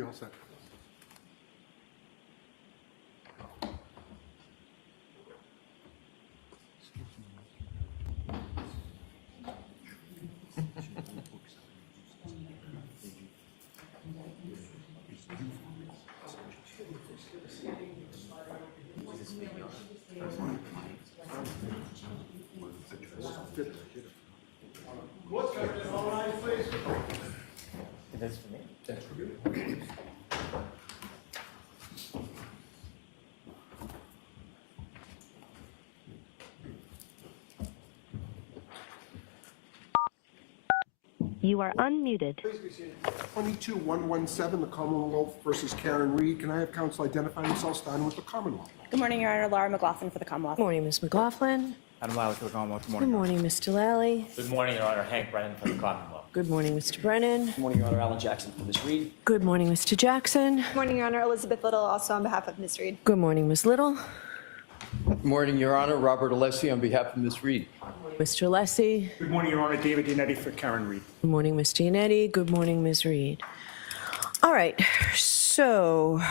be all set. That's for me. That's for you. You are unmuted. 22117, the Commonwealth versus Karen Reed. Can I have counsel identify themselves, starting with the Commonwealth? Good morning, Your Honor. Laura McLaughlin for the Commonwealth. Good morning, Ms. McLaughlin. Adam Lally for the Commonwealth. Good Good morning. morning, Mr. Lally. Good morning, Your Honor. Hank Brennan for the Commonwealth. Good morning, Mr. Brennan. Good morning, Your Honor. Alan Jackson for Ms. Reed. Good morning, Mr. Jackson. Good morning, Your Honor. Elizabeth Little, also on behalf of Ms. Reed. Good morning, Ms. Little. Good morning, Your Honor. Robert Alessi on behalf of Ms. Reed. Mr. Alessi. Good morning, Your Honor. David Dianetti for Karen Reed. Good morning, Ms. Giannetti. Good morning, Ms. Reed. All right, so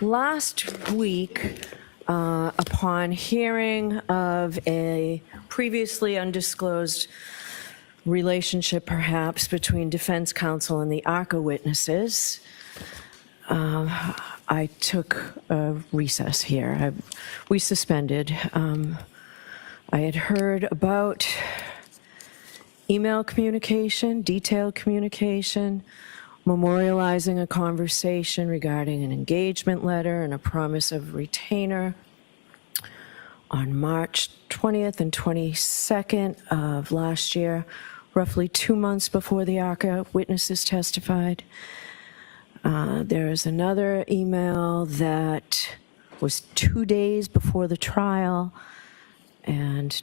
last week, upon hearing of a previously undisclosed relationship, perhaps, between defense counsel and the ARCA witnesses, I took a recess here. We suspended. I had heard about email communication, detailed communication, memorializing a conversation regarding an engagement letter and a promise of retainer on March 20th and 22nd of last year, roughly 2 months before the ARCA witnesses testified. There is another email that was 2 days before the trial and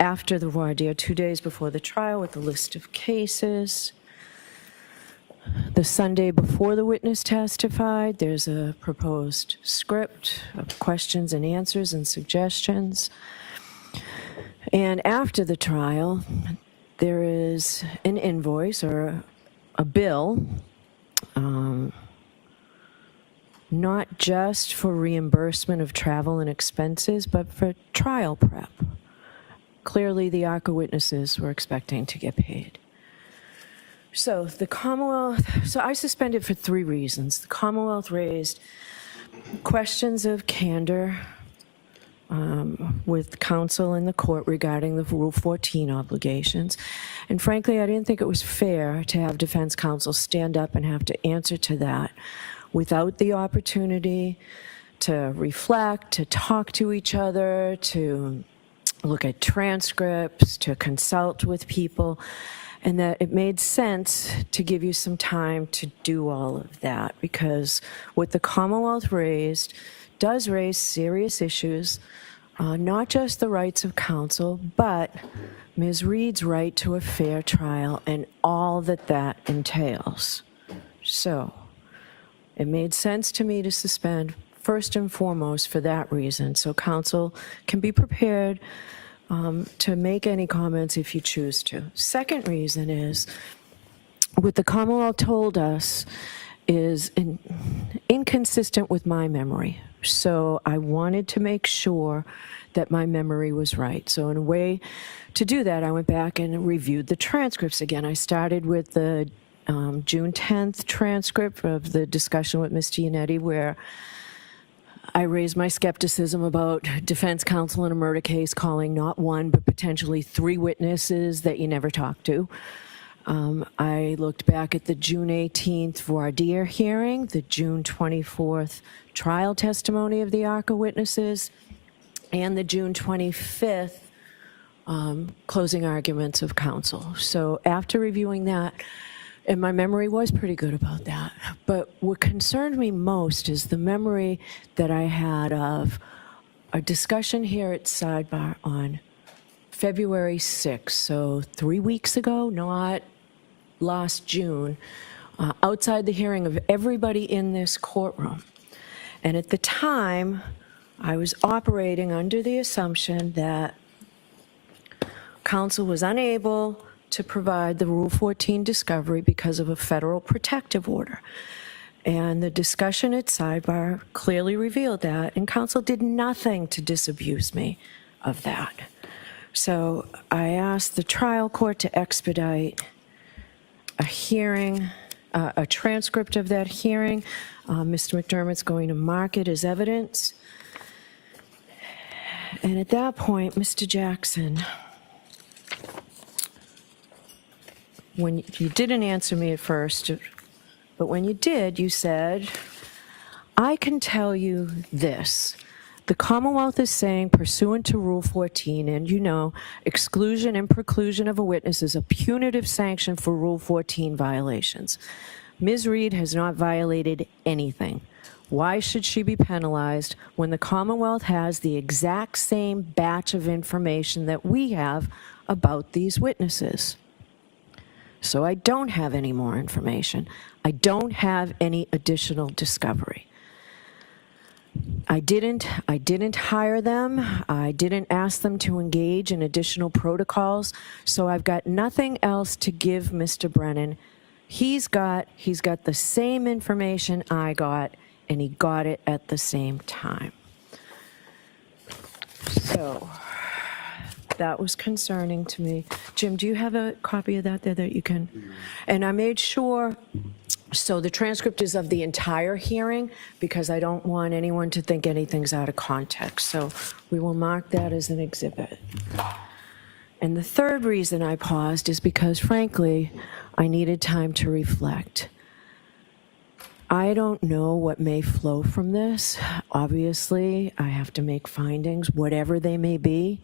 after the voir dire, 2 days before the trial with a list of cases. The Sunday before the witness testified, there's a proposed script of questions and answers and suggestions. And after the trial, there is an invoice or a bill, not just for reimbursement of travel and expenses, but for trial prep. Clearly, the ARCA witnesses were expecting to get paid. So the Commonwealth, I suspended for 3 reasons. The Commonwealth raised questions of candor with counsel in the court regarding the Rule 14 obligations. And frankly, I didn't think it was fair to have defense counsel stand up and have to answer to that without the opportunity to reflect, to talk to each other, to look at transcripts, to consult with people, and that it made sense to give you some time to do all of that, because what the Commonwealth raised does raise serious issues, not just the rights of counsel, but Ms. Reed's right to a fair trial and all that that entails. So it made sense to me to suspend first and foremost for that reason, so counsel can be prepared to make any comments if you choose to. Second reason is what the Commonwealth told us is inconsistent with my memory. So I wanted to make sure that my memory was right. So in a way to do that, I went back and reviewed the transcripts again. I started with the June 10th transcript of the discussion with Ms. Giannetti, where I raised my skepticism about defense counsel in a murder case calling not 1, but potentially 3 witnesses that you never talked to. I looked back at the June 18th voir dire hearing, the June 24th trial testimony of the ARCA witnesses, and the June 25th closing arguments of counsel. So after reviewing that, and my memory was pretty good about that, but what concerned me most is the memory that I had of a discussion here at Sidebar on February 6th, so 3 weeks ago, not last June, outside the hearing of everybody in this courtroom. And at the time, I was operating under the assumption that counsel was unable to provide the Rule 14 discovery because of a federal protective order. And the discussion at sidebar clearly revealed that, and counsel did nothing to disabuse me of that. So I asked the trial court to expedite a hearing, a transcript of that hearing. Mr. McDermott's going to mark it as evidence. And at that point, Mr. Jackson, when you didn't answer me at first, but when you did, you said, I can tell you this. The Commonwealth is saying pursuant to Rule 14, and you know, exclusion and preclusion of a witness is a punitive sanction for Rule 14 violations. Ms. Reed has not violated anything. Why should she be penalized when the Commonwealth has the exact same batch of information that we have about these witnesses? So I don't have any more information. I don't have any additional discovery. I didn't hire them. I didn't ask them to engage in additional protocols. So I've got nothing else to give Mr. Brennan. He's got the same information I got, and he got it at the same time. So that was concerning to me. Jim, do you have a copy of that there that you can? And I made sure, so the transcript is of the entire hearing because I don't want anyone to think anything's out of context. So we will mark that as an exhibit. And the third reason I paused is because, frankly, I needed time to reflect. I don't know what may flow from this. Obviously, I have to make findings, whatever they may be.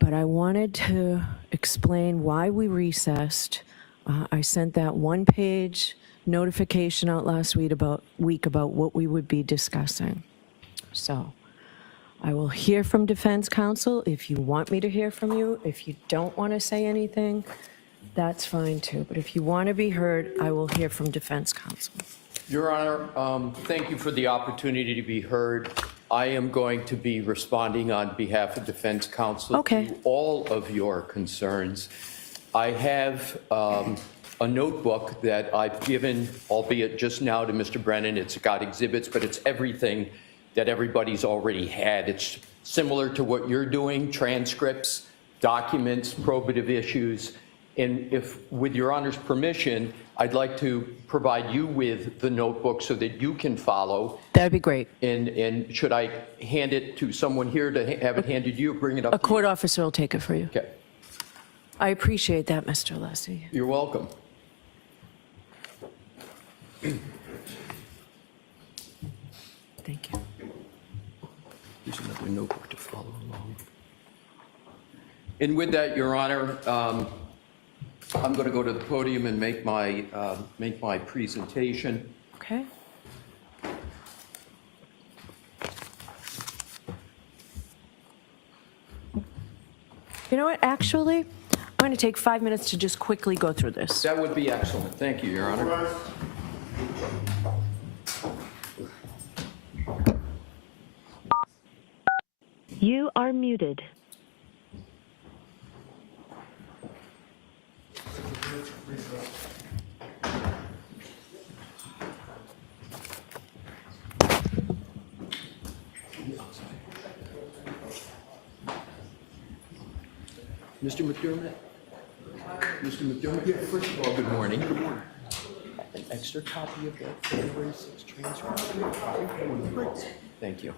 But I wanted to explain why we recessed. I sent that one-page notification out last week about what we would be discussing. So I will hear from defense counsel if you want me to hear from you. If you don't want to say anything, that's fine too. But if you want to be heard, I will hear from defense counsel. Your Honor, thank you for the opportunity to be heard. I am going to be responding on behalf of defense counsel to all of your concerns. I have a notebook that I've given, albeit just now, to Mr. Brennan. It's got exhibits, but it's everything that everybody's already had. It's similar to what you're doing, transcripts, documents, probative issues. And if, with your Honor's permission, I'd like to provide you with the notebook so that you can follow. That'd be great. And should I hand it to someone here to have it handed to you, bring it up? A court officer will take it for you. Okay. I appreciate that, Mr. Alessi. You're welcome. Thank you. Here's another notebook to follow along. And with that, Your Honor, I'm going to go to the podium and make my presentation. Okay. You know what, actually, I'm going to take 5 minutes to just quickly go through this. That would be excellent. Thank you, Your Honor. You are muted. Mr. McDermott? Mr. McDermott? Yeah, first of all, good morning. Good morning. An extra copy of that February 6th transcript? Thank you.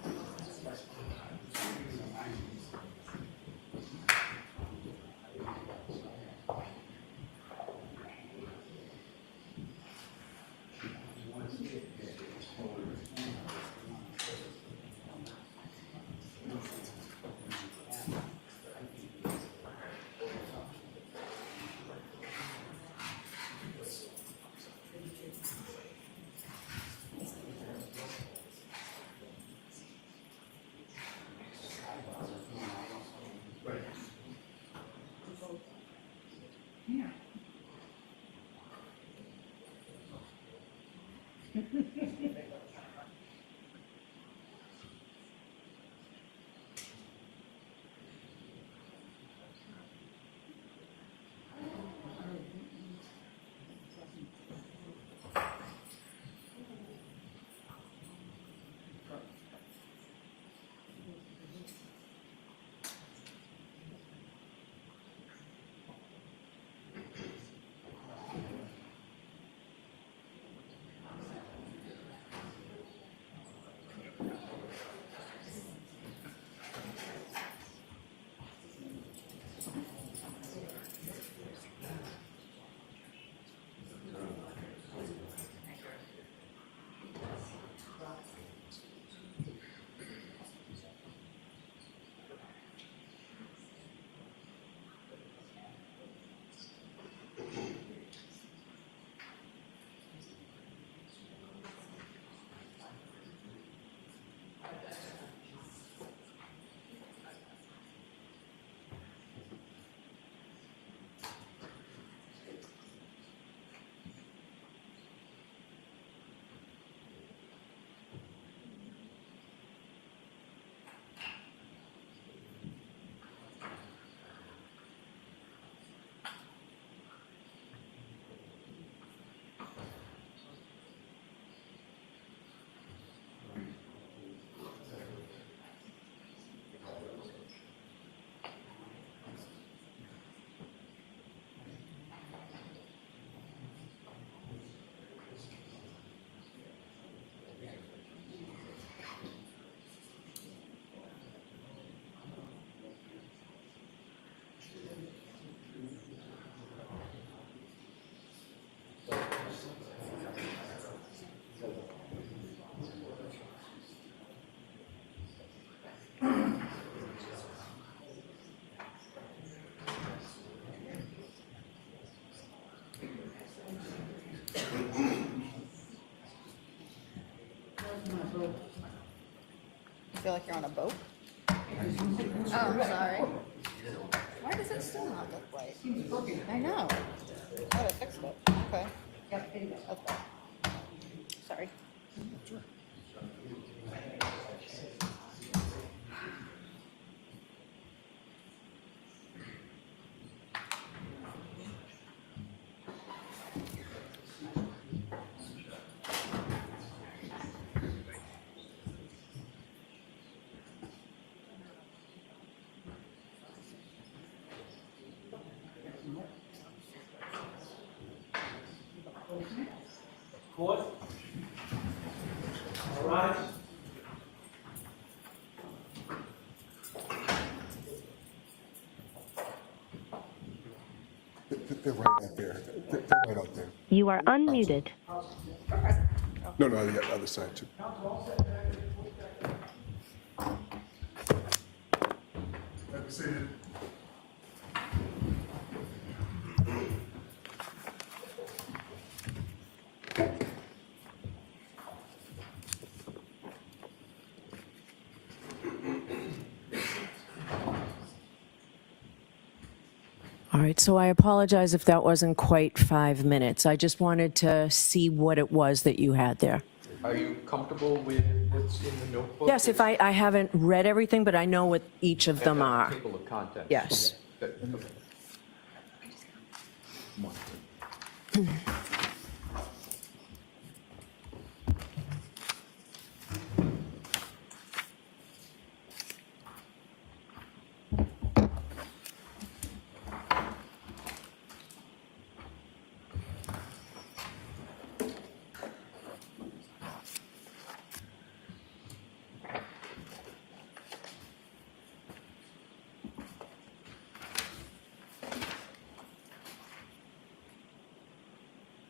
feel like you're on a boat? Oh, sorry. Why does it still not look right? I know. Thought I fixed it. Okay. Okay. Sorry. Court. All right. They're right out there. They're right out there. You are unmuted. No, the other side too. All right, so I apologize if that wasn't quite 5 minutes. I just wanted to see what it was that you had there. Are you comfortable with what's in the notebook? Yes, if I haven't read everything, but I know what each of them are. Table of contents. Yes. Good.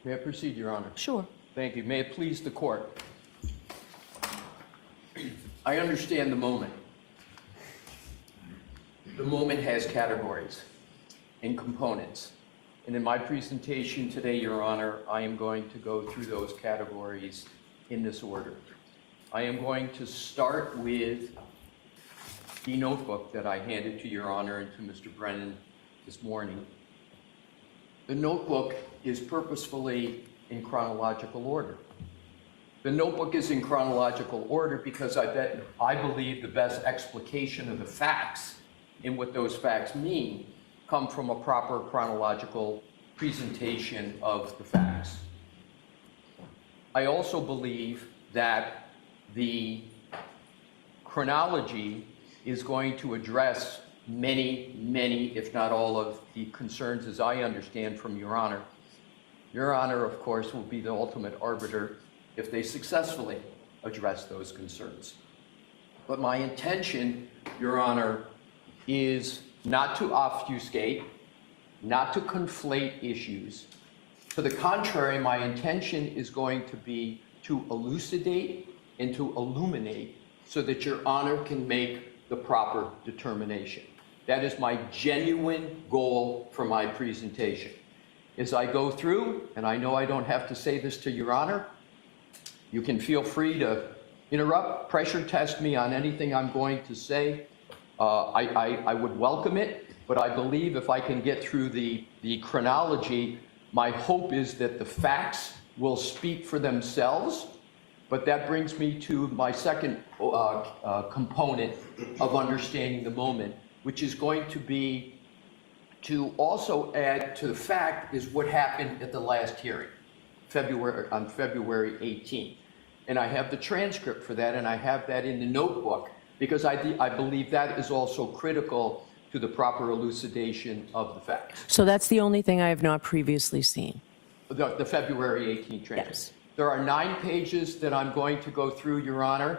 May I proceed, Your Honor? Sure. Thank you. May it please the court. I understand the moment. The moment has categories and components. And in my presentation today, Your Honor, I am going to go through those categories in this order. I am going to start with the notebook that I handed to Your Honor and to Mr. Brennan this morning. The notebook is purposefully in chronological order. The notebook is in chronological order because I believe the best explication of the facts and what those facts mean come from a proper chronological presentation of the facts. I also believe that the chronology is going to address many, if not all of the concerns as I understand from Your Honor. Your Honor, of course, will be the ultimate arbiter if they successfully address those concerns. But my intention, Your Honor, is not to obfuscate, not to conflate issues. To the contrary, my intention is going to be to elucidate and to illuminate so that Your Honor can make the proper determination. That is my genuine goal for my presentation. As I go through, and I know I don't have to say this to Your Honor, you can feel free to interrupt, pressure test me on anything I'm going to say. I would welcome it, but I believe if I can get through the chronology, my hope is that the facts will speak for themselves. But that brings me to my second component of understanding the moment, which is going to be to also add to the fact is what happened at the last hearing, on February 18th. And I have the transcript for that, and I have that in the notebook, because I believe that is also critical to the proper elucidation of the facts. So that's the only thing I have not previously seen. The February 18th transcript. Yes. There are 9 pages that I'm going to go through, Your Honor,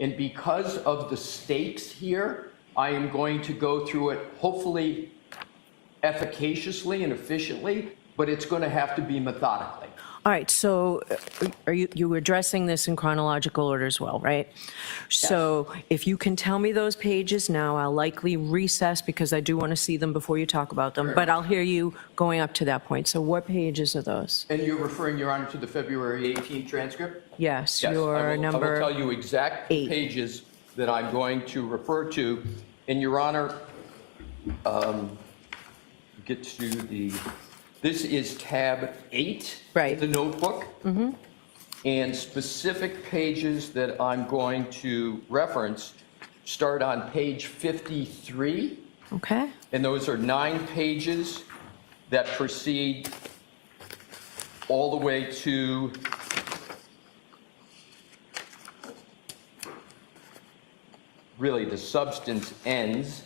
and because of the stakes here, I am going to go through it hopefully efficaciously and efficiently, but it's going to have to be methodically. All right, so you were addressing this in chronological order as well, right? So if you can tell me those pages now, I'll likely recess because I do want to see them before you talk about them, but I'll hear you going up to that point. So what pages are those? And you're referring, Your Honor, to the February 18th transcript? Yes, Yes, your I will number tell you exact 8. pages that I'm going to refer to. And Your Honor, get to this is tab 8 Right. of the notebook. And specific pages that I'm going to reference start on page 53. Okay. And those are 9 pages that proceed all the way to really the substance ends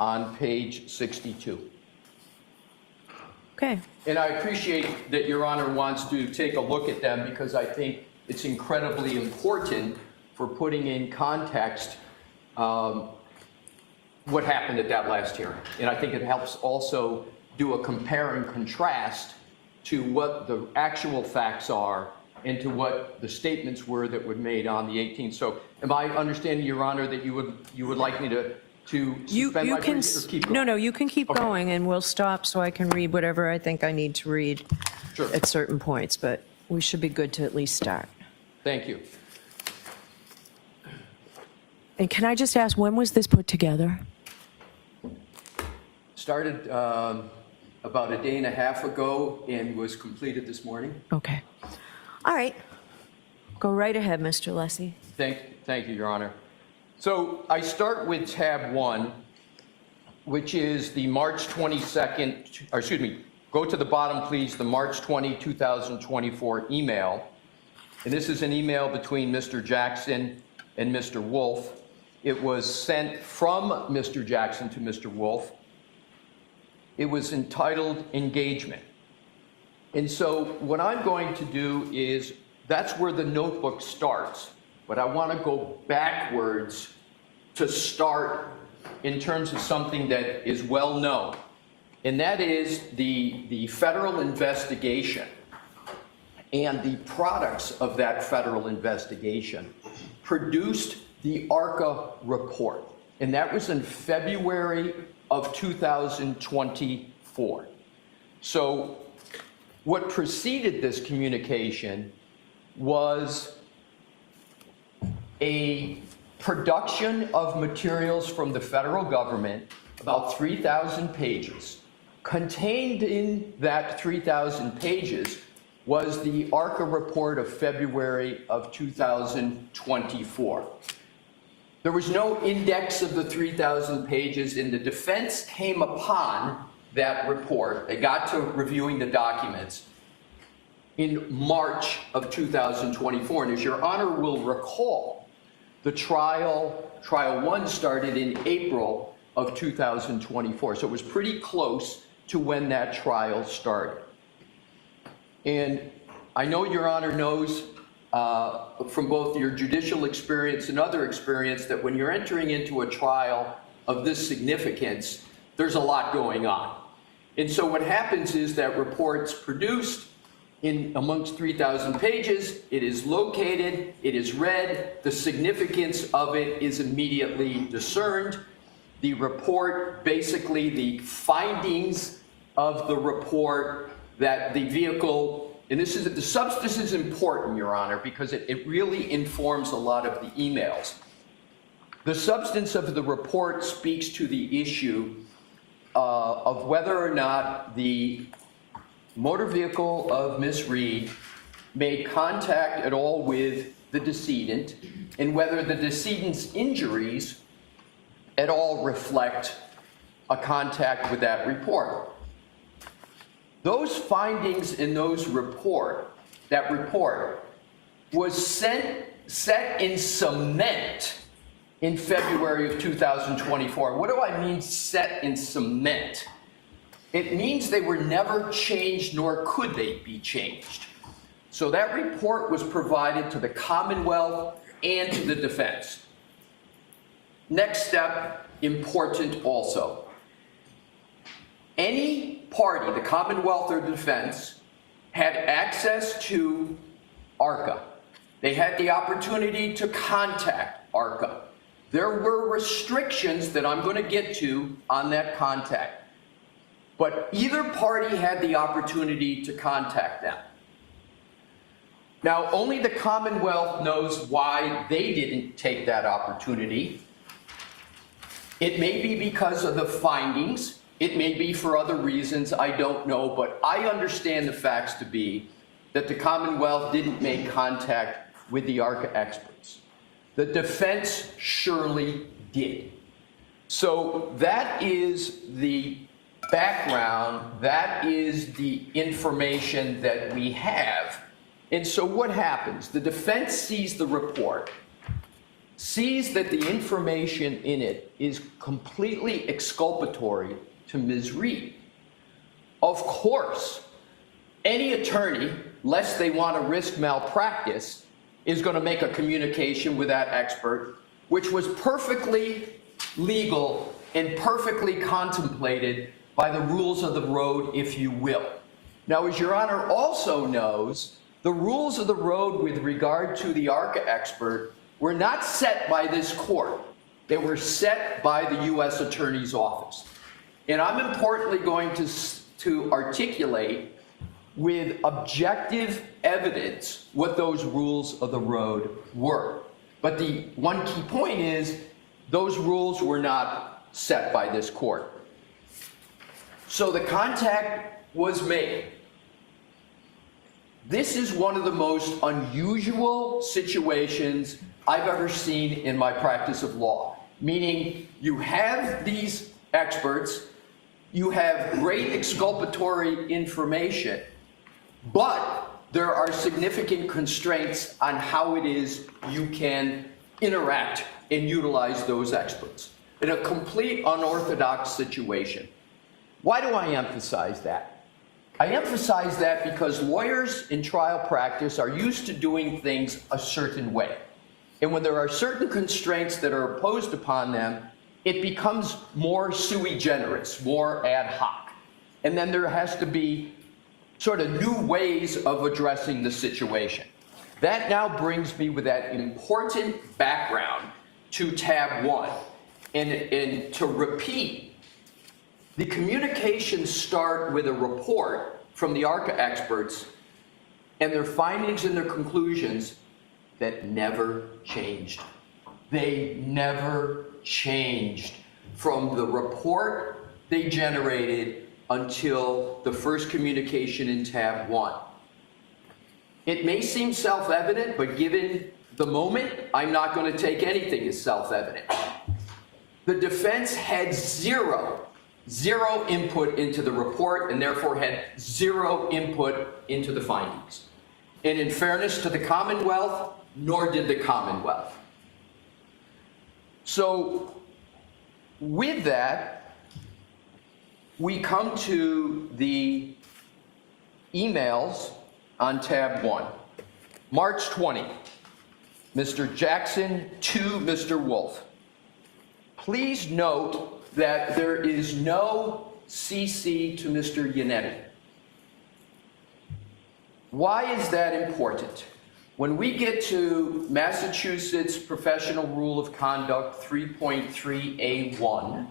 on page 62. Okay. And I appreciate that Your Honor wants to take a look at them because I think it's incredibly important for putting in context what happened at that last hearing. And I think it helps also do a compare and contrast to what the actual facts are and to what the statements were that were made on the 18th. So am I understanding, Your Honor, that you would like me to suspend my can, brief or keep going? no, you can keep Okay. going, and we'll stop so I can read whatever I think I need to read Sure. at certain points, but we should be good to at least start. Thank you. And can I just ask, when was this put together? Started about a day and a half ago and was completed this morning. Okay. All right. Go right ahead, Mr. Alessi. Thank you, Your Honor. So I start with tab 1, which is the March 22nd, or excuse me, go to the bottom, please, the March 20, 2024 email. And this is an email between Mr. Jackson and Mr. Wolf. It was sent from Mr. Jackson to Mr. Wolf. It was entitled Engagement. And so what I'm going to do is, that's where the notebook starts. But I want to go backwards to start in terms of something that is well known. And that is the federal investigation and the products of that federal investigation produced the ARCA report. And that was in February of 2024. So what preceded this communication was a production of materials from the federal government, about 3,000 pages. Contained in that 3,000 pages was the ARCA report of February of 2024. There was no index of the 3,000 pages, and the defense came upon that report. They got to reviewing the documents in March of 2024. And as Your Honor will recall, the trial 1 started in April of 2024. So it was pretty close to when that trial started. And I know Your Honor knows from both your judicial experience and other experience that when you're entering into a trial of this significance, there's a lot going on. And so what happens is that report's produced in amongst 3,000 pages, it is located, it is read, the significance of it is immediately discerned. The report, basically the findings of the report that the vehicle, and this is important, Your Honor, because it really informs a lot of the emails. The substance of the report speaks to the issue of whether or not the motor vehicle of Ms. Reed made contact at all with the decedent, and whether the decedent's injuries at all reflect a contact with that report. Those findings in that report was set in cement in February of 2024. What do I mean set in cement? It means they were never changed, nor could they be changed. So that report was provided to the Commonwealth and to the defense. Next step, important also. Any party, the Commonwealth or defense, had access to ARCA. They had the opportunity to contact ARCA. There were restrictions that I'm going to get to on that contact. But either party had the opportunity to contact them. Now, only the Commonwealth knows why they didn't take that opportunity. It may be because of the findings. It may be for other reasons. I don't know. But I understand the facts to be that the Commonwealth didn't make contact with the ARCA experts. The defense surely did. So that is the background. That is the information that we have. And so what happens? The defense sees the report, sees that the information in it is completely exculpatory to Ms. Reed. Of course, any attorney, lest they want to risk malpractice, is going to make a communication with that expert, which was perfectly legal and perfectly contemplated by the rules of the road, if you will. Now, as Your Honor also knows, the rules of the road with regard to the ARCA expert were not set by this court. They were set by the U.S. Attorney's Office. And I'm importantly going to articulate with objective evidence what those rules of the road were. But the one key point is those rules were not set by this court. So the contact was made. This is one of the most unusual situations I've ever seen in my practice of law, meaning you have these experts, you have great exculpatory information, but there are significant constraints on how it is you can interact and utilize those experts in a complete unorthodox situation. Why do I emphasize that? I emphasize that because lawyers in trial practice are used to doing things a certain way. And when there are certain constraints that are imposed upon them, it becomes more sui generis, more ad hoc. And then there has to be sort of new ways of addressing the situation. That now brings me with that important background to tab 1. And to repeat, the communications start with a report from the ARCA experts and their findings and their conclusions that never changed. They never changed from the report they generated until the first communication in tab 1. It may seem self-evident, but given the moment, I'm not going to take anything as self-evident. The defense had zero input into the report and therefore had zero input into the findings. And in fairness to the Commonwealth, nor did the Commonwealth. So with that, we come to the emails on tab 1. March 20, Mr. Jackson to Mr. Wolf. Please note that there is no CC to Mr. Yannetti. Why is that important? When we get to Massachusetts Professional Rule of Conduct 3.3A1,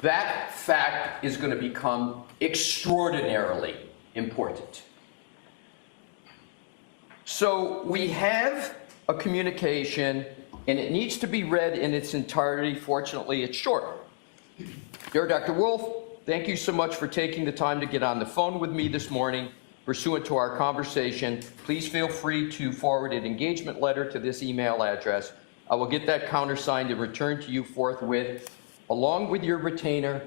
that fact is going to become extraordinarily important. So we have a communication, and it needs to be read in its entirety. Fortunately, it's short. Dear Dr. Wolf, thank you so much for taking the time to get on the phone with me this morning. Pursuant to our conversation, please feel free to forward an engagement letter to this email address. I will get that countersigned and returned to you forthwith, along with your retainer,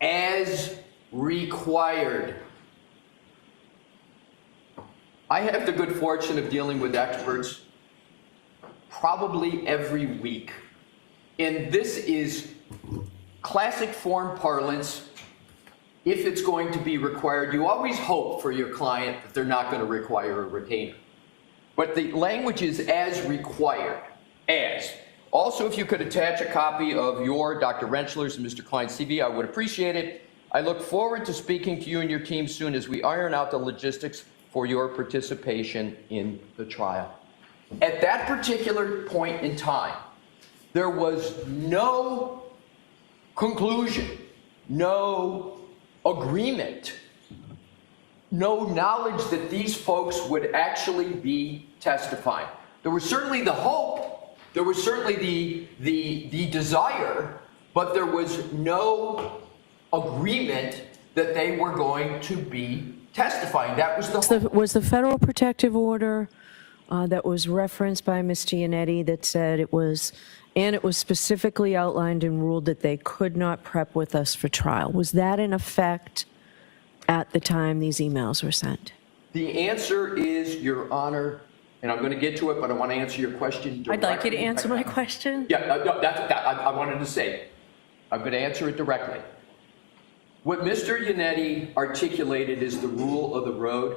as required. I have the good fortune of dealing with experts probably every week. And this is classic form parlance. If it's going to be required, you always hope for your client that they're not going to require a retainer. But the language is as required, as. Also, if you could attach a copy of your, Dr. Rentschler's, and Mr. Klein's CV, I would appreciate it. I look forward to speaking to you and your team soon as we iron out the logistics for your participation in the trial. At that particular point in time, there was no conclusion, no agreement no knowledge that these folks would actually be testifying. There was certainly the hope, there was certainly the desire, but there was no agreement that they were going to be testifying. That was the hope. Was the federal protective order that was referenced by Mr. Yannetti that said it was specifically outlined and ruled that they could not prep with us for trial? Was that in effect at the time these emails were sent? The answer is, Your Honor, and I'm going to get to it, but I want to answer your question directly. I'd like you to answer my question. Yeah, no, I wanted to say, I'm going to answer it directly. What Mr. Yannetti articulated as the rule of the road,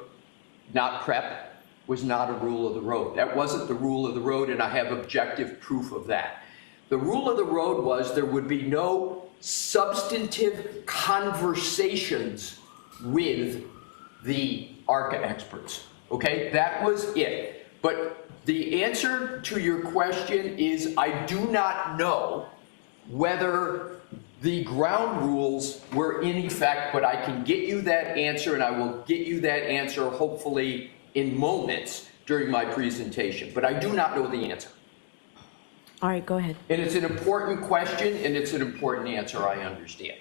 not prep, was not a rule of the road. That wasn't the rule of the road, and I have objective proof of that. The rule of the road was there would be no substantive conversations with the ARCA experts, okay? That was it. But the answer to your question is I do not know whether the ground rules were in effect, but I can get you that answer, and I will get you that answer hopefully in moments during my presentation. But I do not know the answer. All right, go ahead. And it's an important question, and it's an important answer, I understand.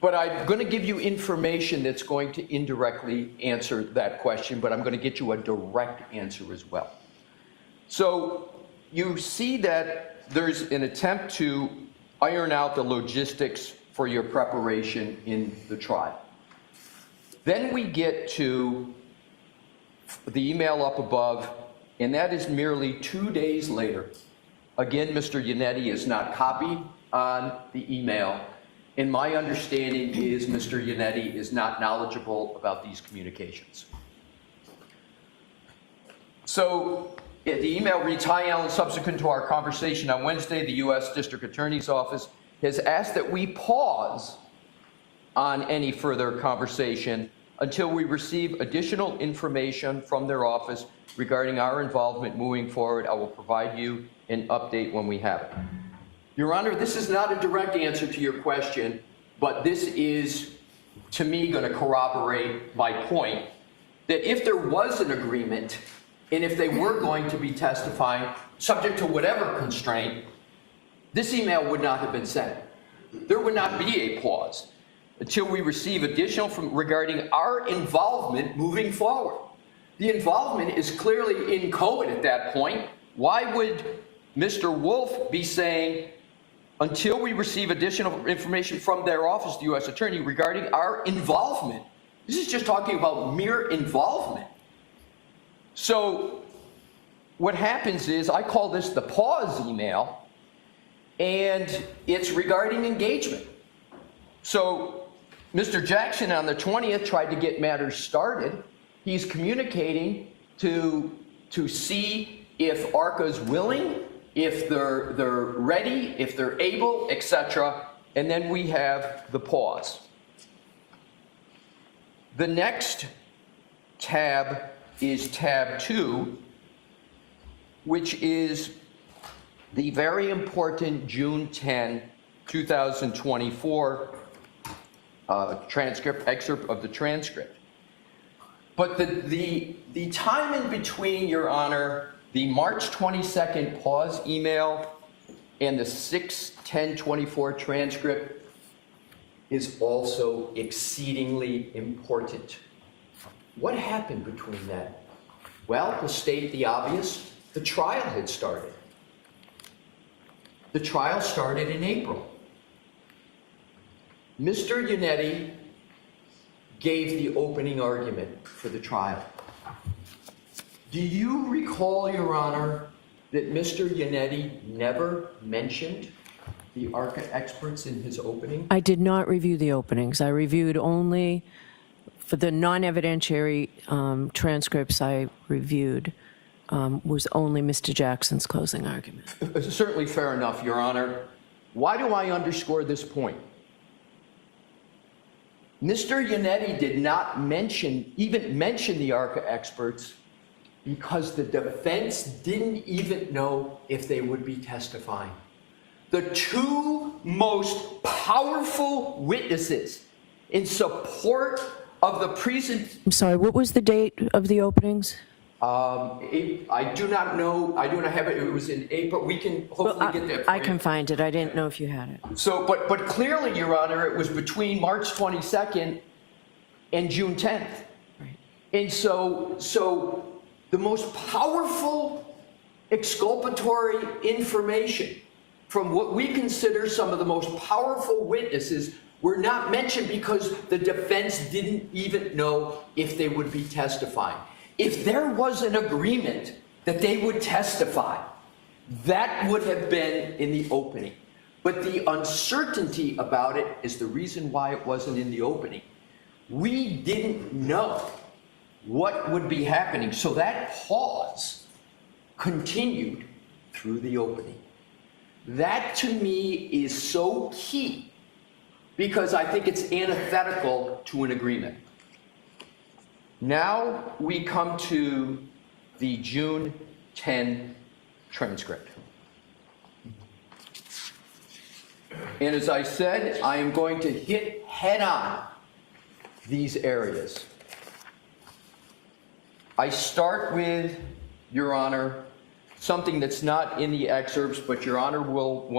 But I'm going to give you information that's going to indirectly answer that question, but I'm going to get you a direct answer as well. So you see that there's an attempt to iron out the logistics for your preparation in the trial. Then we get to the email up above, and that is merely 2 days later. Again, Mr. Yannetti is not copied on the email. And my understanding is Mr. Yannetti is not knowledgeable about these communications. So the email reads, "Hi, Alan, subsequent to our conversation on Wednesday, the U.S. District Attorney's Office has asked that we pause on any further conversation until we receive additional information from their office regarding our involvement moving forward. I will provide you an update when we have it." Your Honor, this is not a direct answer to your question, but this is, to me, going to corroborate my point that if there was an agreement and if they were going to be testifying, subject to whatever constraint, this email would not have been sent. There would not be a pause until we receive additional regarding our involvement moving forward. The involvement is clearly inchoate at that point. Why would Mr. Wolf be saying, until we receive additional information from their office, the U.S. Attorney, regarding our involvement? This is just talking about mere involvement. So what happens is I call this the pause email, and it's regarding engagement. So Mr. Jackson on the 20th tried to get matters started. He's communicating to see if ARCA's willing, if they're ready, if they're able, etc. And then we have the pause. The next tab is tab 2, which is the very important June 10, 2024 excerpt of the transcript. But the time in between, Your Honor, the March 22nd pause email and the 6/10/24 transcript is also exceedingly important. What happened between that? Well, to state the obvious, the trial had started. The trial started in April. Mr. Yannetti gave the opening argument for the trial. Do you recall, Your Honor, that Mr. Yannetti never mentioned the ARCA experts in his opening? I did not review the openings. I reviewed only, for the non-evidentiary transcripts I reviewed, was only Mr. Jackson's closing argument. Certainly fair enough, Your Honor. Why do I underscore this point? Mr. Yannetti did not even mention the ARCA experts because the defense didn't even know if they would be testifying. The two most powerful witnesses in support of the I'm sorry, what was the date of the openings? I do not know, I do not have it, it was in April, we can hopefully get that for I you. can find it. I didn't know if you had it. So, but clearly, Your Honor, it was between March 22nd and June 10th. Right. And so the most powerful exculpatory information from what we consider some of the most powerful witnesses were not mentioned because the defense didn't even know if they would be testifying. If there was an agreement that they would testify, that would have been in the opening. But the uncertainty about it is the reason why it wasn't in the opening. We didn't know what would be happening, so that pause continued through the opening. That to me is so key because I think it's antithetical to an agreement. Now we come to the June 10 transcript. And as I said, I am going to hit head on these areas. I start with, Your Honor, something that's not in the excerpts, but Your Honor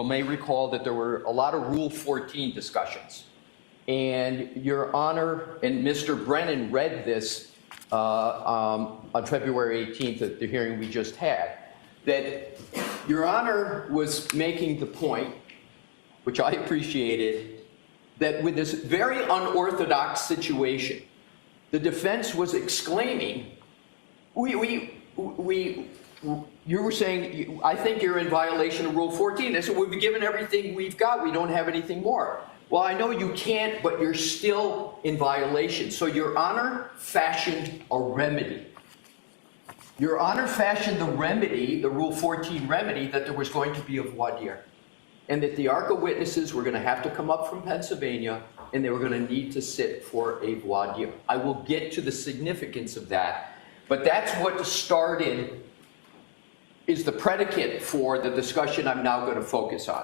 may recall that there were a lot of Rule 14 discussions. And Your Honor and Mr. Brennan read this on February 18th at the hearing we just had, that Your Honor was making the point, which I appreciated, that with this very unorthodox situation, the defense was exclaiming, you were saying, I think you're in violation of Rule 14. They said, we've given everything we've got. We don't have anything more. Well, I know you can't, but you're still in violation. So Your Honor fashioned a remedy. Your Honor fashioned the remedy, the Rule 14 remedy, that there was going to be a voir dire, and that the ARCA witnesses were going to have to come up from Pennsylvania, and they were going to need to sit for a voir dire. I will get to the significance of that, but that's what started, is the predicate for the discussion I'm now going to focus on.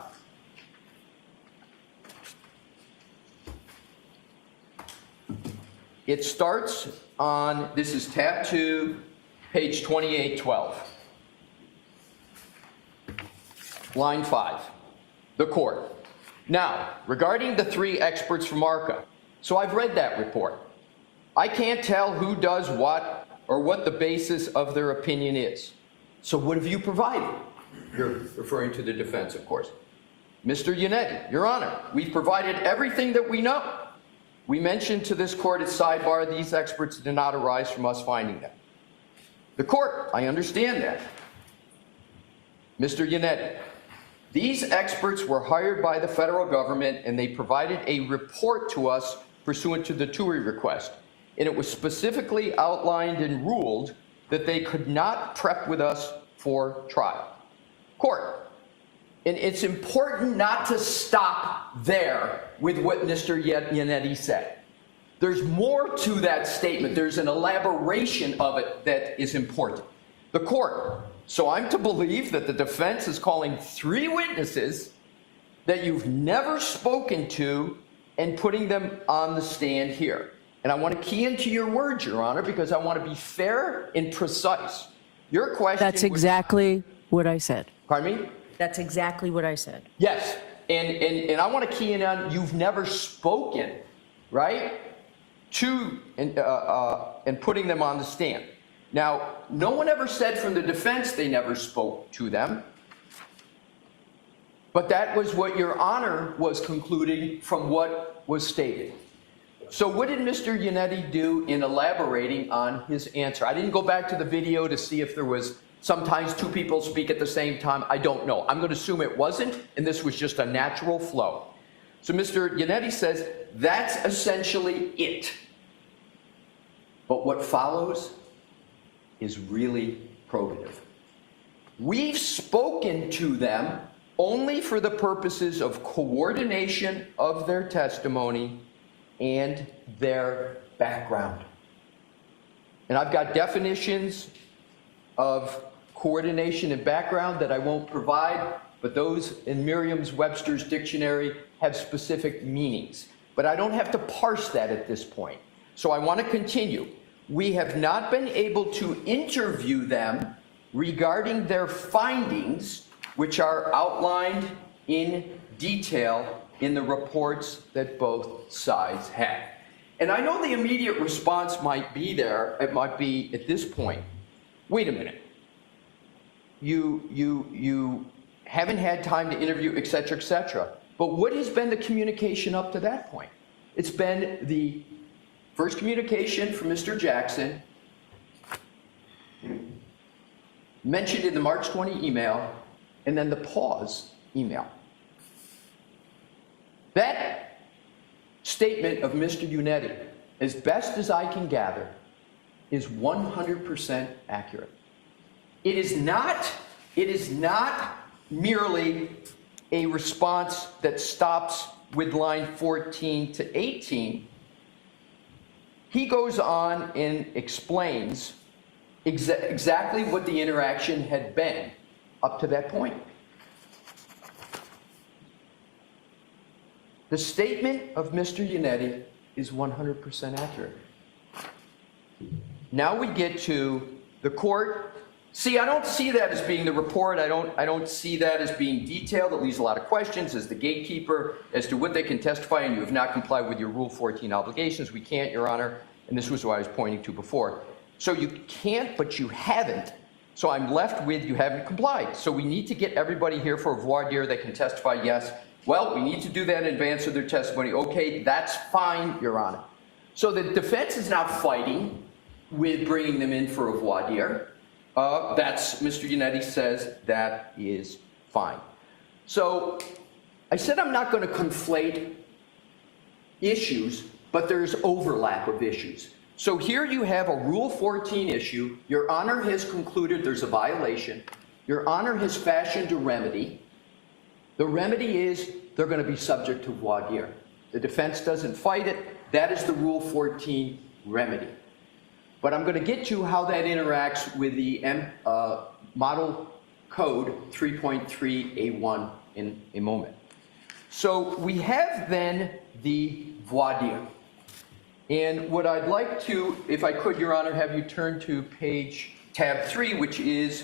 It starts on, this is tab 2, page 2812. Line 5, the court. Now, regarding the 3 experts from ARCA, so I've read that report. I can't tell who does what or what the basis of their opinion is. So what have you provided? You're referring to the defense, of course. Mr. Yannetti, Your Honor, we've provided everything that we know. We mentioned to this court at sidebar these experts did not arise from us finding them. The court, I understand that. Mr. Yannetti, these experts were hired by the federal government and they provided a report to us pursuant to the TUI request. And it was specifically outlined and ruled that they could not prep with us for trial. Court, and it's important not to stop there with what Mr. Yannetti said. There's more to that statement. There's an elaboration of it that is important. The court, so I'm to believe that the defense is calling 3 witnesses that you've never spoken to and putting them on the stand here. And I want to key into your words, Your Honor, because I want to be fair and precise. Your question That's exactly what I said. Pardon me? That's exactly what I said. Yes, and I want to key in on you've never spoken, right, to and putting them on the stand. Now, no one ever said from the defense they never spoke to them, but that was what Your Honor was concluding from what was stated. So what did Mr. Yannetti do in elaborating on his answer? I didn't go back to the video to see if there was sometimes 2 people speak at the same time. I don't know. I'm going to assume it wasn't, and this was just a natural flow. So Mr. Yannetti says, that's essentially it. But what follows is really probative. We've spoken to them only for the purposes of coordination of their testimony and their background. And I've got definitions of coordination and background that I won't provide, but those in Merriam-Webster's dictionary have specific meanings. but I don't have to parse that at this point. So I want to continue. We have not been able to interview them regarding their findings, which are outlined in detail in the reports that both sides have. And I know the immediate response might be there, it might be at this point, wait a minute, you haven't had time to interview, et cetera, et cetera. But what has been the communication up to that point? It's been the first communication from Mr. Jackson, mentioned in the March 20 email, and then the pause email. That statement of Mr. Unetti, as best as I can gather, is 100% accurate. It is not merely a response that stops with line 14 to 18. He goes on and explains exactly what the interaction had been up to that point. The statement of Mr. Unetti is 100% accurate. Now we get to the court. See, I don't see that as being the report. I don't see that as being detailed. It leaves a lot of questions as the gatekeeper as to what they can testify, and you have not complied with your Rule 14 obligations. We can't, Your Honor, and this was what I was pointing to before. So you can't, but you haven't. So I'm left with you haven't complied. So we need to get everybody here for a voir dire that can testify yes. Well, we need to do that in advance of their testimony. Okay, that's fine, Your Honor. So the defense is now fighting with bringing them in for a voir dire. That's, Mr. Unetti says, that is fine. So I said I'm not going to conflate issues, but there's overlap of issues. So here you have a Rule 14 issue. Your Honor has concluded there's a violation. Your Honor has fashioned a remedy. The remedy is they're going to be subject to voir dire. The defense doesn't fight it. That is the Rule 14 remedy. But I'm going to get to how that interacts with the Model Code 3.3A1 in a moment. So we have then the voir dire. And what I'd like to, if I could, Your Honor, have you turn to tab 3, which is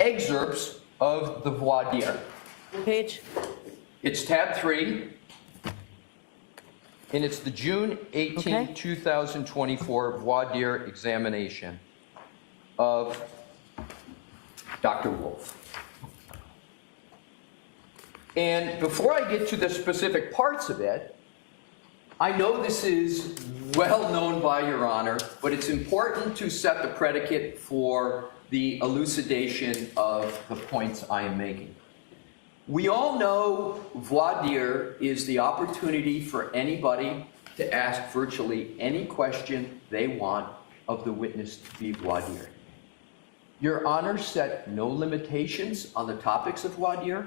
excerpts of the voir dire. Page? It's tab 3, and it's the June 18, Okay. 2024 voir dire examination of Dr. Wolf. And before I get to the specific parts of it, I know this is well known by Your Honor, but it's important to set the predicate for the elucidation of the points I am making. We all know voir dire is the opportunity for anybody to ask virtually any question they want of the witness to be voir dire. Your Honor set no limitations on the topics of voir dire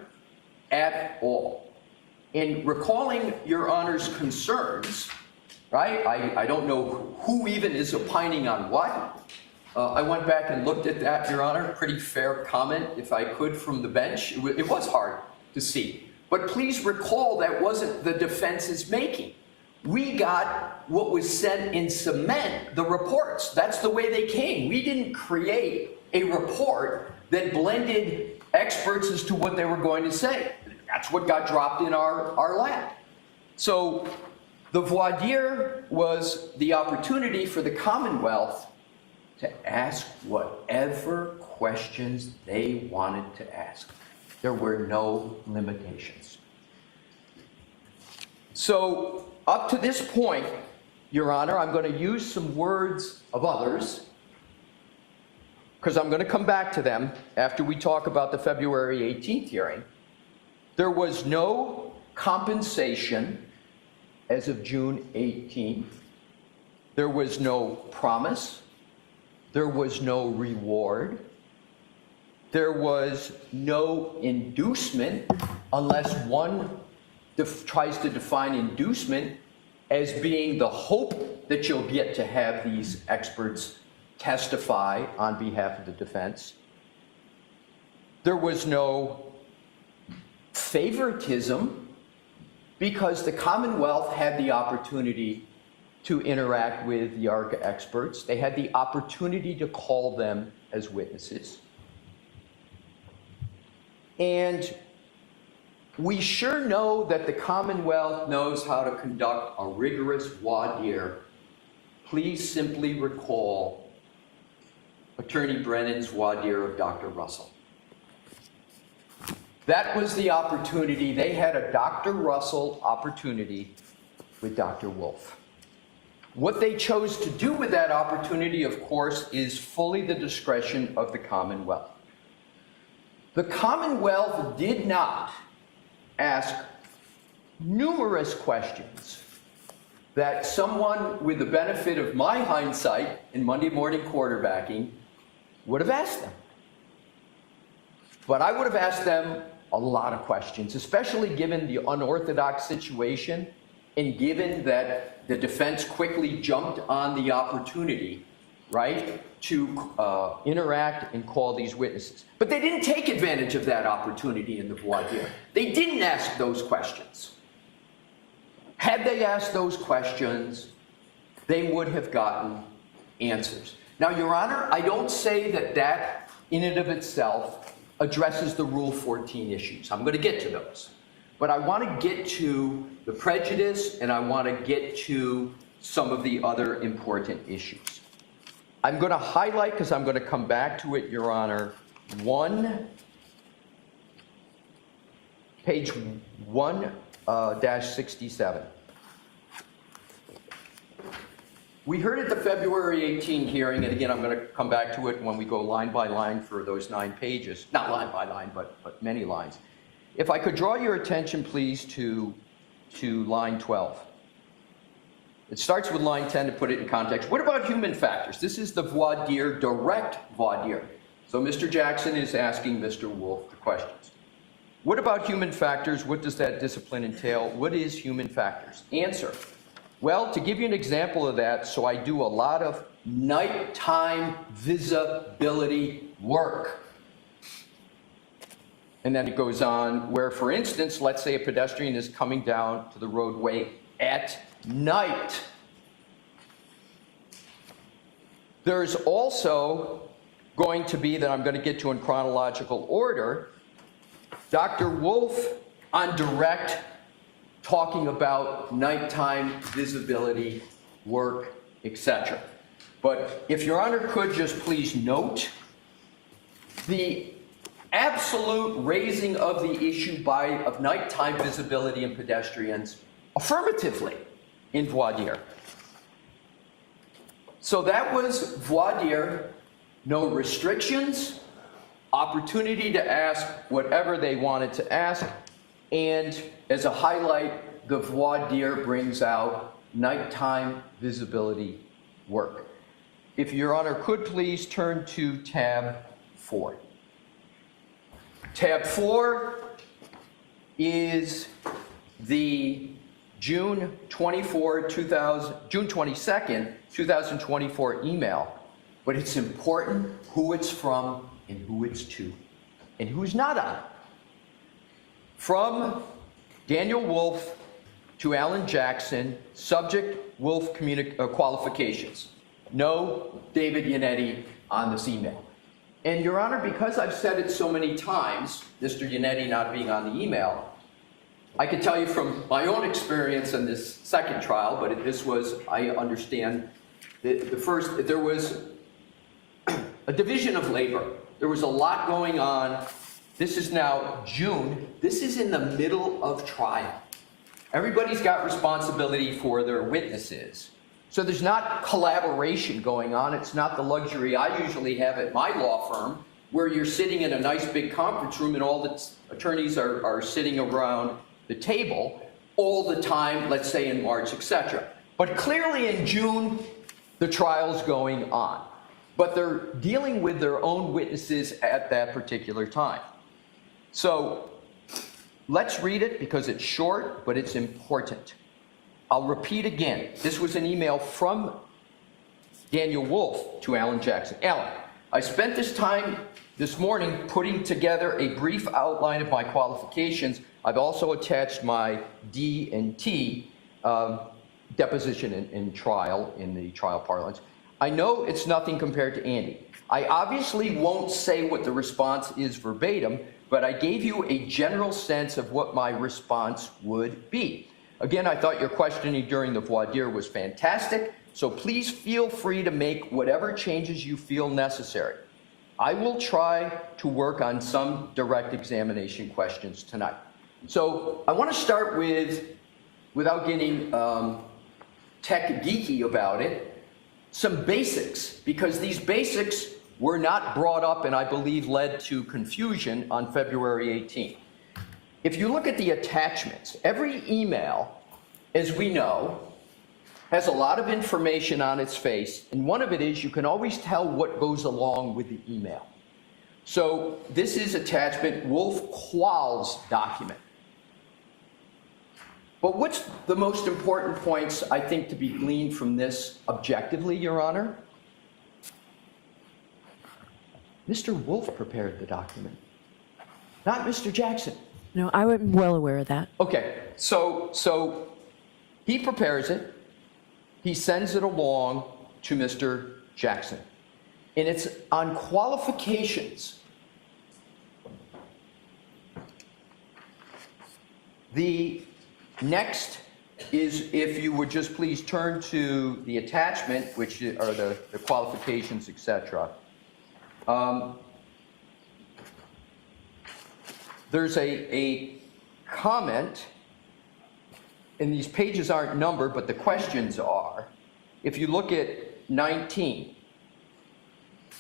at all. In recalling Your Honor's concerns, right, I don't know who even is opining on what. I went back and looked at that, Your Honor. Pretty fair comment, if I could, from the bench. It was hard to see. But please recall that wasn't the defense's making. We got what was sent in cement, the reports. That's the way they came. We didn't create a report that blended experts as to what they were going to say. That's what got dropped in our lap. So the voir dire was the opportunity for the Commonwealth to ask whatever questions they wanted to ask. There were no limitations. So up to this point, Your Honor, I'm going to use some words of others, because I'm going to come back to them after we talk about the February 18th hearing. There was no compensation as of June 18th. There was no promise. There was no reward. There was no inducement, unless one tries to define inducement as being the hope that you'll get to have these experts testify on behalf of the defense. There was no favoritism because the Commonwealth had the opportunity to interact with the ARCA experts. They had the opportunity to call them as witnesses. And we sure know that the Commonwealth knows how to conduct a rigorous voir dire. Please simply recall Attorney Brennan's voir dire of Dr. Russell. That was the opportunity. They had a Dr. Russell opportunity with Dr. Wolf. What they chose to do with that opportunity, of course, is fully the discretion of the Commonwealth. The Commonwealth did not ask numerous questions that someone with the benefit of my hindsight in Monday morning quarterbacking would have asked them. But I would have asked them a lot of questions, especially given the unorthodox situation and given that the defense quickly jumped on the opportunity, right, to interact and call these witnesses. But they didn't take advantage of that opportunity in the voir dire. They didn't ask those questions. Had they asked those questions, they would have gotten answers. Now, Your Honor, I don't say that that in and of itself addresses the Rule 14 issues. I'm going to get to those. But I want to get to the prejudice, and I want to get to some of the other important issues. I'm going to highlight, because I'm going to come back to it, Your Honor, page 1-67. We heard at the February 18 hearing, and again, I'm going to come back to it when we go line by line for those 9 pages. Not line by line, but many lines. If I could draw your attention, please, to line 12. It starts with line 10 to put it in context. What about human factors? This is the voir dire, direct voir dire. So Mr. Jackson is asking Mr. Wolf the questions. What about human factors? What does that discipline entail? What is human factors? Answer. Well, to give you an example of that, so I do a lot of nighttime visibility work. And then it goes on where, for instance, let's say a pedestrian is coming down to the roadway at night. There's also going to be, that I'm going to get to in chronological order, Dr. Wolf on direct talking about nighttime visibility work, etc. But if Your Honor could just please note the absolute raising of the issue of nighttime visibility in pedestrians affirmatively in voir dire. So that was voir dire, no restrictions, opportunity to ask whatever they wanted to ask, and as a highlight, the voir dire brings out nighttime visibility work. If Your Honor could please turn to tab 4. Tab 4 is the June 22nd, 2024 email, but it's important who it's from and who it's to and who's not on. From Daniel Wolf to Alan Jackson, subject Wolf qualifications. No David Yannetti on this email. And Your Honor, because I've said it so many times, Mr. Yannetti not being on the email, I can tell you from my own experience in this second trial, but this was, I understand, the first, there was a division of labor. There was a lot going on. This is now June. This is in the middle of trial. Everybody's got responsibility for their witnesses. So there's not collaboration going on. It's not the luxury I usually have at my law firm, where you're sitting in a nice big conference room and all the attorneys are sitting around the table all the time, let's say in March, etc. But clearly in June, the trial's going on. But they're dealing with their own witnesses at that particular time. So let's read it because it's short, but it's important. I'll repeat again. This was an email from Daniel Wolf to Alan Jackson. Alan, I spent this time this morning putting together a brief outline of my qualifications. I've also attached my D&T deposition in trial, in the trial parlance. I know it's nothing compared to Andy. I obviously won't say what the response is verbatim, but I gave you a general sense of what my response would be. Again, I thought your questioning during the voir dire was fantastic, so please feel free to make whatever changes you feel necessary. I will try to work on some direct examination questions tonight. So I want to start with, without getting tech geeky about it, some basics, because these basics were not brought up and I believe led to confusion on February 18th. If you look at the attachments, every email, as we know, has a lot of information on its face, and one of it is you can always tell what goes along with the email. So this is attachment Wolf-Qualls document. But what's the most important points, I think, to be gleaned from this objectively, Your Honor? Mr. Wolf prepared the document, not Mr. Jackson. No, I'm well aware of that. Okay, so he prepares it, he sends it along to Mr. Jackson, and it's on qualifications. The next is, if you would just please turn to the attachment, which are the qualifications, etc. There's a comment, and these pages aren't numbered, but the questions are. If you look at 19,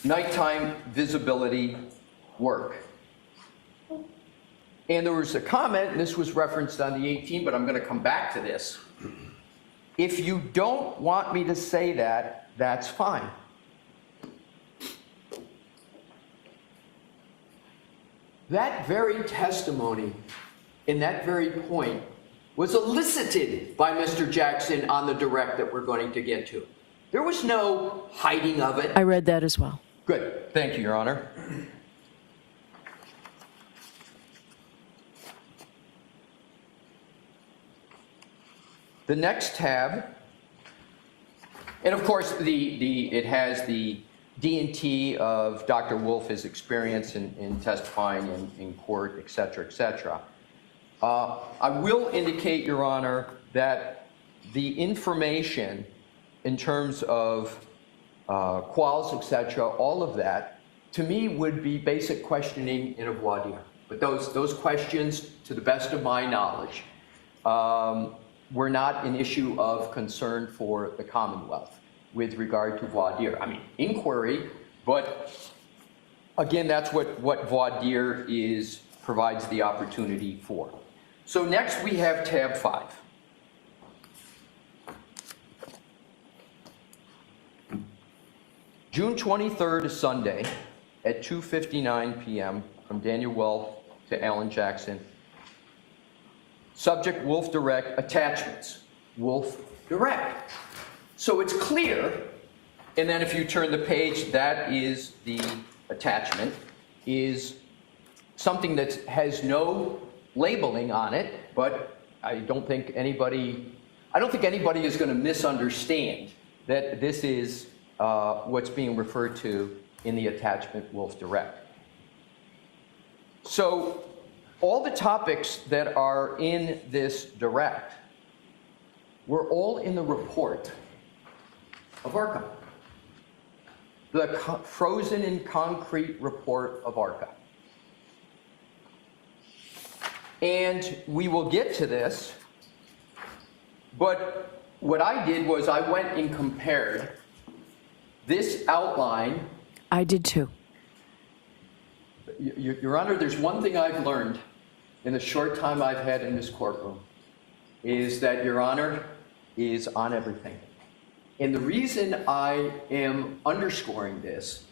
nighttime visibility work. And there was a comment, and this was referenced on the 18, but I'm going to come back to this. If you don't want me to say that, that's fine. That very testimony in that very point was elicited by Mr. Jackson on the direct that we're going to get to. There was no hiding of it. I read that as well. Good. Thank you, Your Honor. The next tab, and of course, it has the D&T of Dr. Wolf, his experience in testifying in court, et cetera, et cetera. I will indicate, Your Honor, that the information in terms of quals, et cetera, all of that, to me would be basic questioning in a voir dire. But those questions, to the best of my knowledge, were not an issue of concern for the Commonwealth with regard to voir dire. I mean, inquiry, but again, that's what voir dire provides the opportunity for. So next we have tab 5. June 23rd is Sunday at 2:59 p.m. from Daniel Wolf to Alan Jackson. Subject Wolf Direct, attachments Wolf Direct. So it's clear, and then if you turn the page, that is the attachment, is something that has no labeling on it, but I don't think anybody is going to misunderstand that this is what's being referred to in the attachment Wolf Direct. So all the topics that are in this direct were all in the report of ARCA, the frozen in concrete report of ARCA. And we will get to this, but what I did was I went and compared this outline. I did too. Your Honor, there's one thing I've learned in the short time I've had in this courtroom, is that Your Honor is on everything. And the reason I am underscoring this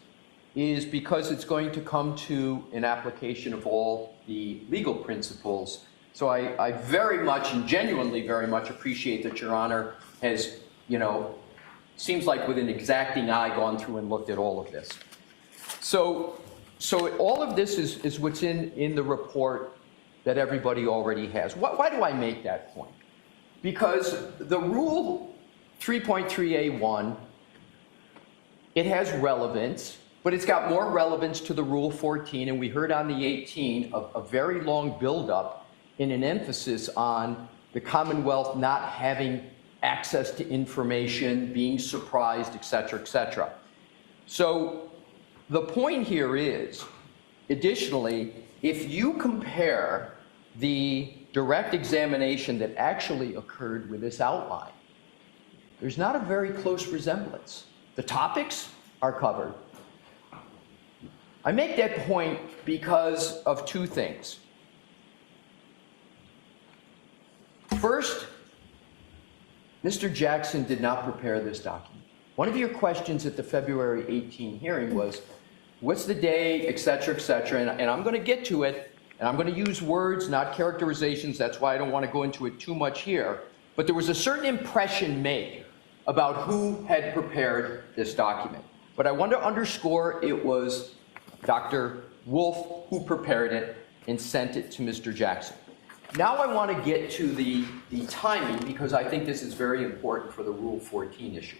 is because it's going to come to an application of all the legal principles. So I very much and genuinely very much appreciate that Your Honor has, seems like with an exacting eye gone through and looked at all of this. So all of this is what's in the report that everybody already has. Why do I make that point? Because the Rule 3.3A1, it has relevance, but it's got more relevance to the Rule 14, and we heard on the 18 a very long buildup in an emphasis on the Commonwealth not having access to information, being surprised, et cetera, et cetera. So the point here is, additionally, if you compare the direct examination that actually occurred with this outline, there's not a very close resemblance. The topics are covered. I make that point because of two things. First, Mr. Jackson did not prepare this document. One of your questions at the February 18 hearing was, what's the day, et cetera, and I'm going to get to it, and I'm going to use words, not characterizations. That's why I don't want to go into it too much here. But there was a certain impression made about who had prepared this document. But I want to underscore it was Dr. Wolf who prepared it and sent it to Mr. Jackson. Now I want to get to the timing, because I think this is very important for the Rule 14 issue.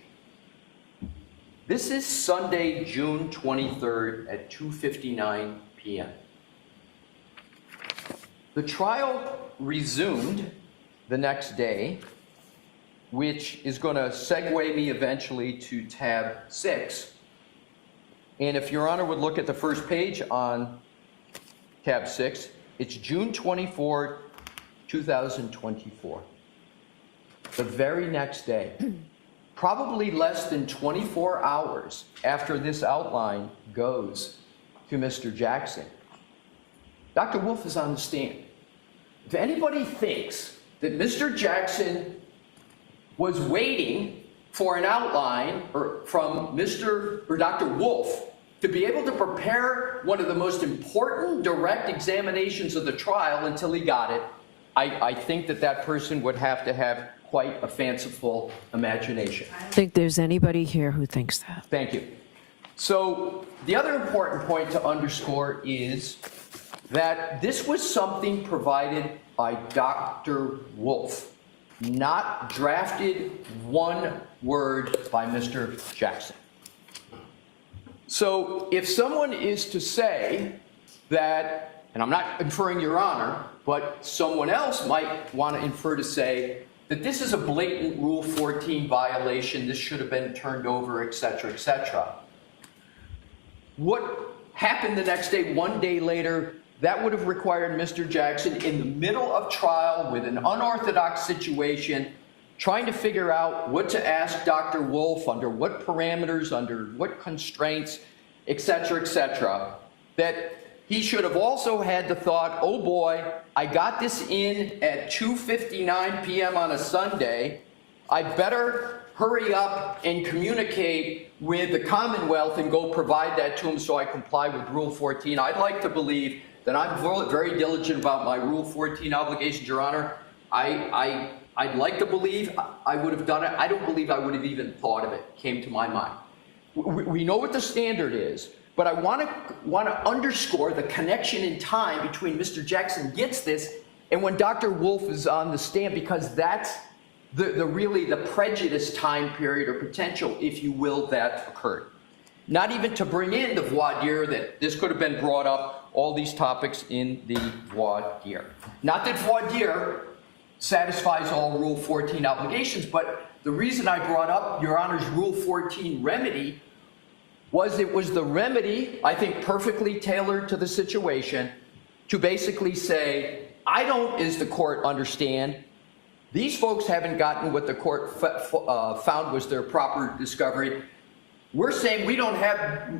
This is Sunday, June 23rd at 2:59 p.m. The trial resumed the next day, which is going to segue me eventually to tab 6. And if Your Honor would look at the first page on tab 6, it's June 24, 2024. The very next day, probably less than 24 hours after this outline goes to Mr. Jackson, Dr. Wolf is on the stand. If anybody thinks that Mr. Jackson was waiting for an outline from Dr. Wolf to be able to prepare one of the most important direct examinations of the trial until he got it, I think that person would have to have quite a fanciful imagination. I don't think there's anybody here who thinks that. Thank you. So the other important point to underscore is that this was something provided by Dr. Wolf, not drafted one word by Mr. Jackson. So if someone is to say that, and I'm not inferring, Your Honor, but someone else might want to infer to say that this is a blatant Rule 14 violation, this should have been turned over, et cetera, et cetera. What happened the next day, one day later, that would have required Mr. Jackson in the middle of trial with an unorthodox situation, trying to figure out what to ask Dr. Wolf, under what parameters, under what constraints, et cetera, that he should have also had the thought, oh boy, I got this in at 2:59 p.m. on a Sunday. I better hurry up and communicate with the Commonwealth and go provide that to him so I comply with Rule 14. I'd like to believe that I'm very diligent about my Rule 14 obligations, Your Honor. I'd like to believe I would have done it. I don't believe I would have even thought of it, came to my mind. We know what the standard is, but I want to underscore the connection in time between Mr. Jackson gets this and when Dr. Wolf is on the stand, because that's really the prejudice time period or potential, if you will, that occurred. Not even to bring in the voir dire, that this could have been brought up, all these topics in the voir dire. Not that voir dire satisfies all Rule 14 obligations, but the reason I brought up Your Honor's Rule 14 remedy was it was the remedy, I think perfectly tailored to the situation, to basically say, I don't, as the court, understand, these folks haven't gotten what the court found was their proper discovery. We're saying we don't have,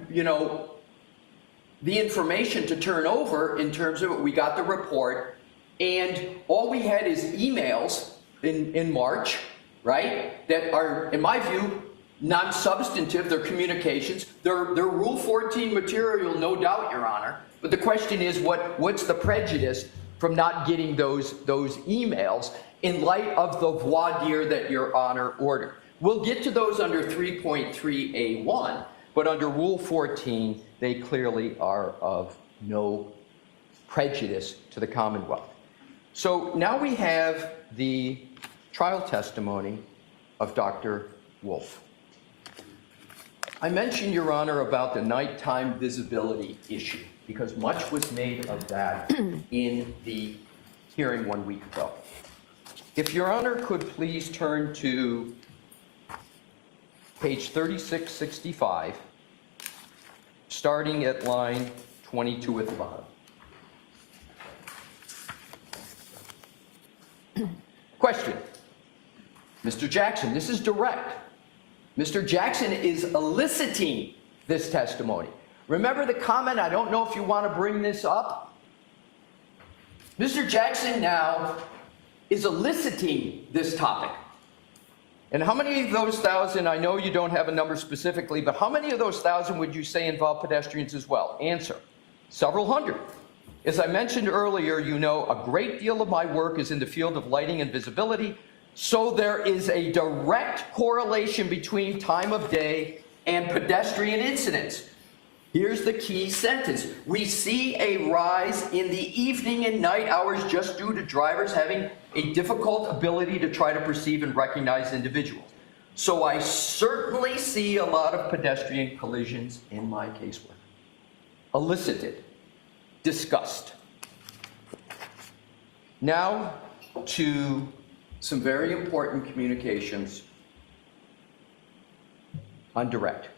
the information to turn over in terms of it. We got the report, and all we had is emails in March, right, that are, in my view, non-substantive. They're communications. They're Rule 14 material, no doubt, Your Honor. But the question is, what's the prejudice from not getting those emails in light of the voir dire that Your Honor ordered? We'll get to those under 3.3A1, but under Rule 14, they clearly are of no prejudice to the Commonwealth. So now we have the trial testimony of Dr. Wolf. I mentioned, Your Honor, about the nighttime visibility issue because much was made of that in the hearing 1 week ago. If Your Honor could please turn to page 3665, starting at line 22 at the bottom. Question. Mr. Jackson, this is direct. Mr. Jackson is eliciting this testimony. Remember the comment, I don't know if you want to bring this up? Mr. Jackson now is eliciting this topic. And how many of those 1,000, I know you don't have a number specifically, but how many of those 1,000 would you say involve pedestrians as well? Answer, several hundred. As I mentioned earlier, you know a great deal of my work is in the field of lighting and visibility, so there is a direct correlation between time of day and pedestrian incidents. Here's the key sentence. We see a rise in the evening and night hours just due to drivers having a difficult ability to try to perceive and recognize individuals. So I certainly see a lot of pedestrian collisions in my casework. Elicited, discussed. Now to some very important communications on direct.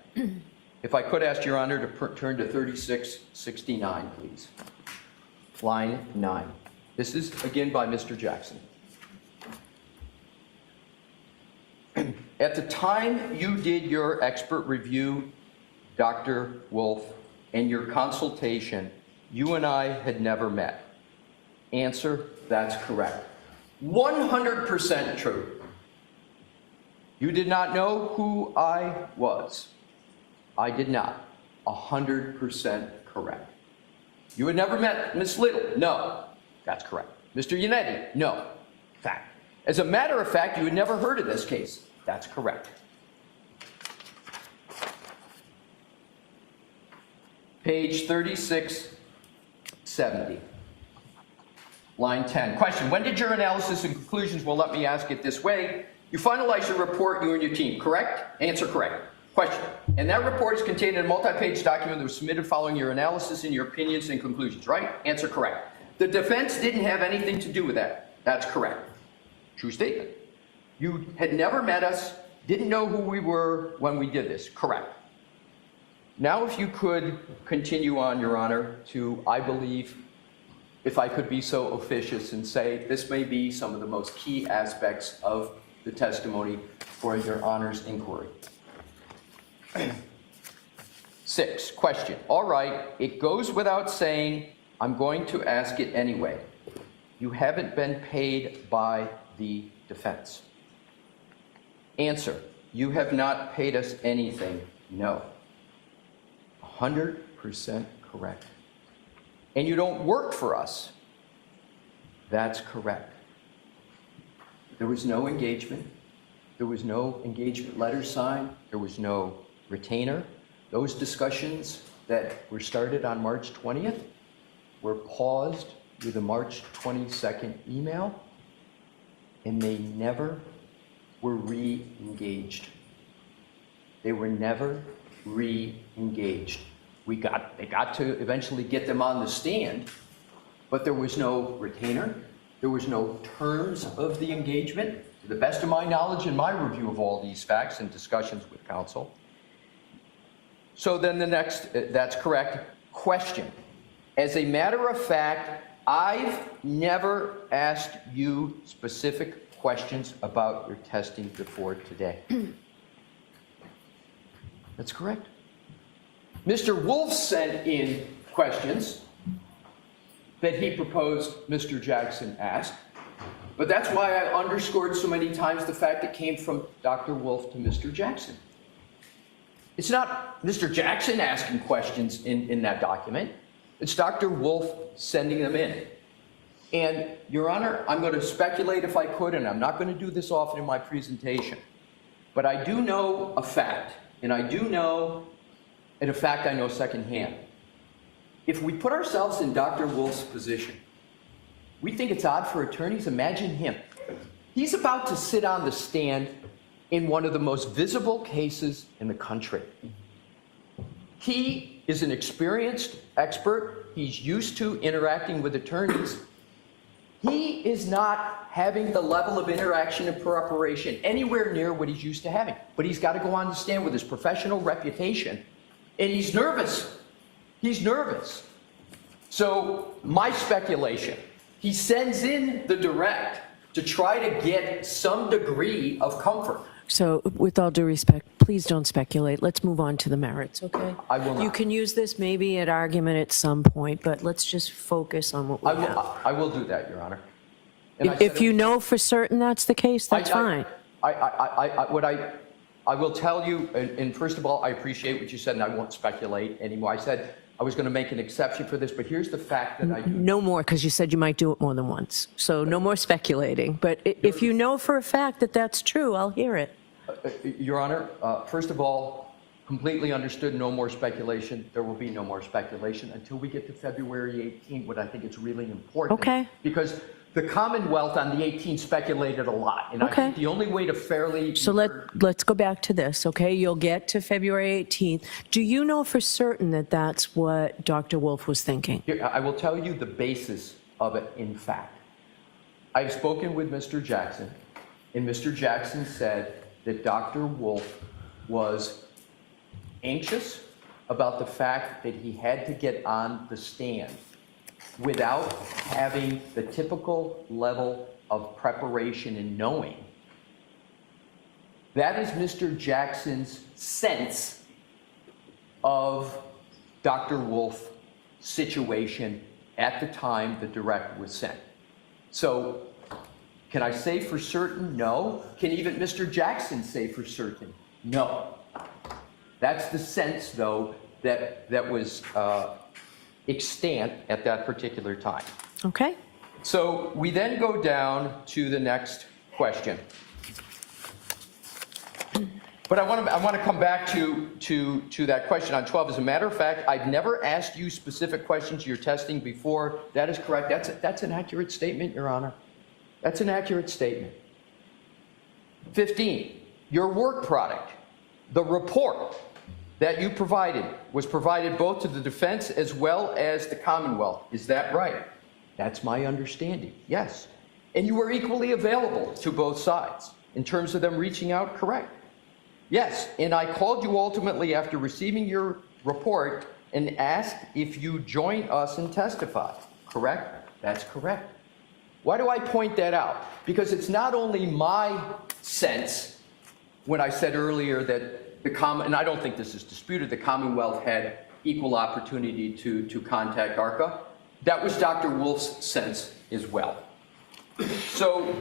If I could ask Your Honor to turn to 3669, please. Line 9. This is, again, by Mr. Jackson. At the time you did your expert review, Dr. Wolf, and your consultation, you and I had never met. Answer, that's correct. 100% true. You did not know who I was. I did not. 100% correct. You had never met Ms. Little? No. That's correct. Mr. Yannetti? No. Fact. As a matter of fact, you had never heard of this case. That's correct. Page 3670. Line 10. Question. When did your analysis and conclusions, well, let me ask it this way. You finalized your report, you and your team, correct? Answer correct. Question. And that report is contained in a multi-page document that was submitted following your analysis and your opinions and conclusions, right? Answer correct. The defense didn't have anything to do with that. That's correct. True statement. You had never met us, didn't know who we were when we did this. Correct. Now if you could continue on, Your Honor, to, I believe, if I could be so officious and say this may be some of the most key aspects of the testimony for Your Honor's inquiry. 6, question. All right, it goes without saying, I'm going to ask it anyway. You haven't been paid by the defense. Answer, you have not paid us anything. No. 100% correct. And you don't work for us. That's correct. There was no engagement. There was no engagement letter signed. There was no retainer. Those discussions that were started on March 20th were paused with a March 22nd email, and they never were re-engaged. They were never re-engaged. They got to eventually get them on the stand, but there was no retainer. There was no terms of the engagement, to the best of my knowledge and my review of all these facts and discussions with counsel. So then the next, that's correct. Question. As a matter of fact, I've never asked you specific questions about your testing before today. That's correct. Mr. Wolf sent in questions that he proposed Mr. Jackson asked, but that's why I underscored so many times the fact it came from Dr. Wolf to Mr. Jackson. It's not Mr. Jackson asking questions in that document. It's Dr. Wolf sending them in. And, Your Honor, I'm going to speculate if I could, and I'm not going to do this often in my presentation, but I do know a fact, and I do know, and a fact I know secondhand. If we put ourselves in Dr. Wolf's position, We think it's odd for attorneys. Imagine him. He's about to sit on the stand in one of the most visible cases in the country. He is an experienced expert. He's used to interacting with attorneys. He is not having the level of interaction and preparation anywhere near what he's used to having. But he's got to go on the stand with his professional reputation, and he's nervous. He's nervous. So my speculation, he sends in the direct to try to get some degree of comfort. So with all due respect, please don't speculate. Let's move on to the merits, okay? I will not. You can use this maybe at argument at some point, but let's just focus on what we have. I will do that, Your Honor. And I If said you it- know for certain that's the case, that's fine. I will tell you, and first of all, I appreciate what you said, and I won't speculate anymore. I said I was going to make an exception for this, but here's the fact that I do. No more, because you said you might do it more than once. So no more speculating. But if you know for a fact that that's true, I'll hear it. Your Honor, first of all, completely understood, no more speculation. There will be no more speculation until we get to February 18th, what I think is really important. Okay. Because the Commonwealth on the 18th speculated a lot. And I Okay. think the only way to fairly... So let's go back to this, okay? You'll get to February 18th. Do you know for certain that that's what Dr. Wolf was thinking? Here, I will tell you the basis of it, in fact. I've spoken with Mr. Jackson, and Mr. Jackson said that Dr. Wolf was anxious about the fact that he had to get on the stand without having the typical level of preparation and knowing. That is Mr. Jackson's sense of Dr. Wolf's situation at the time the direct was sent. So, can I say for certain? No. Can even Mr. Jackson say for certain? No. That's the sense, though, that was extant at that particular time. Okay? So we then go down to the next question. But I want to come back to that question on 12. As a matter of fact, I've never asked you specific questions you're testing before. That is correct. That's an accurate statement, Your Honor. That's an accurate statement. 15, your work product, the report that you provided was provided both to the defense as well as the Commonwealth. Is that right? That's my understanding, yes. And you were equally available to both sides in terms of them reaching out, correct? Yes, and I called you ultimately after receiving your report and asked if you join us and testify, correct? That's correct. Why do I point that out? Because it's not only my sense when I said earlier that and I don't think this is disputed, the Commonwealth had equal opportunity to contact ARCA. That was Dr. Wolf's sense as well. So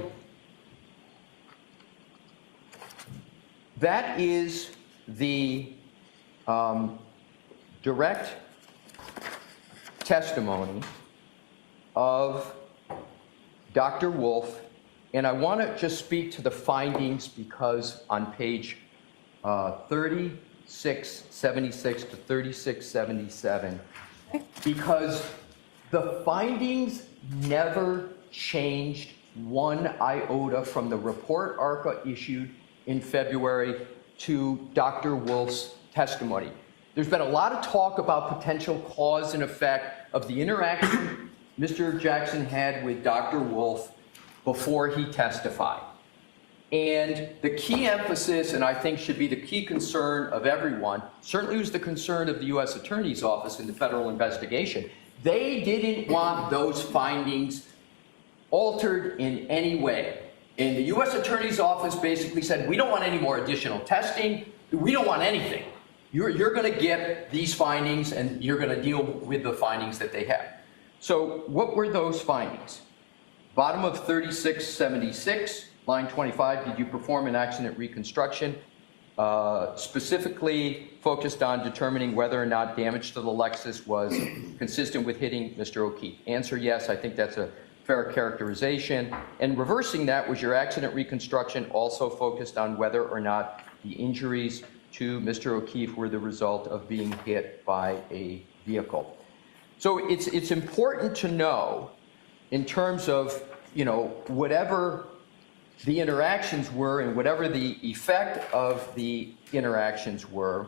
that is the direct testimony of Dr. Wolf, and I want to just speak to the findings because on page 3676 to 3677, because the findings never changed one iota from the report ARCA issued in February to Dr. Wolf's testimony. There's been a lot of talk about potential cause and effect of the interaction Mr. Jackson had with Dr. Wolf before he testified. And the key emphasis, and I think should be the key concern of everyone, certainly was the concern of the U.S. Attorney's Office in the federal investigation. They didn't want those findings altered in any way. And the U.S. Attorney's Office basically said, we don't want any more additional testing. We don't want anything. You're going to get these findings, and you're going to deal with the findings that they have. So what were those findings? Bottom of 3676, line 25, did you perform an accident reconstruction? Specifically focused on determining whether or not damage to the Lexus was consistent with hitting Mr. O'Keefe. Answer, yes, I think that's a fair characterization. And reversing that, was your accident reconstruction also focused on whether or not the injuries to Mr. O'Keefe were the result of being hit by a vehicle? So it's important to know in terms of, whatever the interactions were and whatever the effect of the interactions were,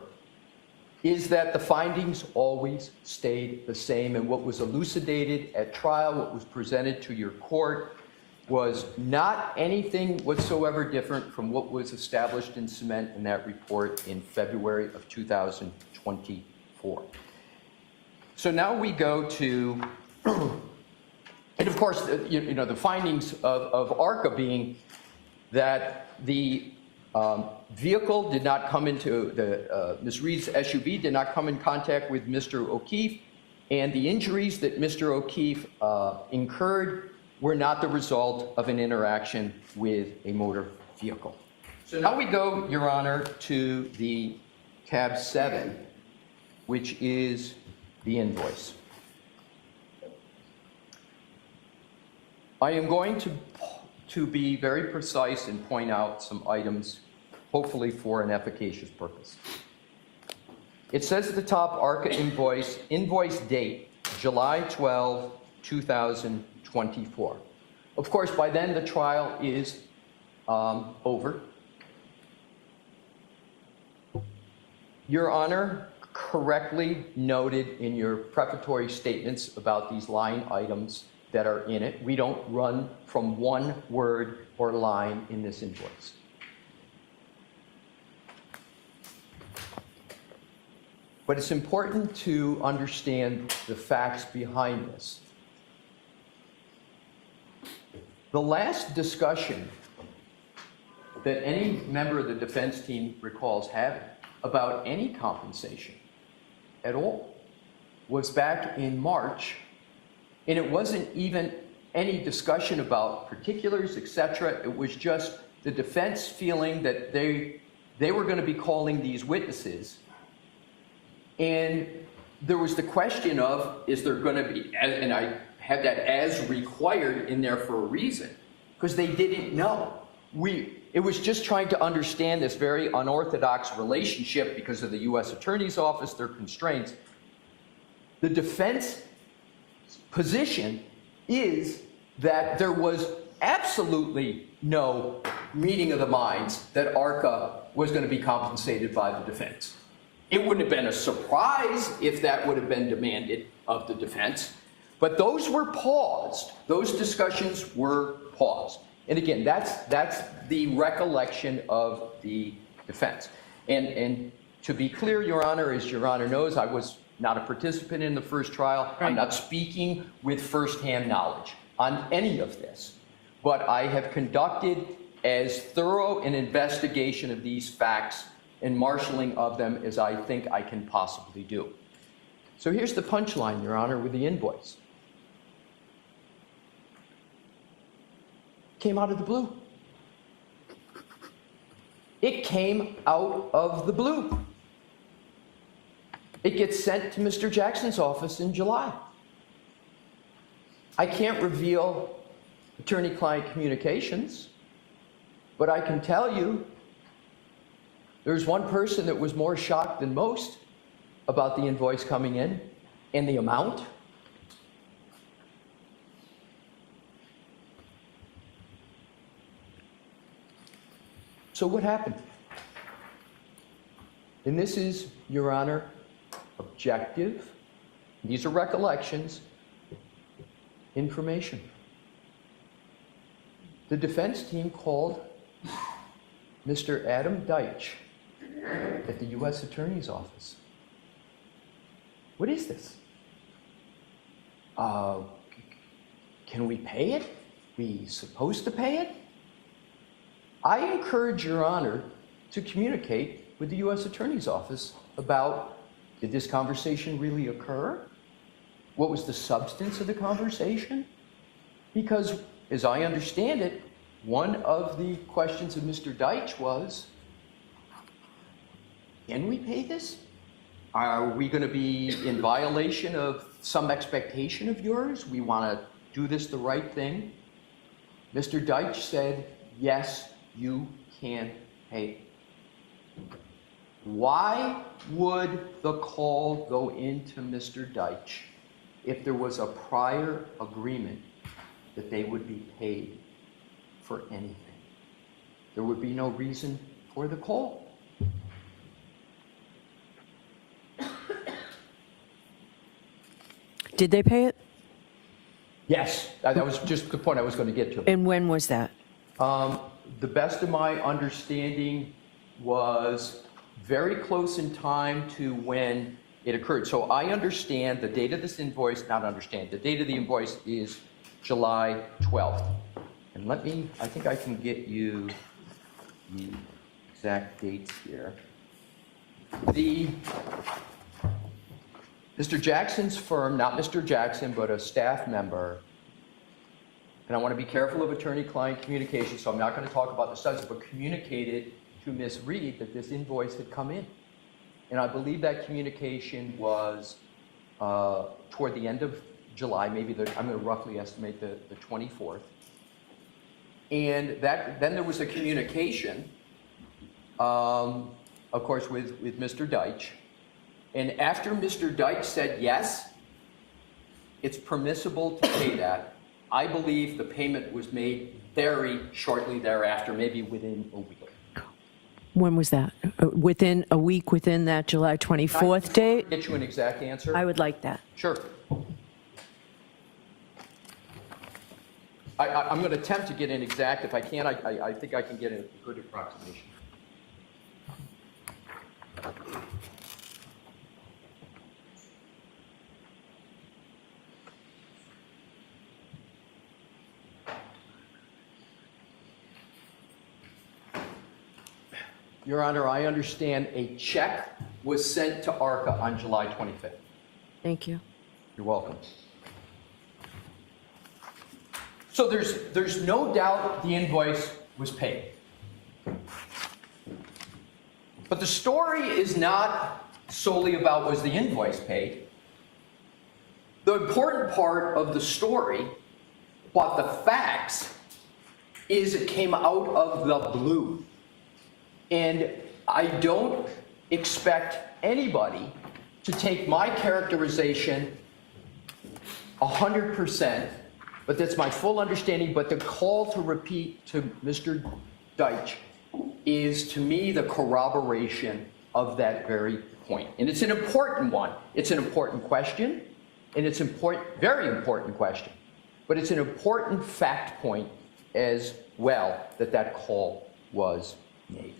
is that the findings always stayed the same. And what was elucidated at trial, what was presented to your court, was not anything whatsoever different from what was established in cement in that report in February of 2024. So now we go to, and of course, the findings of ARCA being that the vehicle did not come into, Ms. Reed's SUV did not come in contact with Mr. O'Keefe, and the injuries that Mr. O'Keefe incurred were not the result of an interaction with a motor vehicle. So now we go, Your Honor, to the tab 7, which is the invoice. I am going to be very precise and point out some items, hopefully for an efficacious purpose. It says at the top, ARCA invoice date, July 12, 2024. Of course, by then the trial is over. Your Honor correctly noted in your prefatory statements about these line items that are in it. We don't run from one word or line in this invoice. But it's important to understand the facts behind this. The last discussion that any member of the defense team recalls having about any compensation at all was back in March, and it wasn't even any discussion about particulars, etc. It was just the defense feeling that they were going to be calling these witnesses. And there was the question of, is there going to be, and I had that as required in there for a reason, because they didn't know. It was just trying to understand this very unorthodox relationship because of the U.S. Attorney's Office, their constraints. The defense position is that there was absolutely no meeting of the minds that ARCA was going to be compensated by the defense. It wouldn't have been a surprise if that would have been demanded of the defense, but those were paused. Those discussions were paused. And again, that's the recollection of the defense. And to be clear, Your Honor, as Your Honor knows, I was not a participant in the first trial. I'm not speaking with firsthand knowledge on any of this, but I have conducted as thorough an investigation of these facts and marshaling of them as I think I can possibly do. So here's the punchline, Your Honor, with the invoice. Came out of the blue. It came out of the blue. It gets sent to Mr. Jackson's office in July. I can't reveal attorney-client communications, but I can tell you there's one person that was more shocked than most about the invoice coming in and the amount. So what happened? And this is, Your Honor, objective. These are recollections, information. The defense team called Mr. Adam Deitch at the U.S. Attorney's Office. What is this? Can we pay it? We supposed to pay it? I encourage Your Honor to communicate with the U.S. Attorney's Office about, did this conversation really occur? What was the substance of the conversation? Because, as I understand it, one of the questions of Mr. Deitch was, can we pay this? Are we going to be in violation of some expectation of yours? We want to do this the right thing? Mr. Deitch said, yes, you can pay. Why would the call go into Mr. Deitch if there was a prior agreement that they would be paid for anything. There would be no reason for the call. Did they pay it? Yes, that was just the point I was going to get to. And when was that? The best of my understanding was very close in time to when it occurred. So I understand the date of this invoice, not understand, the date of the invoice is July 12th. And I think I can get you the exact dates here. Mr. Jackson's firm, not Mr. Jackson, but a staff member, and I want to be careful of attorney-client communication, so I'm not going to talk about the subject, but communicated to Ms. Reed that this invoice had come in. And I believe that communication was toward the end of July, maybe I'm going to roughly estimate the 24th. And then there was a communication, of course, with Mr. Deitch. And after Mr. Deitch said, yes, it's permissible to pay that, I believe the payment was made very shortly thereafter, maybe within a week. When was that? Within a week within that July 24th date? Get you an exact answer? I would like that. Sure. I'm going to attempt to get an exact. If I can't, I think I can get a good approximation. Your Honor, I understand a check was sent to ARCA on July 25th. Thank you. You're welcome. So there's no doubt the invoice was paid. But the story is not solely about was the invoice paid. The important part of the story, about the facts, is it came out of the blue. And I don't expect anybody to take my characterization 100%, but that's my full understanding. But the call to repeat to Mr. Deitch is, to me, the corroboration of that very point. And it's an important one. It's an important question, and it's very important question. But it's an important fact point as well that call was made.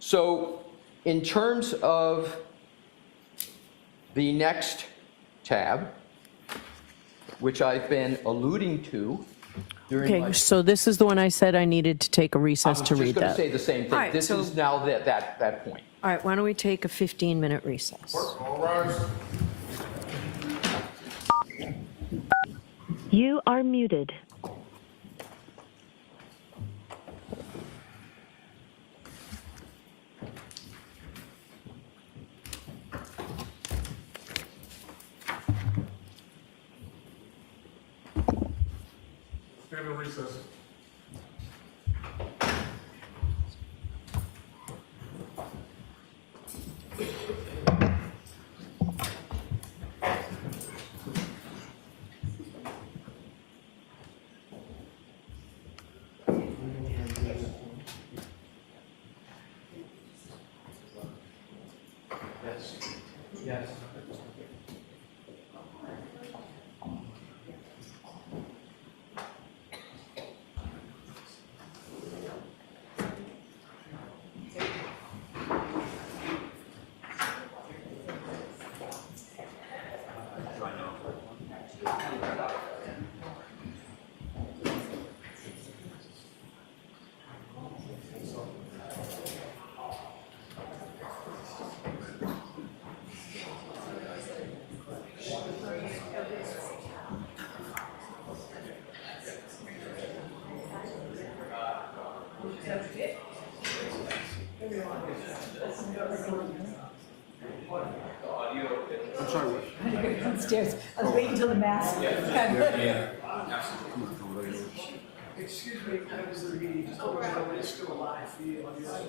So in terms of the next tab, which I've been alluding to during Okay, so this is the one I said I needed to take a recess to read I was just that. going to say the same thing. All right, This so- is now that point. All right, why don't we take a 15-minute recess? All rise. You are muted. Stand in recess. Yes. I'm sorry, what? Downstairs. I was waiting until the mask. Excuse me, I was the meeting, just over there, it's still alive for you on the other side.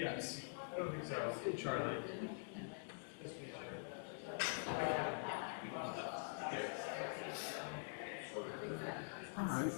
Yes, I don't think so. Charlie. All right.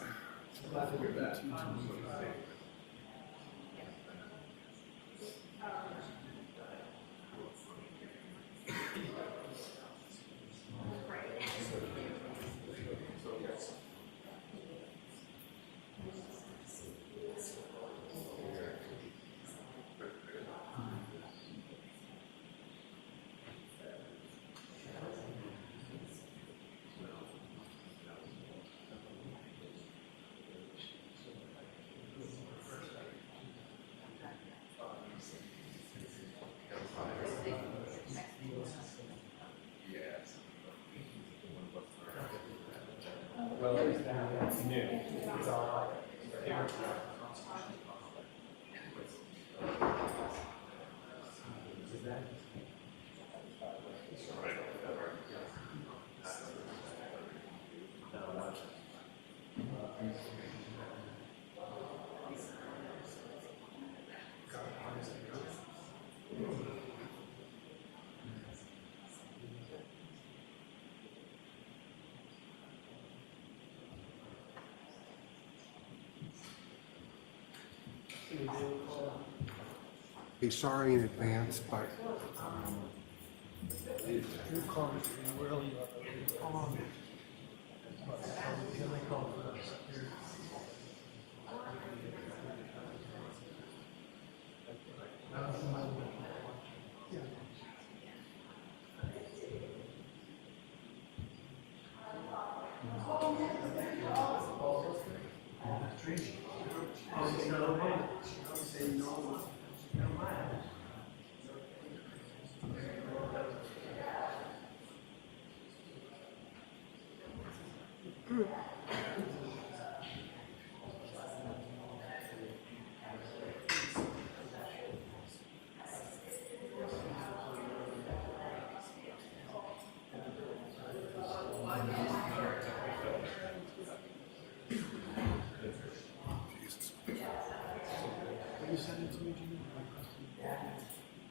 Hey, sorry in advance, but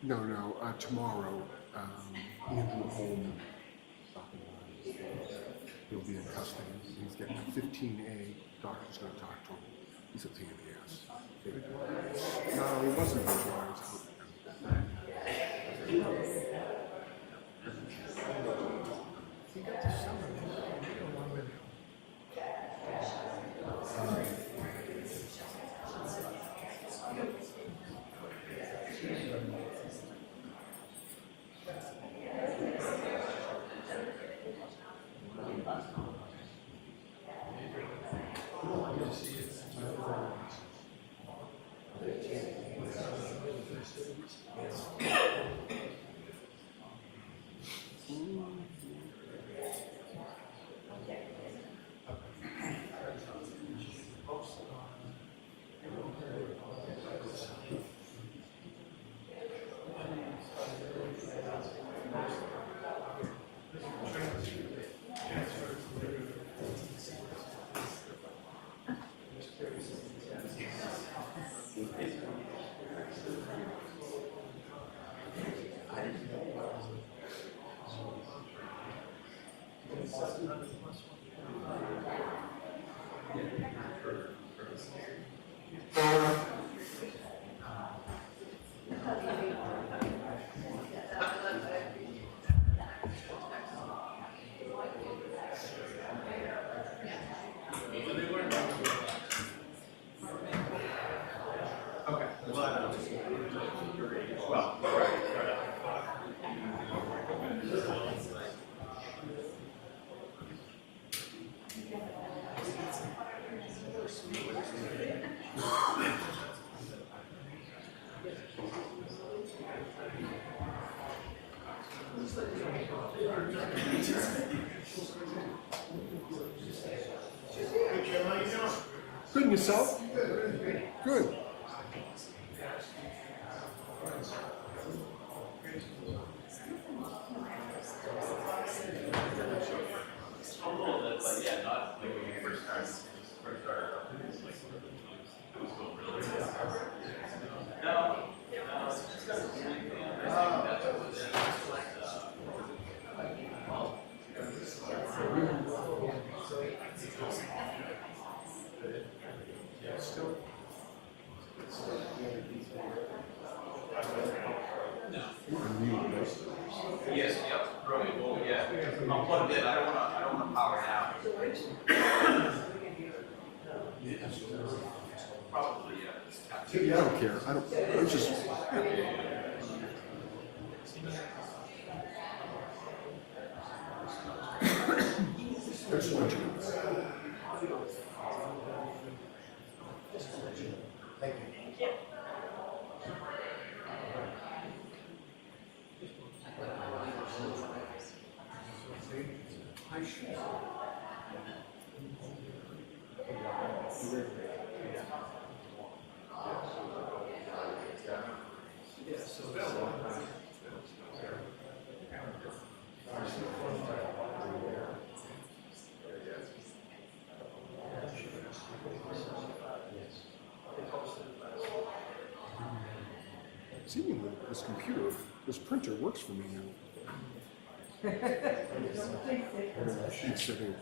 no, tomorrow. Andrew Holman, stopping by. He'll be in custody. He's getting a 15A. Doctor's going to talk to him. He's a pain in the ass. No, he wasn't a good lawyer. Good, and yourself? Good. Yes, yep, really, well, yeah, I'm plugged in, I don't wanna power it out. Probably, yeah. Yeah, I don't care. I don't, it's just. There's one. Seemingly, this computer, this printer works for me now. Sheet setting.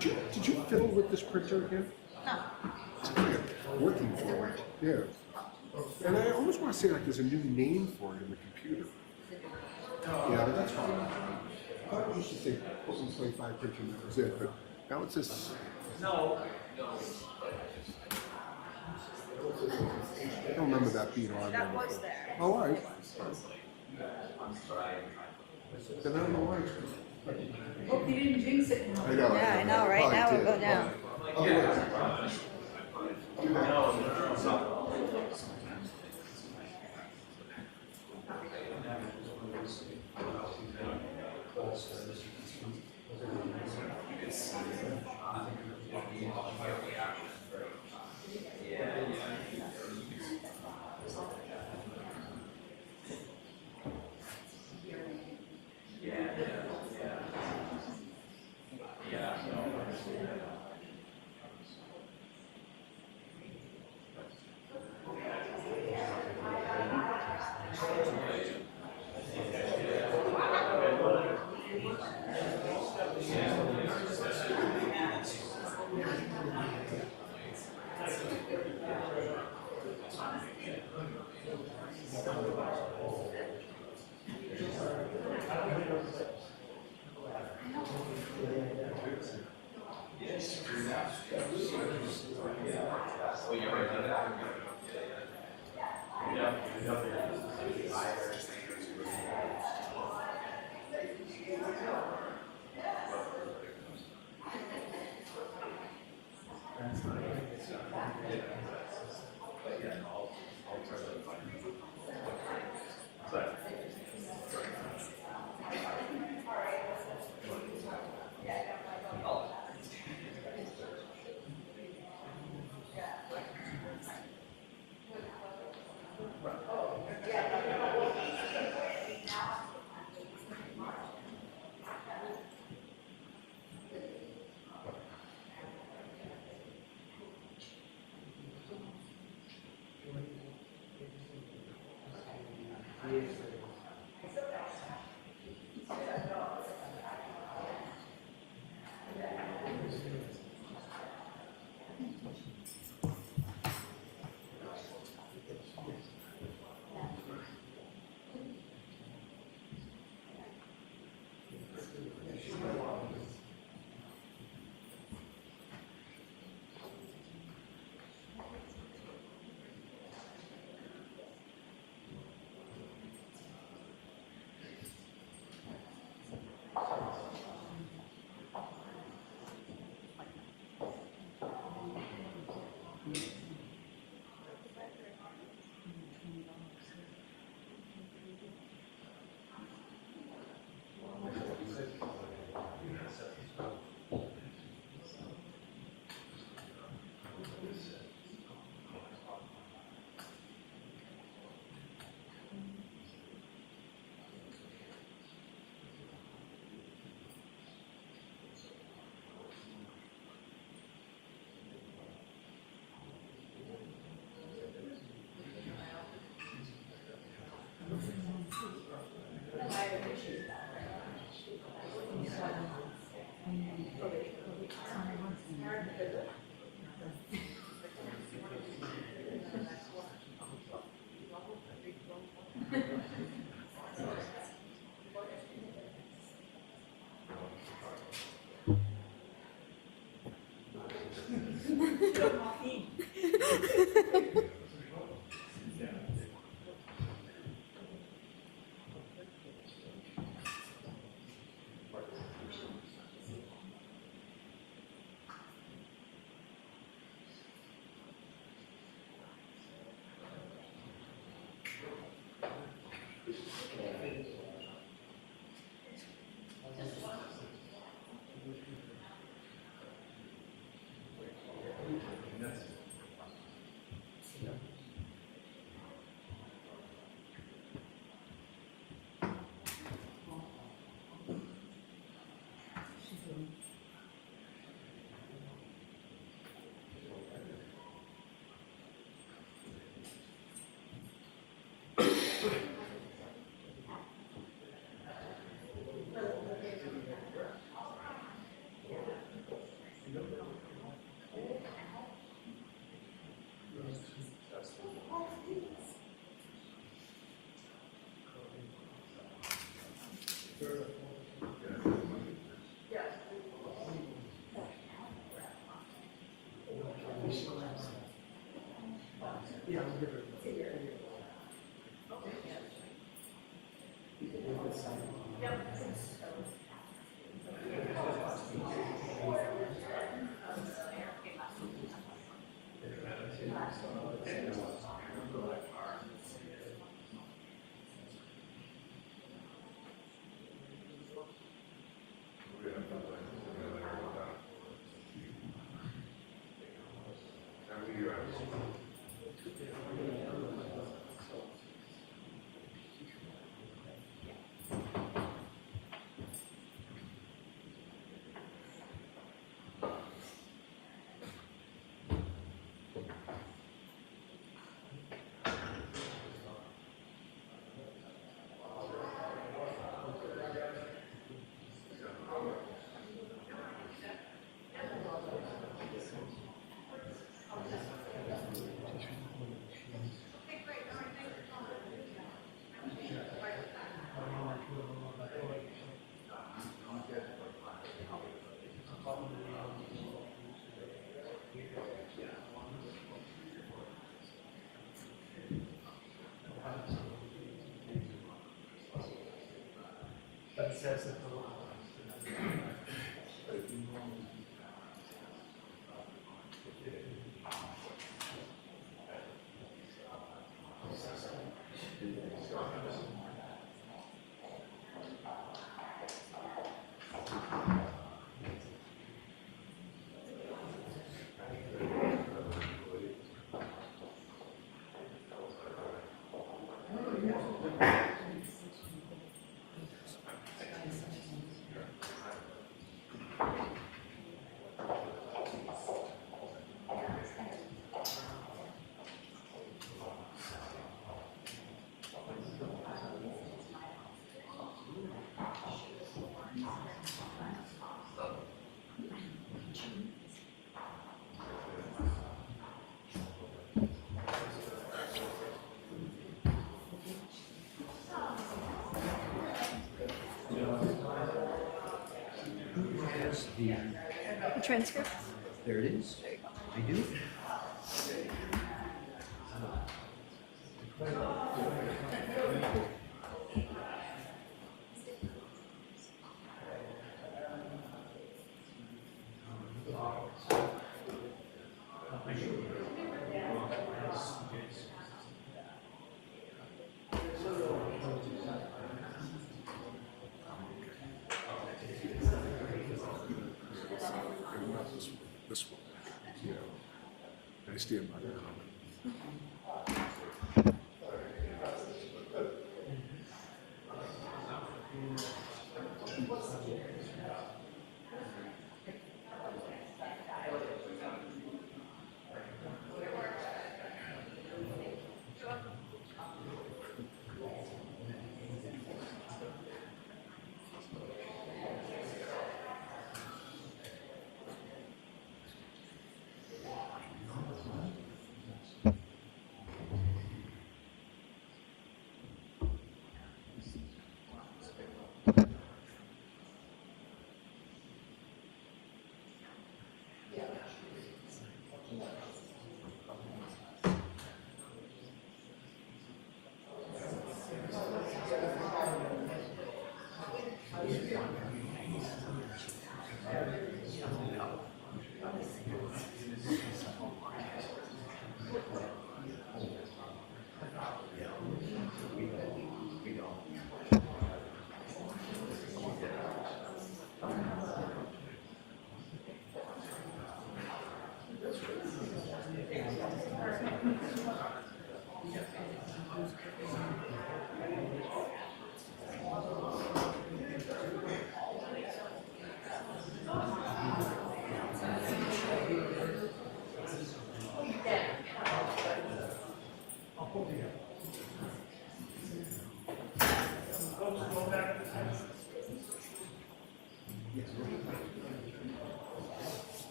Did you fiddle with this printer again? No. It's working for it. Yeah. And I almost want to say like there's a new name for it in the computer. Yeah, but that's fine. I thought it used to say 25 printer, that was it, but now it says. No. I don't remember that being on there. That was there. Oh, all right. Then I don't know why. Hope you didn't jinx it. I know. Yeah, I know, right? Now we'll go down. Yeah, we'll give her. But it says that the The transcript? There it is. I do. This one, I stand by the comment.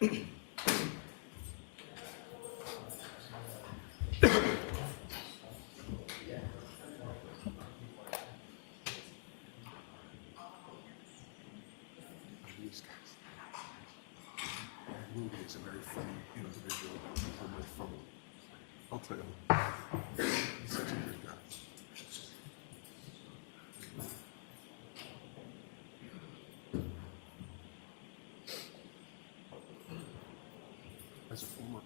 These guys. Rudy is a very funny individual on my phone. I'll tell you. He's such a good guy.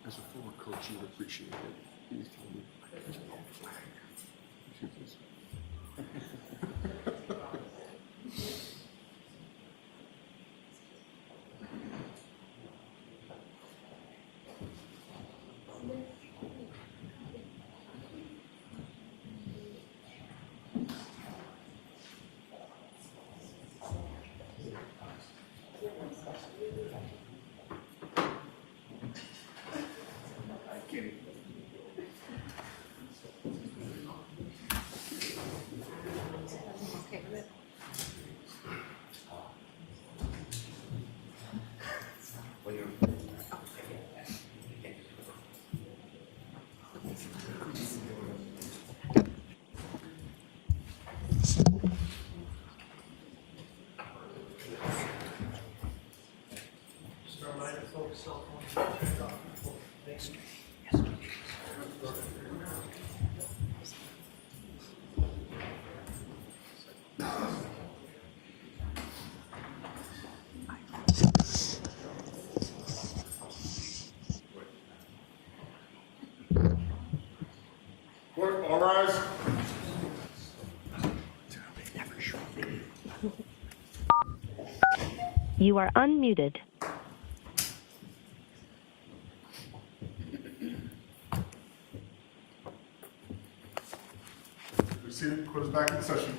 As a former coach, you would appreciate it. He's telling me, there's no flag. Shoot this. All rise. You are unmuted. Proceed. Court is back in session.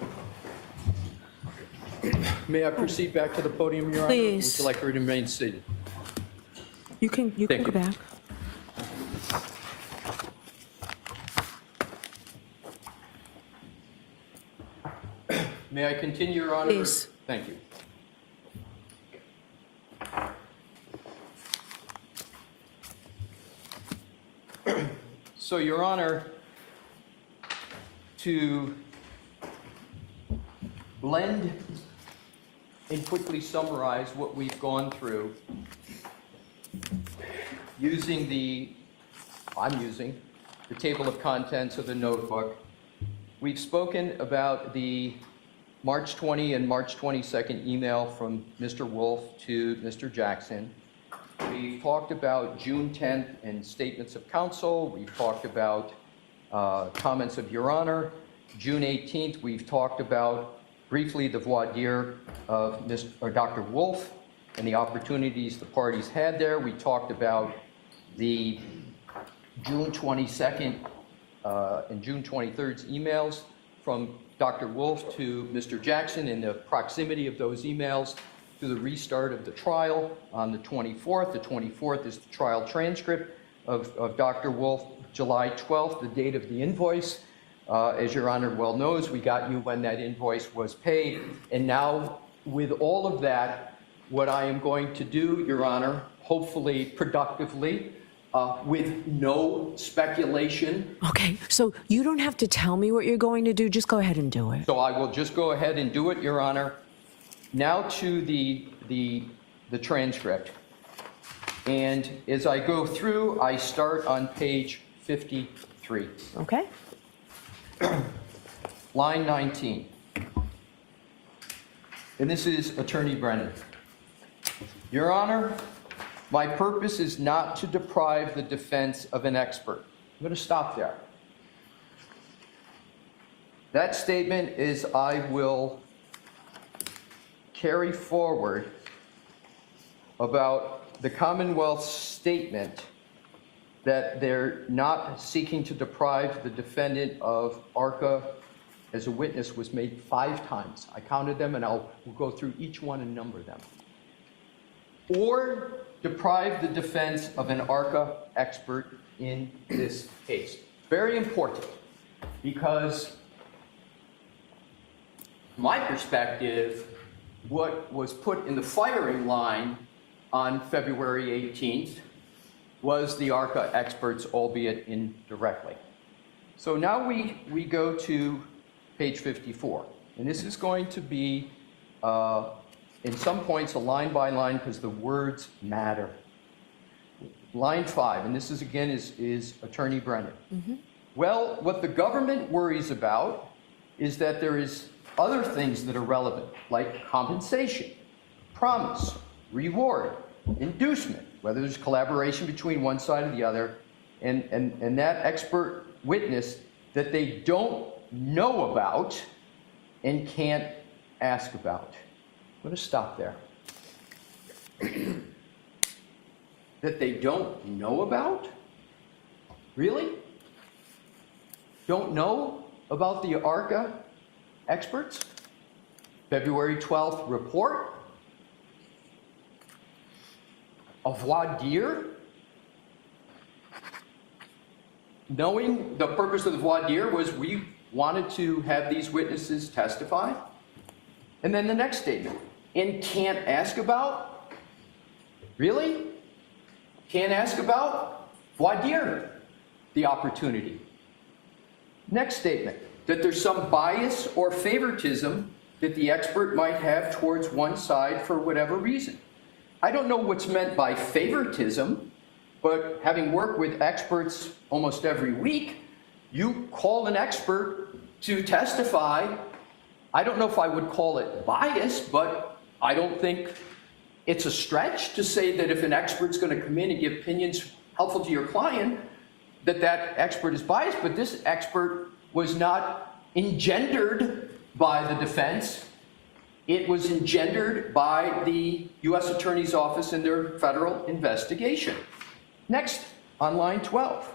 May I proceed back to the podium, Your Honor? Please. Would you like to remain seated? You can Thank go you. back. May I continue, Your Honor? Please. Thank you. So, Your Honor, to blend and quickly summarize what we've gone through I'm using the table of contents of the notebook. We've spoken about the March 20 and March 22nd email from Mr. Wolf to Mr. Jackson. We've talked about June 10th and statements of counsel. We've talked about comments of Your Honor. June 18th, we've talked about briefly the voir dire of Dr. Wolf and the opportunities the parties had there. We talked about the June 22nd and June 23rd's emails from Dr. Wolf to Mr. Jackson and the proximity of those emails to the restart of the trial on the 24th. The 24th is the trial transcript of Dr. Wolf. July 12th, the date of the invoice. As Your Honor well knows, we got you when that invoice was paid. And now, with all of that, what I am going to do, Your Honor, hopefully productively, with no speculation. Okay, so you don't have to tell me what you're going to do. Just go ahead and do it. So I will just go ahead and do it, Your Honor. Now to the transcript. And as I go through, I start on page 53. Okay? Line 19. And this is Attorney Brennan. Your Honor, my purpose is not to deprive the defense of an expert. I'm going to stop there. That statement is I will carry forward about the Commonwealth's statement that they're not seeking to deprive the defendant of ARCA as a witness was made 5 times. I counted them, and we'll go through each one and number them. Or deprive the defense of an ARCA expert in this case. Very important, because from my perspective, what was put in the firing line on February 18th was the ARCA experts, albeit indirectly. So now we go to page 54, and this is going to be, in some points, a line by line because the words matter. Line 5, and this is again is Attorney Brennan. Well, what the government worries about is that there is other things that are relevant, like compensation, promise, reward, inducement, whether there's collaboration between one side or the other, and that expert witness that they don't know about and can't ask about. I'm going to stop there. That they don't know about? Really? Don't know about the ARCA experts? February 12th report? A voir dire? Knowing the purpose of the voir dire was we wanted to have these witnesses testify. And then the next statement, and can't ask about? Really? Can't ask about? Voir dire, the opportunity. Next statement, that there's some bias or favoritism that the expert might have towards one side for whatever reason. I don't know what's meant by favoritism, but having worked with experts almost every week, you call an expert to testify. I don't know if I would call it bias, but I don't think it's a stretch to say that if an expert's going to come in and give opinions helpful to your client, that expert is biased. But this expert was not engendered by the defense. It was engendered by the U.S. Attorney's Office in their federal investigation. Next, on line 12.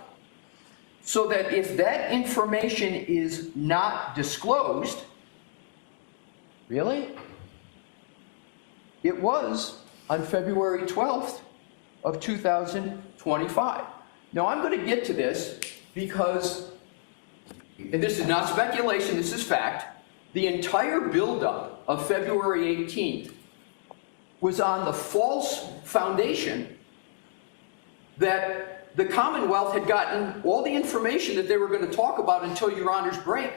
So that if that information is not disclosed, really? It was on February 12th of 2025. Now, I'm going to get to this because, and this is not speculation, this is fact, the entire buildup of February 18th was on the false foundation that the Commonwealth had gotten all the information that they were going to talk about until Your Honor's break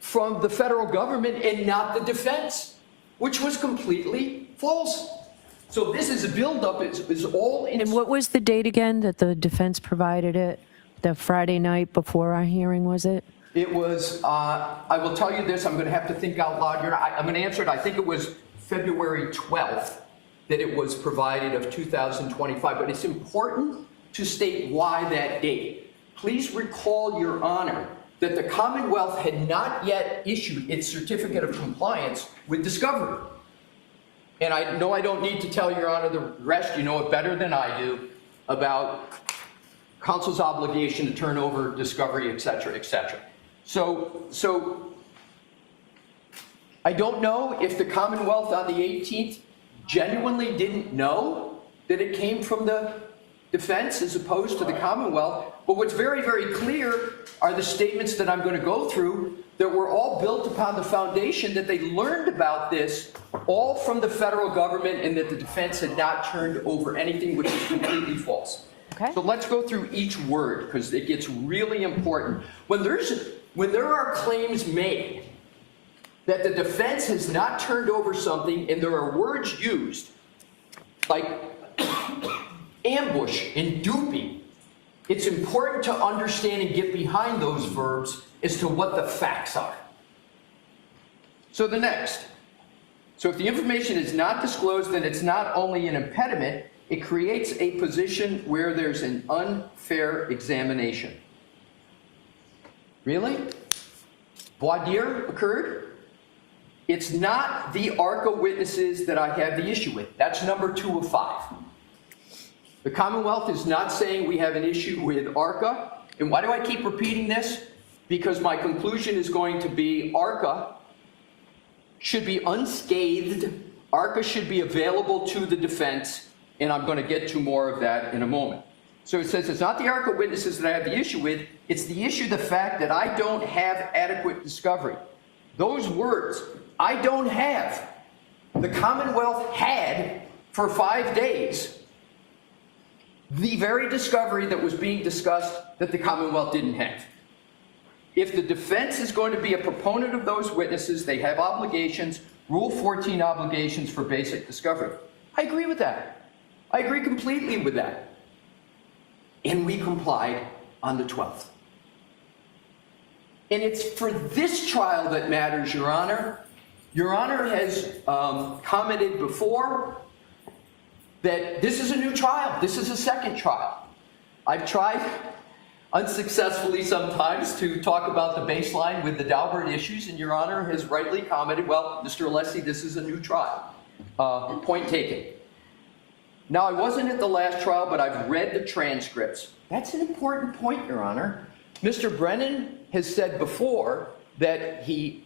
from the federal government and not the defense, which was completely false. So this is a buildup, it's all in. And what was the date again that the defense provided it? The Friday night before our hearing, was it? It was, I will tell you this, I'm going to have to think out loud here. I'm going to answer it. I think it was February 12th that it was provided of 2025, but it's important to state why that date. Please recall, Your Honor, that the Commonwealth had not yet issued its certificate of compliance with discovery. And I know I don't need to tell Your Honor the rest, you know it better than I do, about counsel's obligation to turn over discovery, et cetera, et cetera. So I don't know if the Commonwealth on the 18th genuinely didn't know that it came from the defense as opposed to the Commonwealth, but what's very, very clear are the statements that I'm going to go through that were all built upon the foundation that they learned about this all from the federal government and that the defense had not turned over anything, which is completely false. Okay. So let's go through each word because it gets really important. When there are claims made that the defense has not turned over something and there are words used like ambush and duping, it's important to understand and get behind those verbs as to what the facts are. So the next. So if the information is not disclosed, then it's not only an impediment, it creates a position where there's an unfair examination. Really? Voir dire occurred? It's not the ARCA witnesses that I have the issue with. That's number 2 of 5. The Commonwealth is not saying we have an issue with ARCA. And why do I keep repeating this? Because my conclusion is going to be ARCA should be unscathed. ARCA should be available to the defense. And I'm going to get to more of that in a moment. So it says it's not the ARCA witnesses that I have the issue with. It's the issue, the fact that I don't have adequate discovery. Those words, I don't have. The Commonwealth had for 5 days the very discovery that was being discussed that the Commonwealth didn't have. If the defense is going to be a proponent of those witnesses, they have obligations, Rule 14 obligations for basic discovery. I agree with that. I agree completely with that. And we complied on the 12th. And it's for this trial that matters, Your Honor. Your Honor has commented before that this is a new trial. This is a second trial. I've tried unsuccessfully sometimes to talk about the baseline with the Daubert issues, and Your Honor has rightly commented, well, Mr. Alessi, this is a new trial. Point taken. Now, I wasn't at the last trial, but I've read the transcripts. That's an important point, Your Honor. Mr. Brennan has said before that he,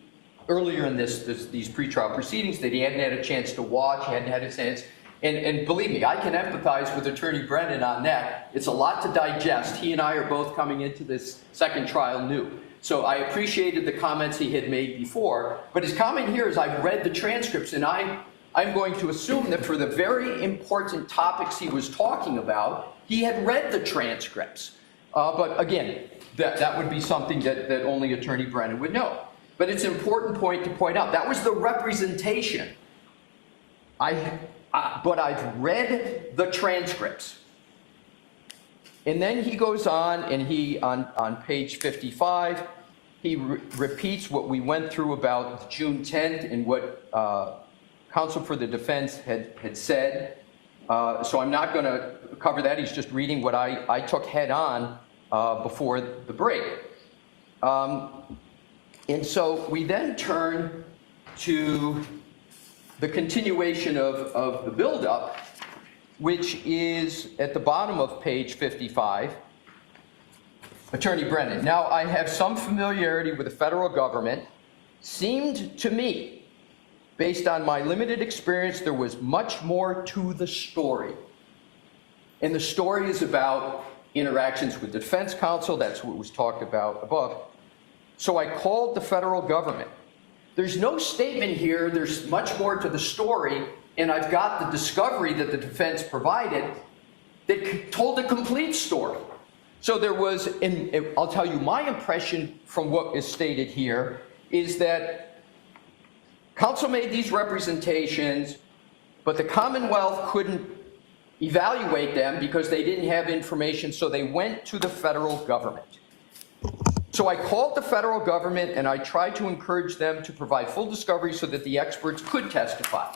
earlier in these pretrial proceedings, that he hadn't had a chance to watch, hadn't had a chance. And believe me, I can empathize with Attorney Brennan on that. It's a lot to digest. He and I are both coming into this second trial new. So I appreciated the comments he had made before, but his comment here is I've read the transcripts, and I'm going to assume that for the very important topics he was talking about, he had read the transcripts. But again, that would be something that only Attorney Brennan would know. But it's an important point to point out. That was the representation. But I've read the transcripts. And then he goes on, and on page 55, he repeats what we went through about June 10th and what counsel for the defense had said. So I'm not going to cover that. He's just reading what I took head on before the break. And so we then turn to the continuation of the buildup, which is at the bottom of page 55, Attorney Brennan. Now, I have some familiarity with the federal government. Seemed to me, based on my limited experience, there was much more to the story. And the story is about interactions with defense counsel. That's what was talked about above. So I called the federal government. There's no statement here, there's much more to the story, and I've got the discovery that the defense provided that told the complete story. So there was, and I'll tell you, my impression from what is stated here is that counsel made these representations, but the Commonwealth couldn't evaluate them because they didn't have information, so they went to the federal government. So I called the federal government and I tried to encourage them to provide full discovery so that the experts could testify.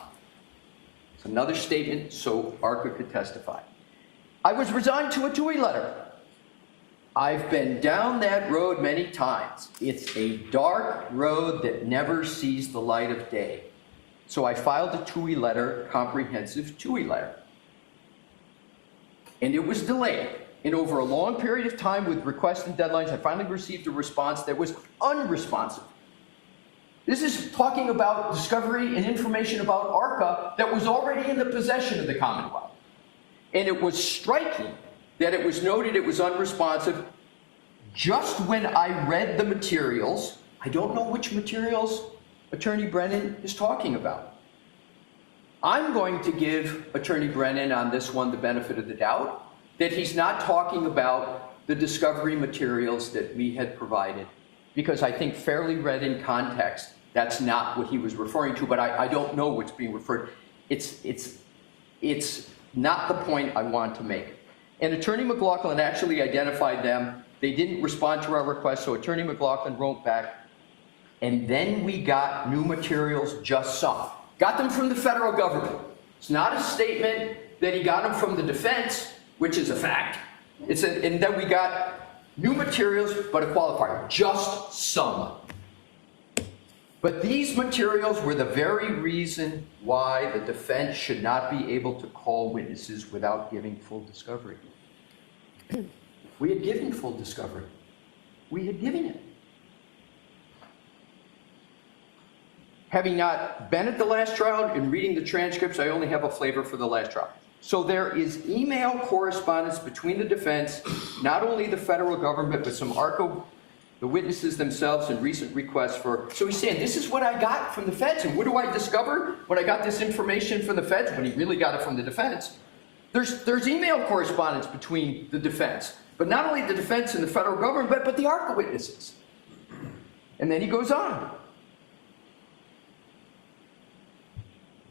It's another statement so ARCA could testify. I was resigned to a TUI letter. I've been down that road many times. It's a dark road that never sees the light of day. So I filed a TUI letter, comprehensive TUI letter. And it was delayed. And over a long period of time with requests and deadlines, I finally received a response that was unresponsive. This is talking about discovery and information about ARCA that was already in the possession of the Commonwealth. And it was striking that it was noted it was unresponsive just when I read the materials. I don't know which materials Attorney Brennan is talking about. I'm going to give Attorney Brennan on this one the benefit of the doubt that he's not talking about the discovery materials that we had provided, because I think fairly read in context, that's not what he was referring to, but I don't know what's being referred. It's not the point I want to make. And Attorney McLaughlin actually identified them. They didn't respond to our request, so Attorney McLaughlin wrote back, and then we got new materials, just some. Got them from the federal government. It's not a statement that he got them from the defense, which is a fact. And then we got new materials, but a qualifier, just some. But these materials were the very reason why the defense should not be able to call witnesses without giving full discovery. We had given full discovery. We had given it. Having not been at the last trial and reading the transcripts, I only have a flavor for the last trial. So there is email correspondence between the defense, not only the federal government, but some ARCA the witnesses themselves and recent requests for, so he's saying, this is what I got from the feds, and what do I discover when I got this information from the feds, when he really got it from the defense? There's email correspondence between the defense, but not only the defense and the federal government, but the ARCA witnesses. And then he goes on.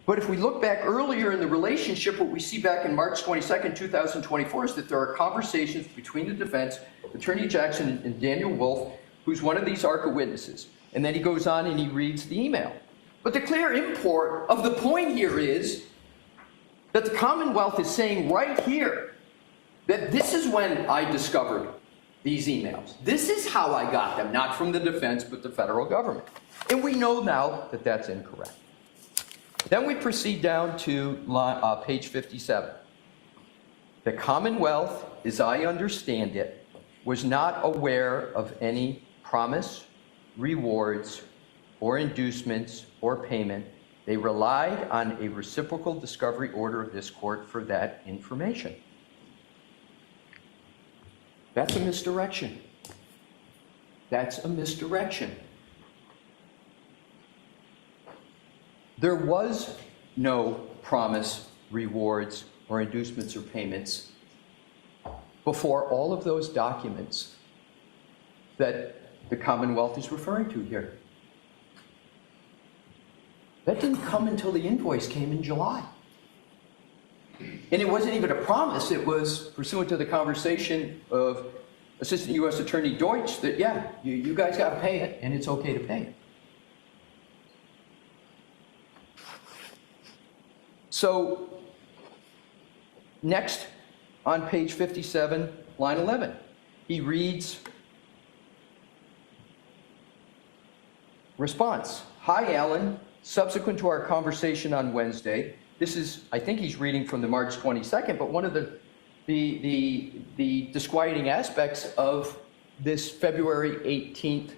But if we look back earlier in the relationship, what we see back in March 22nd, 2024 is that there are conversations between the defense, Attorney Jackson and Daniel Wolf, who's one of these ARCA witnesses. And then he goes on and he reads the email. But the clear import of the point here is that the Commonwealth is saying right here that this is when I discovered these emails. This is how I got them, not from the defense, but the federal government. And we know now that that's incorrect. Then we proceed down to page 57. The Commonwealth, as I understand it, was not aware of any promise, rewards, or inducements, or payment. They relied on a reciprocal discovery order of this court for that information. That's a misdirection. That's a misdirection. There was no promise, rewards, or inducements or payments before all of those documents that the Commonwealth is referring to here. That didn't come until the invoice came in July. And it wasn't even a promise. It was pursuant to the conversation of Assistant U.S. Attorney Deutsch that, yeah, you guys got to pay it, and it's okay to pay it. So, next, on page 57, line 11, he reads, response, "Hi, Alan. Subsequent to our conversation on Wednesday," this is, I think he's reading from the March 22nd, but one of the disquieting aspects of this February 18th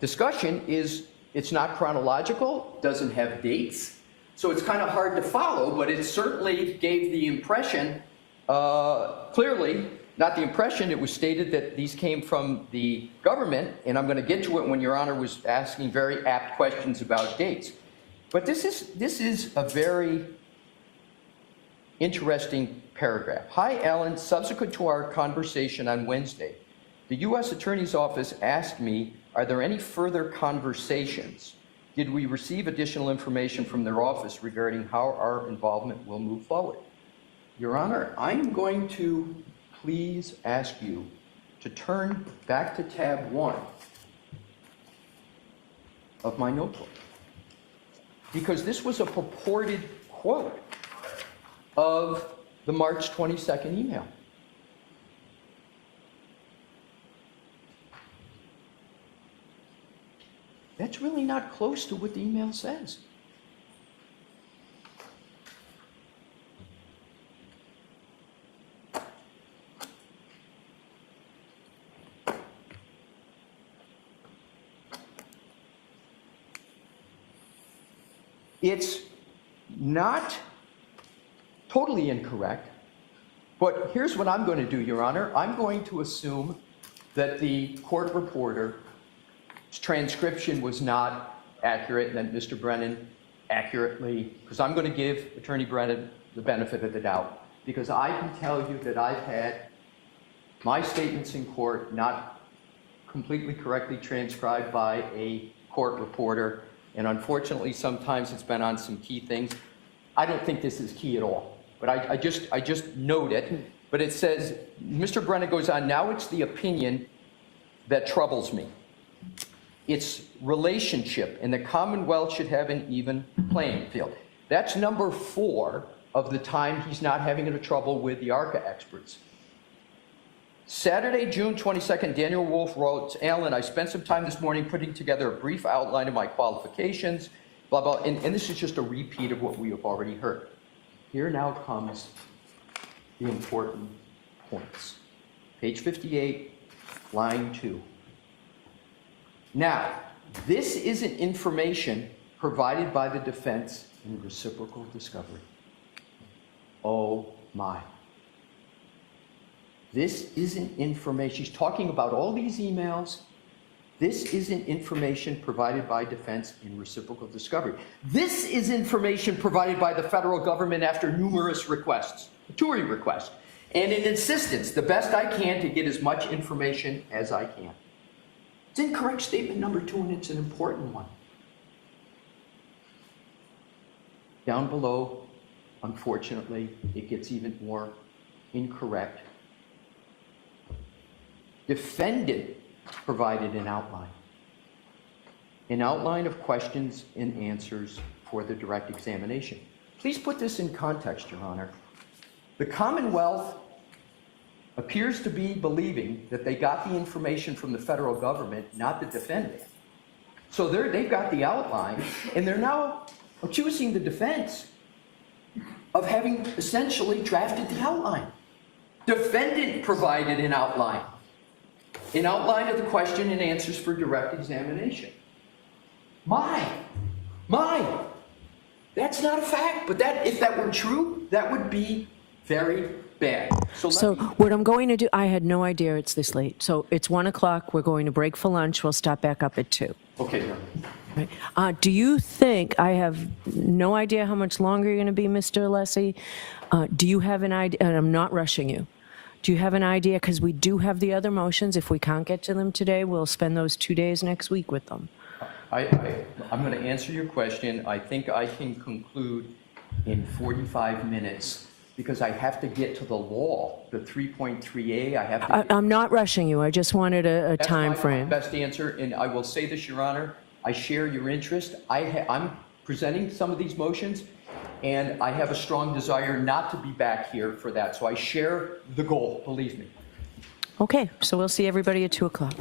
discussion is it's not chronological, doesn't have dates. So it's kind of hard to follow, but it certainly gave the impression, clearly, not the impression, it was stated that these came from the government, and I'm going to get to it when Your Honor was asking very apt questions about dates. But this is a very interesting paragraph. "Hi, Alan. Subsequent to our conversation on Wednesday, the U.S. Attorney's Office asked me, are there any further conversations? Did we receive additional information from their office regarding how our involvement will move forward?" Your Honor, I'm going to please ask you to turn back to tab 1 of my notebook, because this was a purported quote of the March 22nd email. That's really not close to what the email says. It's not totally incorrect, but here's what I'm going to do, Your Honor. I'm going to assume that the court reporter's transcription was not accurate, and that Mr. Brennan accurately, because I'm going to give Attorney Brennan the benefit of the doubt, because I can tell you that I've had my statements in court not completely correctly transcribed by a court reporter, and unfortunately sometimes it's been on some key things. I don't think this is key at all, but I just note it. But it says, Mr. Brennan goes on, "Now it's the opinion that troubles me. It's relationship, and the Commonwealth should have an even playing field." That's number 4 of the time he's not having any trouble with the ARCA experts. Saturday, June 22nd, Daniel Wolf wrote, "Alan, I spent some time this morning putting together a brief outline of my qualifications," blah, blah, and this is just a repeat of what we have already heard. Here now comes the important points. Page 58, line 2. Now, this isn't information provided by the defense in reciprocal discovery. Oh my. This isn't information. She's talking about all these emails. This isn't information provided by defense in reciprocal discovery. This is information provided by the federal government after numerous requests, TURI requests, and an insistence, the best I can, to get as much information as I can. It's incorrect statement number 2, and it's an important one. Down below, unfortunately, it gets even more incorrect. Defendant provided an outline of questions and answers for the direct examination. Please put this in context, Your Honor. The Commonwealth appears to be believing that they got the information from the federal government, not the defendant. So they've got the outline, and they're now accusing the defense of having essentially drafted the outline. Defendant provided an outline of the question and answers for direct examination. My, that's not a fact, but if that were true, that would be very bad. So what I'm going to do, I had no idea it's this late. So it's 1 o'clock, we're going to break for lunch, we'll start back up at 2. Okay, Your Honor. Right. Do you think, I have no idea how much longer you're going to be, Mr. Alessi. Do you have an idea, and I'm not rushing you, do you have an idea, because we do have the other motions, if we can't get to them today, we'll spend those 2 days next week with them. I'm going to answer your question. I think I can conclude in 45 minutes, because I have to get to the law, the 3.3a. I have to. I'm not rushing you, I just wanted a time frame. That's my best answer, and I will say this, Your Honor, I share your interest. I'm presenting some of these motions, and I have a strong desire not to be back here for that. So I share the goal, believe me. Okay, so we'll see everybody at 2 o'clock.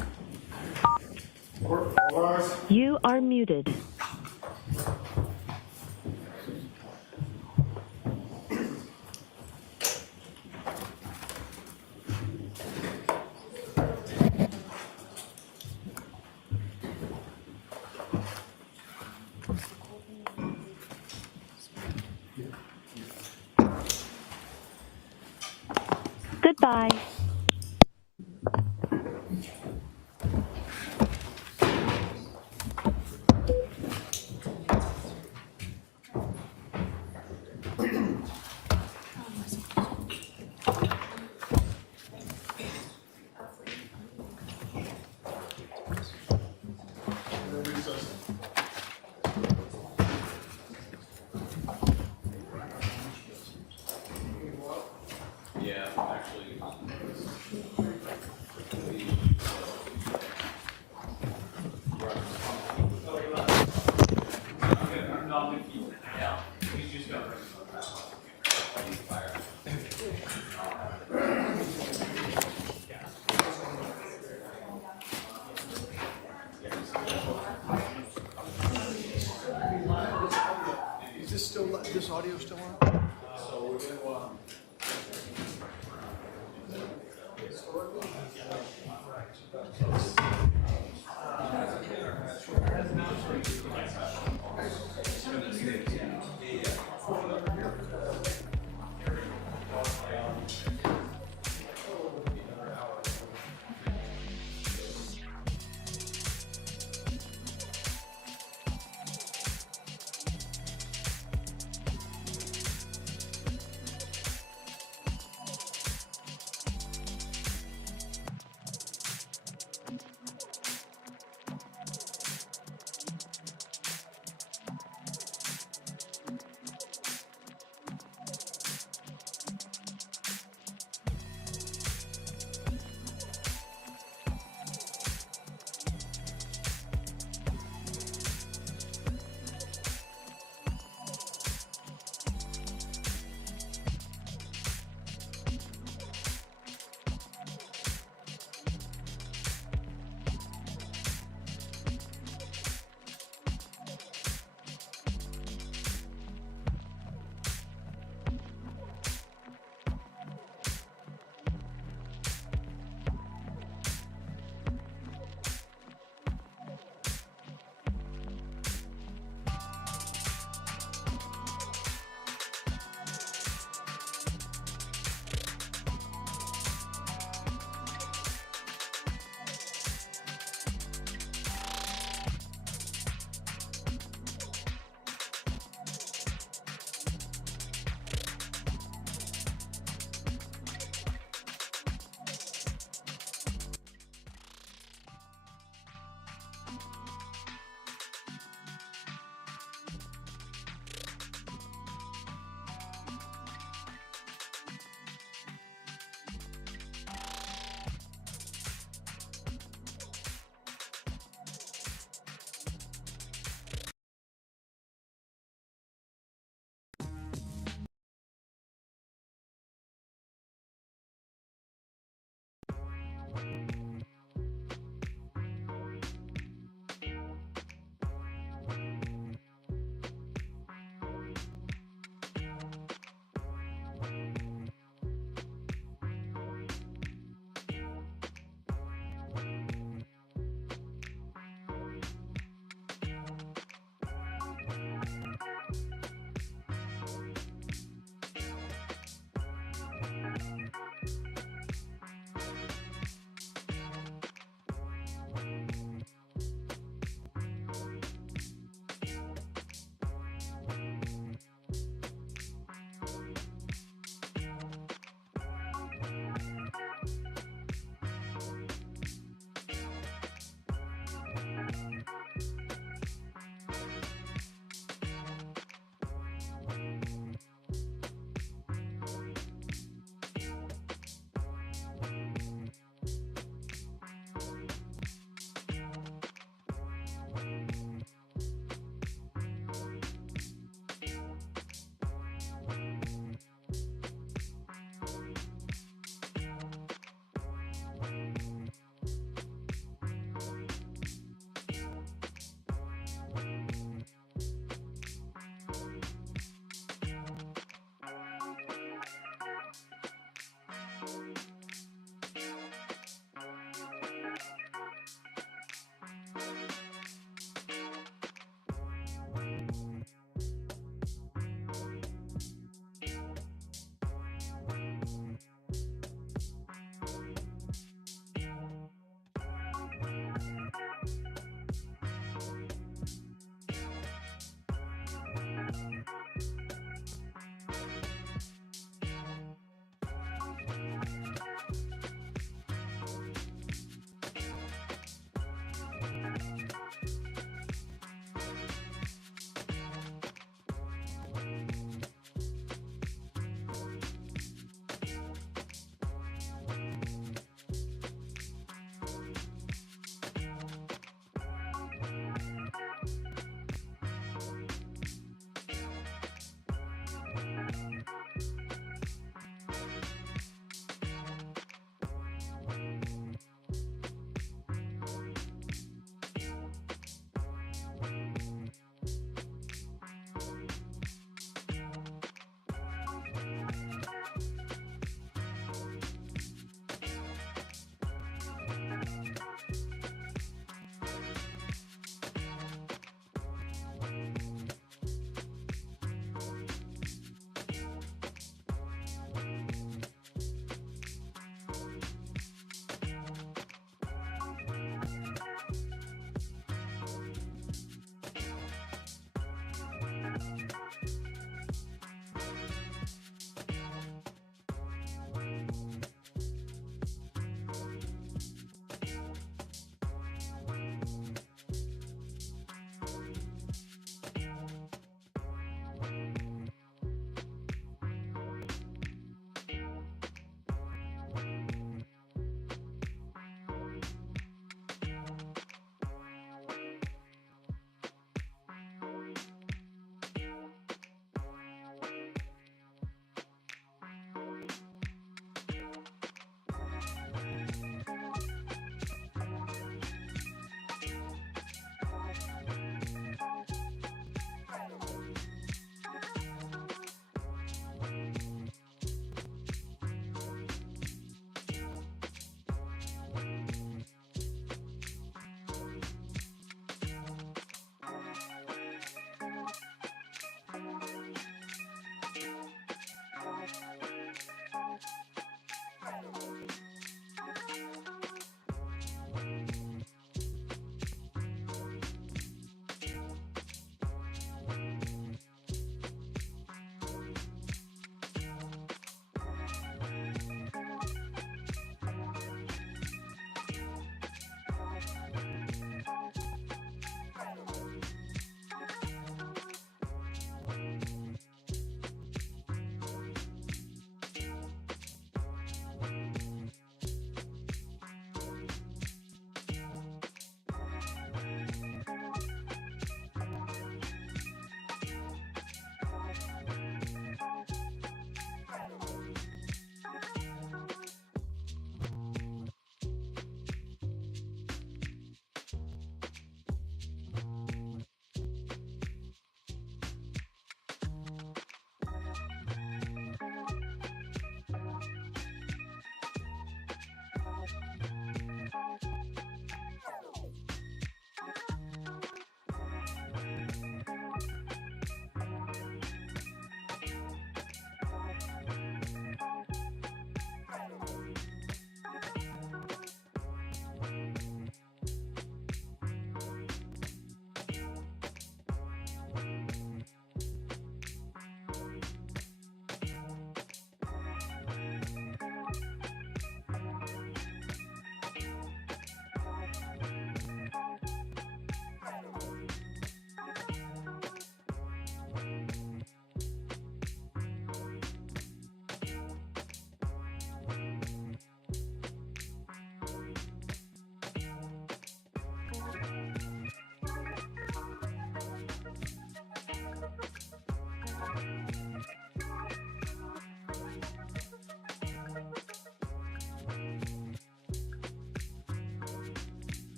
You are muted. Goodbye. This audio still on?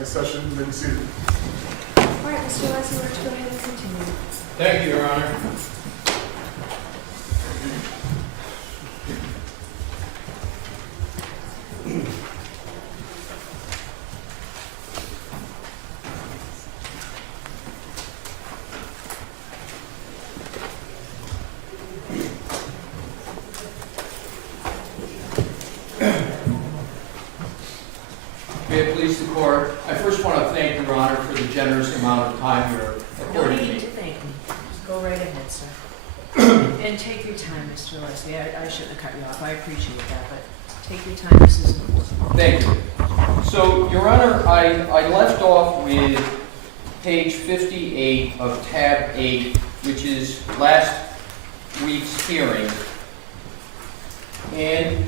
executive session, you may be seated. All right, Mr. Alessi, let's go ahead and continue. Thank you, Your Honor. May it please the court, I first want to thank Your Honor for the generous amount of time you're No according need me. to thank me. Just go right ahead, sir. And take your time, Mr. Alessi. I shouldn't have cut you off. I appreciate that, but take your time. This is important. Thank you. So, Your Honor, I left off with page 58 of tab 8, which is last week's hearing. And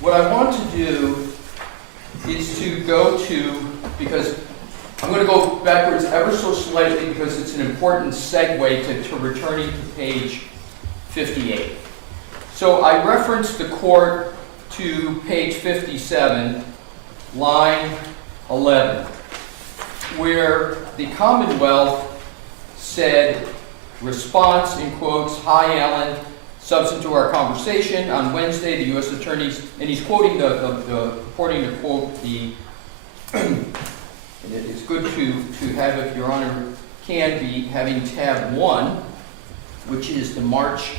what I want to do is to go to, because I'm going to go backwards ever so slightly because it's an important segue to returning to page 58. So I referenced the court to page 57, line 11, where the Commonwealth said, response, in quotes, "Hi, Ellen, substance to our conversation. On Wednesday, the U.S. attorneys," and he's quoting purporting to quote the, and it's good to have, if Your Honor can be, having tab 1, which is the March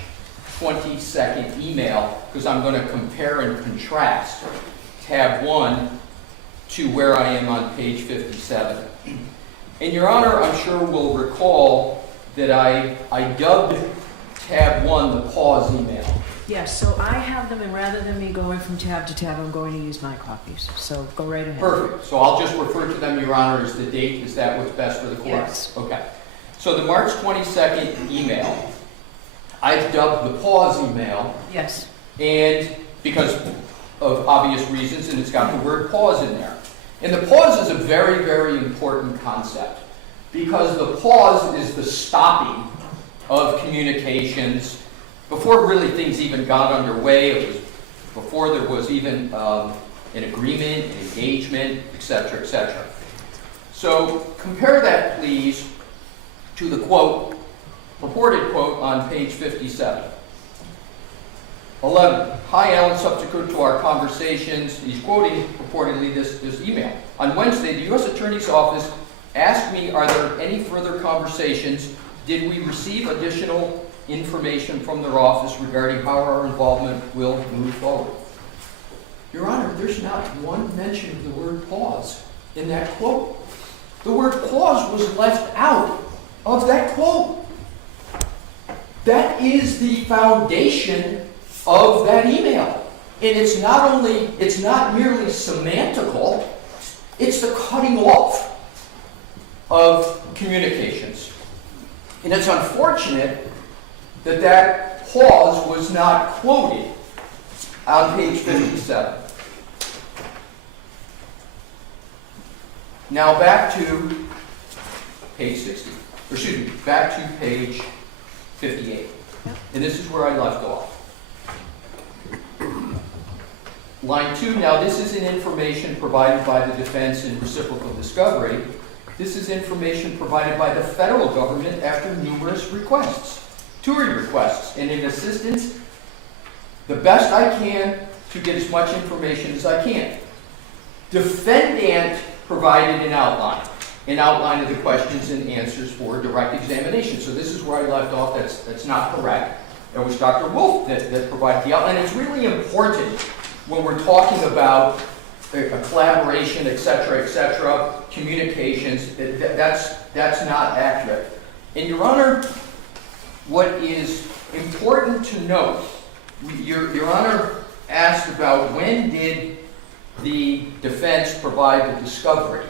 22nd email, because I'm going to compare and contrast tab 1 to where I am on page 57. And Your Honor, I'm sure will recall that I dubbed tab 1 the pause email. Yes, so I have them, and rather than me going from tab to tab, I'm going to use my copies. So go right ahead. Perfect. So I'll just refer to them, Your Honor, as the date. Is that what's best for the court? Yes. Okay. So the March 22nd email, I've dubbed the pause email. Yes. And because of obvious reasons, and it's got the word pause in there. And the pause is a very, very important concept, because the pause is the stopping of communications before really things even got underway. It was before there was even an agreement, an engagement, etc., etc. So compare that, please, to the quote, purported quote on page 57. 11, "Hi, Alan, subsequent to our conversations," he's quoting purportedly this email. "On Wednesday, the U.S. Attorney's Office asked me, are there any further conversations? Did we receive additional information from their office regarding how our involvement will move forward?" Your Honor, there's not one mention of the word pause in that quote. The word pause was left out of that quote. That is the foundation of that email. And it's not merely semantical, it's the cutting off of communications. And it's unfortunate that that pause was not quoted on page 57. Now back to page 60, or excuse me, back to page 58. And this is where I left off. Line 2, now this is an information provided by the defense in reciprocal discovery. This is information provided by the federal government after numerous requests, touring requests, and in assistance, the best I can to get as much information as I can. Defendant provided an outline of the questions and answers for direct examination. So this is where I left off. That's not correct. It was Dr. Wolf that provided the outline. It's really important when we're talking about a collaboration, et cetera, communications, that's not accurate. And Your Honor, what is important to note, Your Honor asked about when did the defense provide the discovery.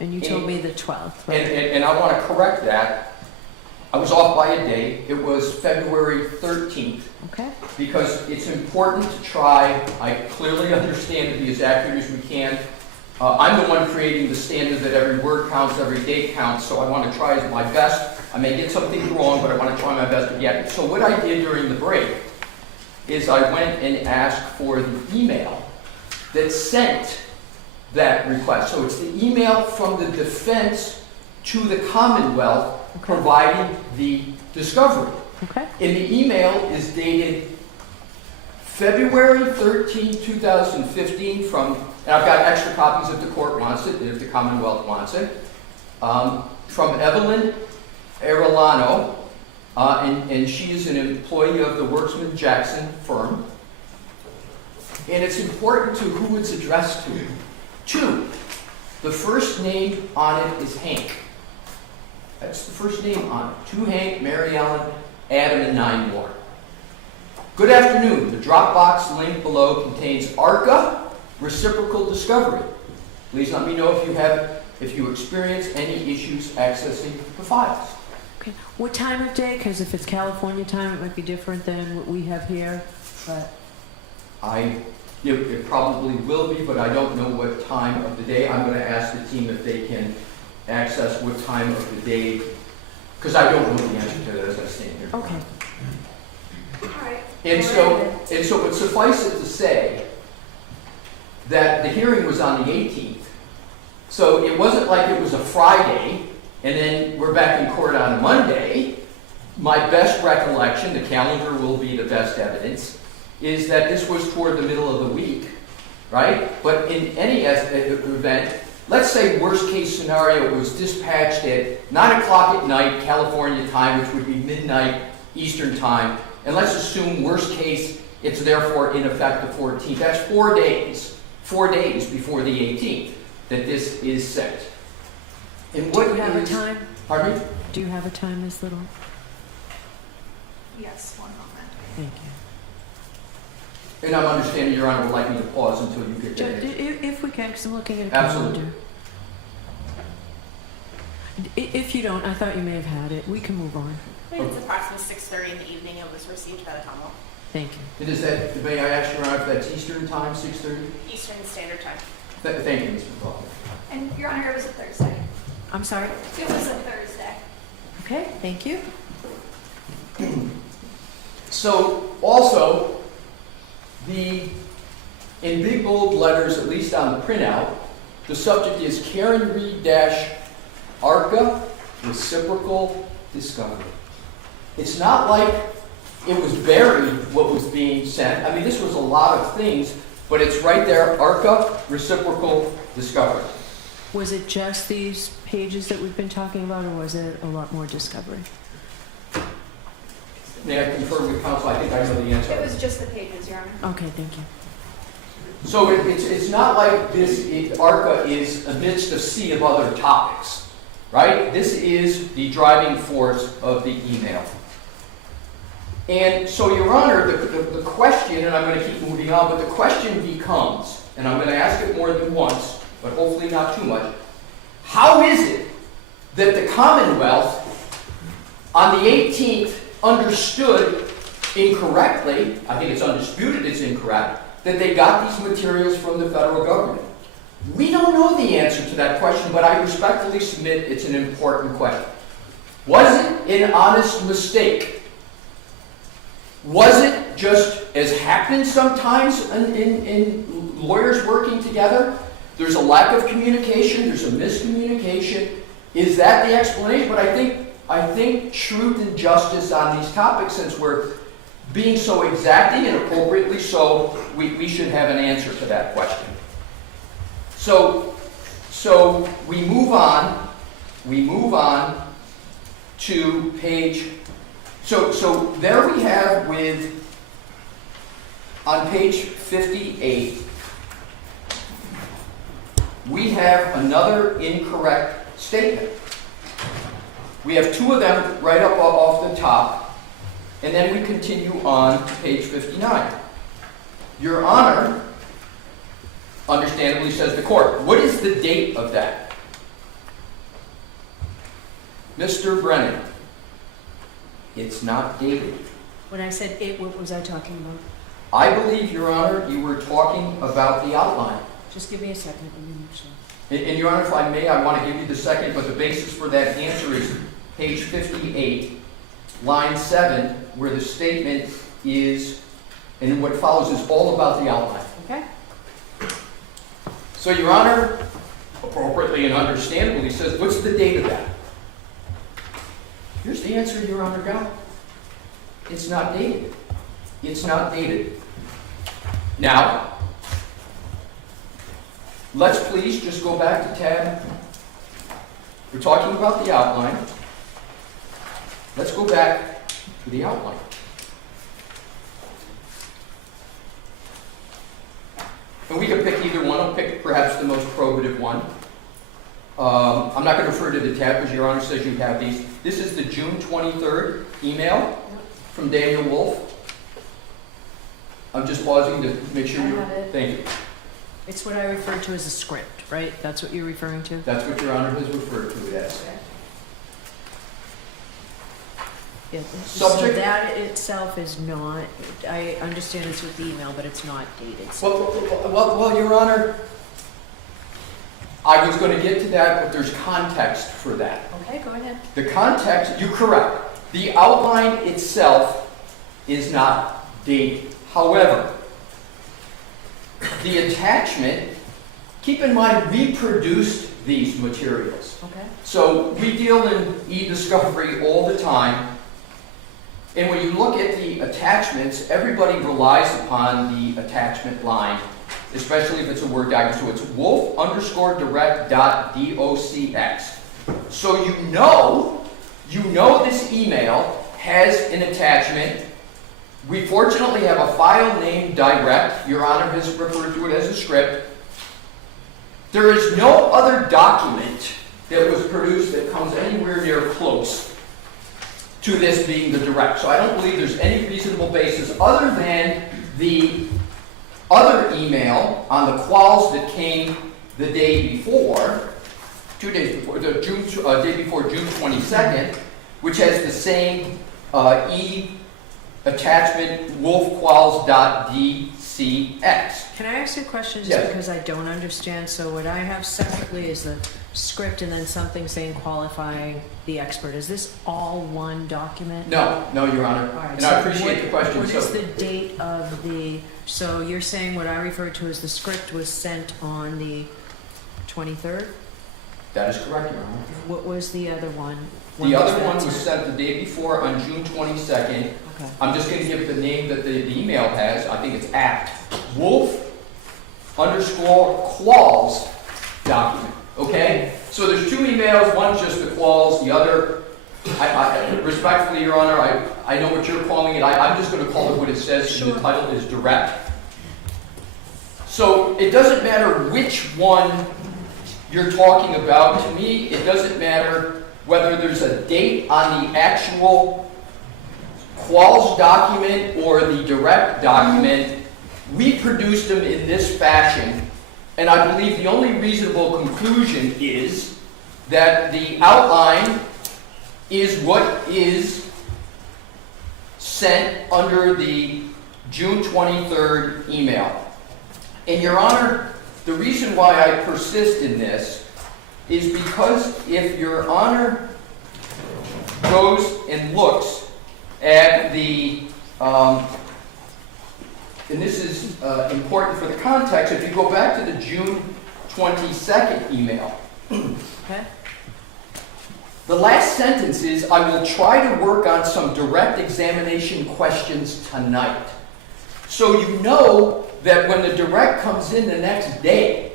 And you told me the 12th, right? And I want to correct that. I was off by a day. It was February 13th. Okay. Because it's important to try, I clearly understand, to be as accurate as we can. I'm the one creating the standard that every word counts, every date counts, so I want to try my best. I may get something wrong, but I want to try my best to get it. So what I did during the break is I went and asked for the email that sent that request. So it's the email from the defense to the Commonwealth providing the discovery. Okay. And the email is dated February 13, 2015 from, and I've got extra copies if the court wants it, if the Commonwealth wants it, from Evelyn Arellano, and she is an employee of the Worksman Jackson firm. And it's important to who it's addressed to. 2, the first name on it is Hank. That's the first name on it. To Hank, Mary Ellen, Adam, and 9 more. Good afternoon. The Dropbox link below contains ARCA reciprocal discovery. Please let me know if you experience any issues accessing the files. Okay. What time of day? Because if it's California time, it might be different than what we have here. But It probably will be, but I don't know what time of the day. I'm going to ask the team if they can access what time of the day, because I don't know the answer to that as I stand here. okay. And so, but suffice it to say that the hearing was on the 18th. So it wasn't like it was a Friday and then we're back in court on a Monday. My best recollection, the calendar will be the best evidence, is that this was toward the middle of the week, right? But in any event, let's say worst case scenario, it was dispatched at 9 o'clock at night, California time, which would be midnight Eastern time. And let's assume worst case, it's therefore in effect the 14th. That's 4 days before the 18th that this is sent. And what Do you have a time? Pardon me? Do you have a time, Ms. Little? Yes, one moment. Thank you. And I'm understanding Your Honor would like me to pause until you get that. If we can, because I'm looking at a Absolutely. calendar. If you don't, I thought you may have had it. We can move on. It's approximately 6:30 in the evening. It was received by the Commonwealth. Thank you. And is that, may I ask Your Honor if that's Eastern time, 6:30? Eastern Standard Time. Thank you, Ms. McCall. And Your Honor, it was a Thursday. I'm sorry? It was a Thursday. Okay, thank you. So, also, in big bold letters, at least on the printout, the subject is Karen Reed-ARCA Reciprocal Discovery. It's not like it was buried what was being sent. I mean, this was a lot of things, but it's right there, ARCA Reciprocal Discovery. Was it just these pages that we've been talking about, or was it a lot more discovery? May I confirm with counsel? I think I know the answer. It was just the pages, Your Honor. Okay, thank you. So it's not like ARCA is amidst a sea of other topics, right? This is the driving force of the email. And so, Your Honor, the question, and I'm going to keep moving on, but the question becomes, and I'm going to ask it more than once, but hopefully not too much, how is it that the Commonwealth on the 18th understood incorrectly, I think it's undisputed it's incorrect, that they got these materials from the federal government? We don't know the answer to that question, but I respectfully submit it's an important question. Was it an honest mistake? Was it just, as happens sometimes in lawyers working together, there's a lack of communication, there's a miscommunication? Is that the explanation? But I think truth and justice on these topics, since we're being so exacting and appropriately so, we should have an answer to that question. So we move on to page, so there we have on page 58, we have another incorrect statement. We have two of them right up off the top, and then we continue on to page 59. Your Honor, understandably, says the court. What is the date of that? Mr. Brennan, it's not dated. When I said it, what was I talking about? I believe, Your Honor, you were talking about the outline. Just give me a second. Let me make sure. And Your Honor, if I may, I want to give you the second, but the basis for that answer is page 58, line 7, where the statement is, and what follows is all about the outline. Okay. So Your Honor, appropriately and understandably says, what's the date of that? Here's the answer Your Honor got. It's not dated. It's not dated. Now, let's please just go back to tab. We're talking about the outline. Let's go back to the outline. And we can pick either one. I'll pick perhaps the most probative one. I'm not going to refer to the tab because Your Honor says you have these. This is the June 23rd email from Daniel Wolf. I'm just pausing to make sure you're... Thank you. It's what I refer to as a script, right? That's what you're referring to? That's what Your Honor has referred to it as. Yeah, Subject? So that itself is not, I understand it's with the email, but it's not dated. Well, Your Honor, I was going to get to that, but there's context for that. Okay, go ahead. The context, you're correct. The outline itself is not dated. However, the attachment, keep in mind, we produced these materials. Okay. So we deal in e-discovery all the time. And when you look at the attachments, everybody relies upon the attachment line, especially if it's a Word document. So it's wolf_direct.docx. So you know this email has an attachment. We fortunately have a file named direct. Your Honor has referred to it as a script. There is no other document that was produced that comes anywhere near close to this being the direct. So I don't believe there's any reasonable basis other than the other email on the quals that came the day before, 2 days before, the day before June 22nd, which has the same attachment wolfquals.dcx. Can I ask you a question just Yes. because I don't understand? So what I have separately is the script and then something saying qualifying the expert. Is this all one document? No, Your Honor. All right, And so I appreciate the question. What is the date of the, so you're saying what I refer to as the script was sent on the 23rd? That is correct, Your Honor. What was the other one? The other one was sent the day before on June 22nd. Okay. I'm just going to give it the name that the email has. I think it's wolf_quals document. Okay? So there's 2 emails. One's just the quals. The other, respectfully, Your Honor, I know what you're calling it. I'm just going to call it what it says in the title is direct. So it doesn't matter which one you're talking about. To me, it doesn't matter whether there's a date on the actual quals document or the direct document. We produced them in this fashion, and I believe the only reasonable conclusion is that the outline is what is sent under the June 23rd email. And Your Honor, the reason why I persist in this is because if Your Honor goes and looks at the, and this is important for the context, if you go back to the June 22nd email, Okay. the last sentence is, I will try to work on some direct examination questions tonight. So you know that when the direct comes in the next day,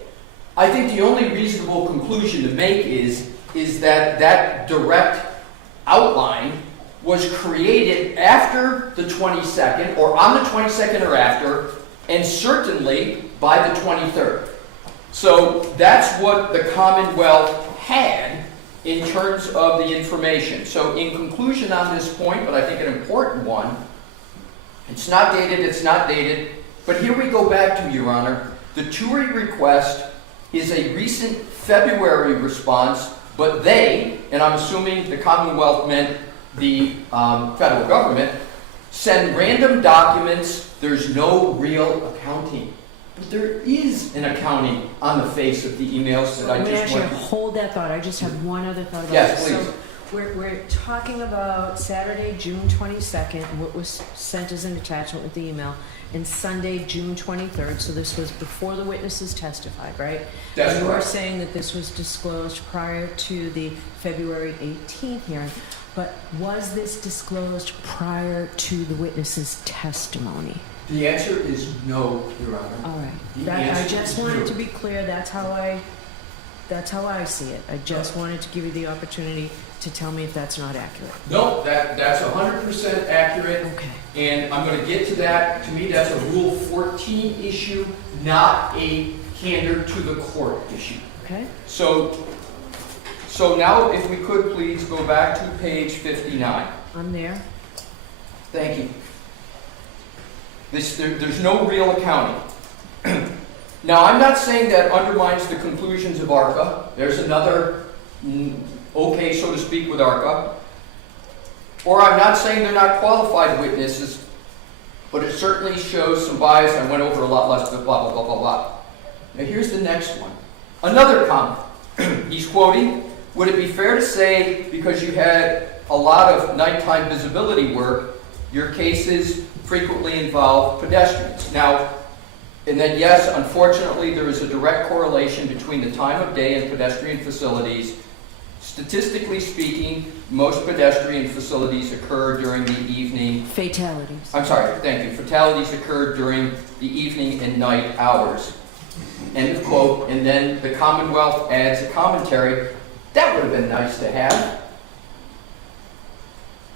I think the only reasonable conclusion to make is that that direct outline was created after the 22nd, or on the 22nd or after, and certainly by the 23rd. So that's what the Commonwealth had in terms of the information. So in conclusion on this point, but I think an important one, it's not dated, but here we go back to, Your Honor, the TURI request is a recent February response, but they, and I'm assuming the Commonwealth meant the federal government, send random documents. There's no real accounting. But there is an accounting on the face of the emails that I Let me just actually went. hold that thought. I just have one other thought. Yes, So please. We're talking about Saturday, June 22nd, what was sent as an attachment with the email, and Sunday, June 23rd, so this was before the witnesses testified, right? That's And you are correct. saying that this was disclosed prior to the February 18th hearing, but was this disclosed prior to the witnesses' testimony? The answer is no, Your Honor. All right. The That, I answer just is wanted no. to be clear, that's how I see it. I just wanted to give you the opportunity to tell me if that's not accurate. No, that's 100% accurate. Okay. And I'm going to get to that. To me, that's a Rule 14 issue, not a candor to the court issue. Okay? So now, if we could please go back to page 59. I'm there. Thank you. There's no real accounting. Now, I'm not saying that undermines the conclusions of ARCA. There's another okay, so to speak, with ARCA. Or I'm not saying they're not qualified witnesses, but it certainly shows some bias. I went over a lot less, blah, blah, blah, blah, blah. Now, here's the next one. Another comment. He's quoting, would it be fair to say, because you had a lot of nighttime visibility work, your cases frequently involve pedestrians? Now, and then yes, unfortunately, there is a direct correlation between the time of day and pedestrian facilities. Statistically speaking, most pedestrian facilities occur during the evening. Fatalities. I'm sorry, thank you. Fatalities occur during the evening and night hours. End of quote. And then the Commonwealth adds a commentary. That would have been nice to have.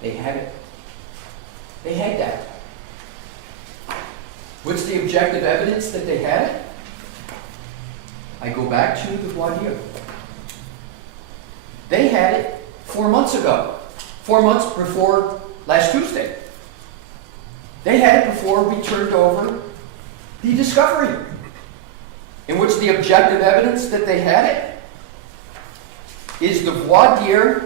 They had it. They had that. What's the objective evidence that they had it? I go back to the voir dire. They had it 4 months ago. 4 months before last Tuesday. They had it before we turned over the discovery. And what's the objective evidence that they had it? Is the voir dire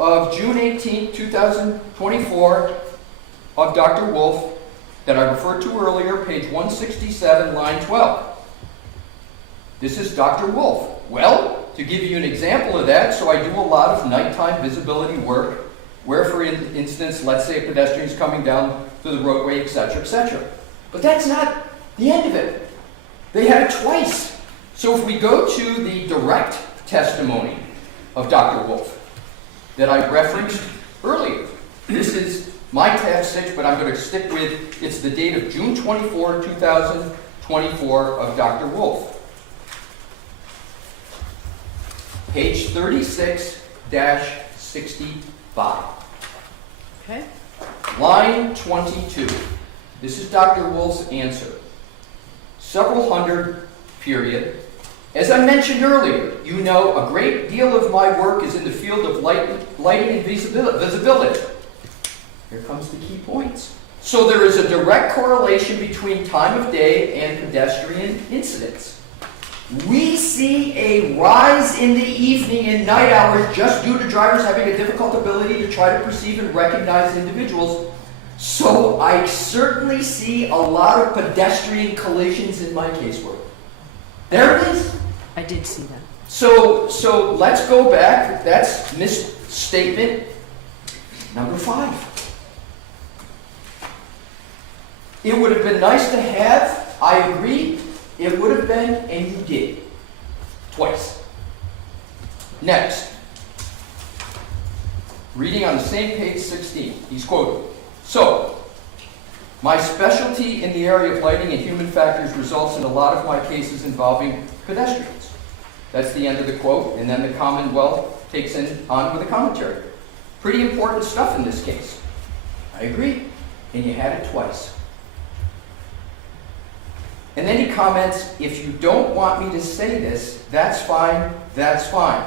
of June 18, 2024 of Dr. Wolf that I referred to earlier, page 167, line 12. This is Dr. Wolf. Well, to give you an example of that, so I do a lot of nighttime visibility work where, for instance, let's say a pedestrian is coming down to the roadway, etc., etc. But that's not the end of it. They had it twice. So if we go to the direct testimony of Dr. Wolf that I referenced earlier, this is my passage, but I'm going to stick with, it's the date of June 24, 2024 of Dr. Wolf. Page 36-65. Okay. Line 22. This is Dr. Wolf's answer. Several hundred, period. As I mentioned earlier, you know a great deal of my work is in the field of lighting and visibility. Here comes the key points. So there is a direct correlation between time of day and pedestrian incidents. We see a rise in the evening and night hours just due to drivers having a difficult ability to try to perceive and recognize individuals. So I certainly see a lot of pedestrian collisions in my casework. There it is. I did see that. So let's go back. That's misstatement number 5. It would have been nice to have, I agree, it would have been, and you did. Twice. Next. Reading on the same page 16, he's quoted. So, my specialty in the area of lighting and human factors results in a lot of my cases involving pedestrians. That's the end of the quote, and then the Commonwealth takes on with a commentary. Pretty important stuff in this case. I agree, and you had it twice. And then he comments, if you don't want me to say this, that's fine, that's fine.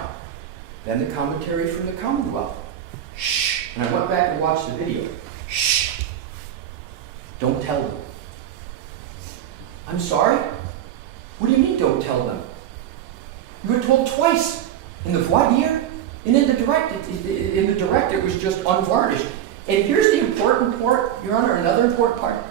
Then the commentary from the Commonwealth. Shh. And I went back and watched the video. Shh. Don't tell them. I'm sorry? What do you mean don't tell them? You were told twice. In the voir dire and in the direct. In the direct it was just unvarnished. And here's the important part, Your Honor, another important part.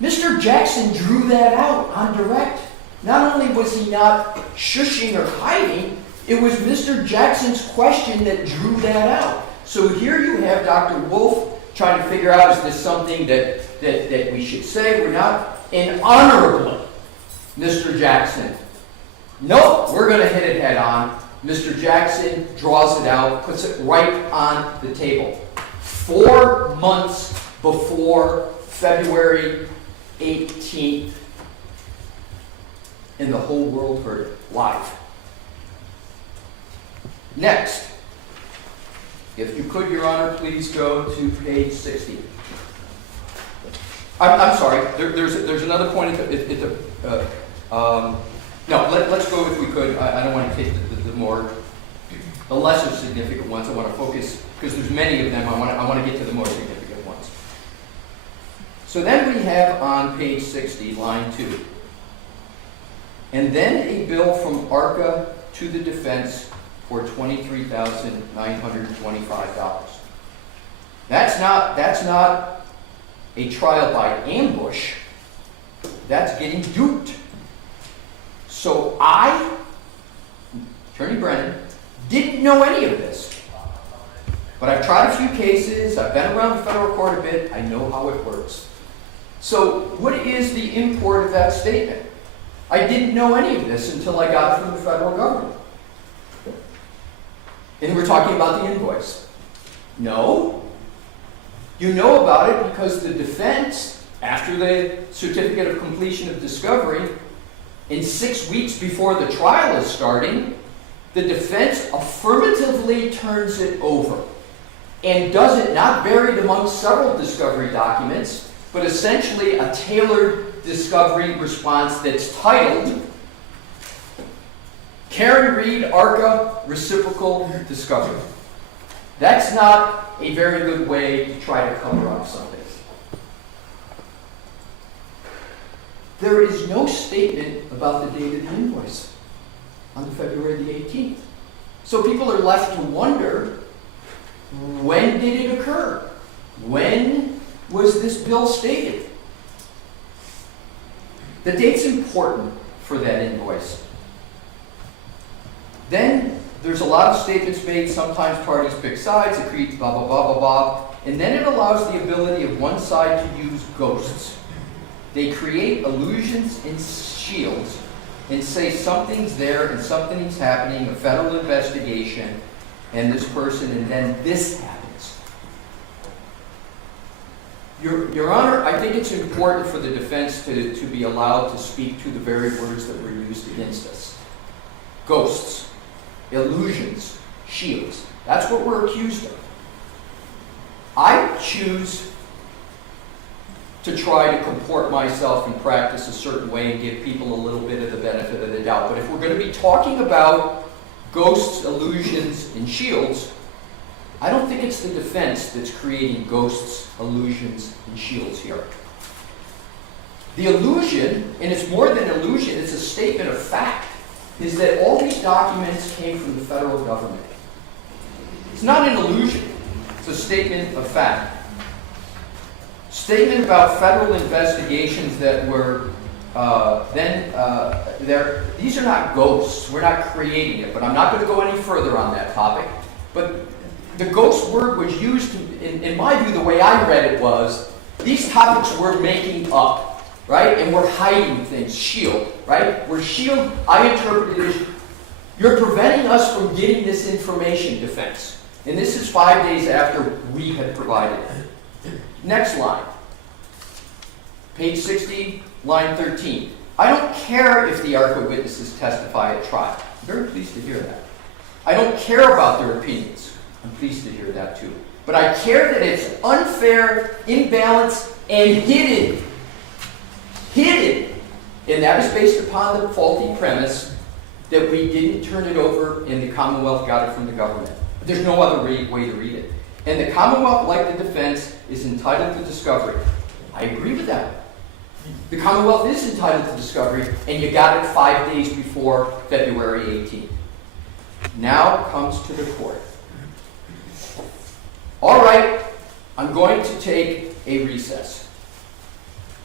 Mr. Jackson drew that out on direct. Not only was he not shushing or hiding, It was Mr. Jackson's question that drew that out. So here you have Dr. Wolf trying to figure out, is this something that we should say? We're not. And honorably, Mr. Jackson, nope, we're going to hit it head on. Mr. Jackson draws it out, puts it right on the table. 4 months before February 18th, and the whole world heard it live. Next, if you could, Your Honor, please go to page 60. I'm sorry, there's another point at the no, let's go if we could. I don't want to take the lesser significant ones. I want to focus, because there's many of them, I want to get to the more significant ones. So then we have on page 60, line 2, and then a bill from ARCA to the defense for $23,925. That's not a trial by ambush. That's getting duped. So I, Attorney Brennan, didn't know any of this. But I've tried a few cases, I've been around the federal court a bit, I know how it works. So what is the import of that statement? I didn't know any of this until I got it from the federal government. And we're talking about the invoice. No. You know about it because the defense, after the certificate of completion of discovery, in 6 weeks before the trial is starting, the defense affirmatively turns it over and does it not buried amongst several discovery documents, but essentially a tailored discovery response that's titled Karen Reed ARCA Reciprocal Discovery. That's not a very good way to try to cover up something. There is no statement about the date of the invoice on February the 18th. So people are left to wonder, when did it occur? When was this bill stated? The date's important for that invoice. Then there's a lot of statements made, sometimes parties pick sides, it creates blah, blah, blah, blah, blah, and then it allows the ability of one side to use ghosts. They create illusions and shields and say something's there and something's happening, a federal investigation, and this person, and then this happens. Your Honor, I think it's important for the defense to be allowed to speak to the very words that were used against us. Ghosts, illusions, shields. That's what we're accused of. I choose to try to comport myself and practice a certain way and give people a little bit of the benefit of the doubt. But if we're going to be talking about ghosts, illusions, and shields, I don't think it's the defense that's creating ghosts, illusions, and shields here. The illusion, and it's more than illusion, it's a statement of fact, is that all these documents came from the federal government. It's not an illusion, it's a statement of fact. Statement about federal investigations that were there. These are not ghosts. We're not creating it, but I'm not going to go any further on that topic. But the ghost word was used, in my view, the way I read it was, these topics we're making up, right? And we're hiding things, shield, right? We're shield, I interpret it as, you're preventing us from getting this information, defense. And this is 5 days after we had provided it. Next line. Page 60, line 13. I don't care if the ARCA witnesses testify at trial. I'm very pleased to hear that. I don't care about their opinions. I'm pleased to hear that too. But I care that it's unfair, imbalanced, and hidden. Hidden. And that is based upon the faulty premise that we didn't turn it over and the Commonwealth got it from the government. There's no other way to read it. And the Commonwealth, like the defense, is entitled to discovery. I agree with that. The Commonwealth is entitled to discovery, and you got it 5 days before February 18th. Now comes to the court. All right, I'm going to take a recess.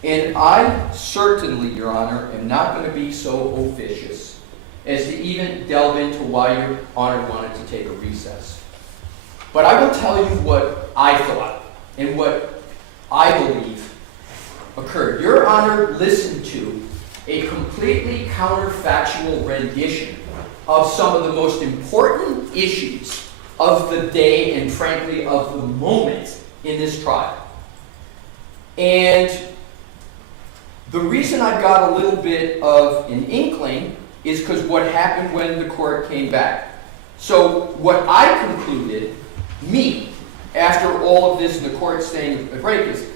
And I certainly, Your Honor, am not going to be so officious as to even delve into why Your Honor wanted to take a recess. But I will tell you what I thought and what I believe occurred. Your Honor listened to a completely counterfactual rendition of some of the most important issues of the day and, frankly, of the moment in this trial. And the reason I got a little bit of an inkling is because what happened when the court came back. So what I concluded, after all of this and the court staying a break, is,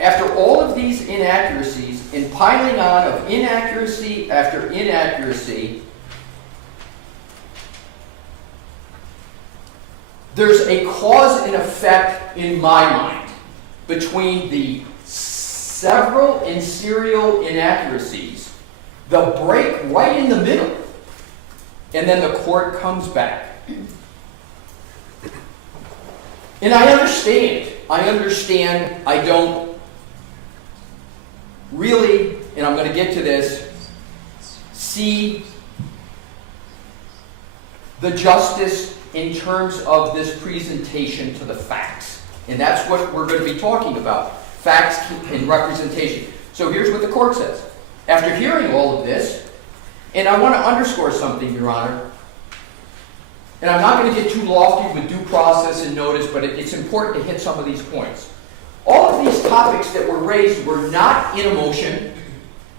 after all of these inaccuracies and piling on of inaccuracy after inaccuracy, there's a cause and effect in my mind between the several and serial inaccuracies, the break right in the middle, and then the court comes back. And I understand, I don't really, and I'm going to get to this, see the justice in terms of this presentation to the facts. And that's what we're going to be talking about, facts and representation. So here's what the court says. After hearing all of this, and I want to underscore something, Your Honor, and I'm not going to get too lofty with due process and notice, but it's important to hit some of these points. All of these topics that were raised were not in a motion.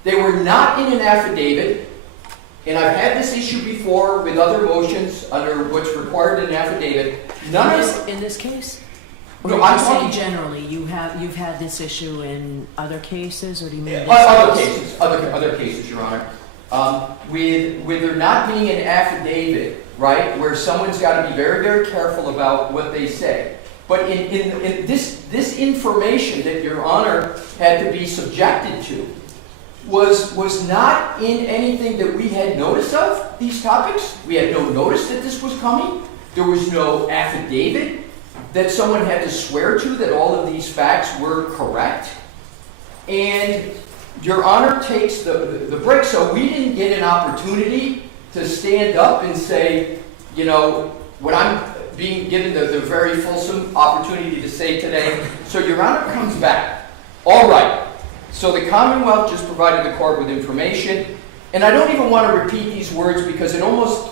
They were not in an affidavit. And I've had this issue before with other motions under what's required in an affidavit. In this case? Or No, are I'm you saying talking generally, you've had this issue in other cases, or do you mean this other case? cases, other cases, Your Honor. With there not being an affidavit, right, where someone's got to be very, very careful about what they say. But in this information that Your Honor had to be subjected to was not in anything that we had notice of, these topics. We had no notice that this was coming. There was no affidavit that someone had to swear to that all of these facts were correct. And Your Honor takes the break, so we didn't get an opportunity to stand up and say, what I'm being given the very fulsome opportunity to say today. So Your Honor comes back. All right. So the Commonwealth just provided the court with information. And I don't even want to repeat these words because it almost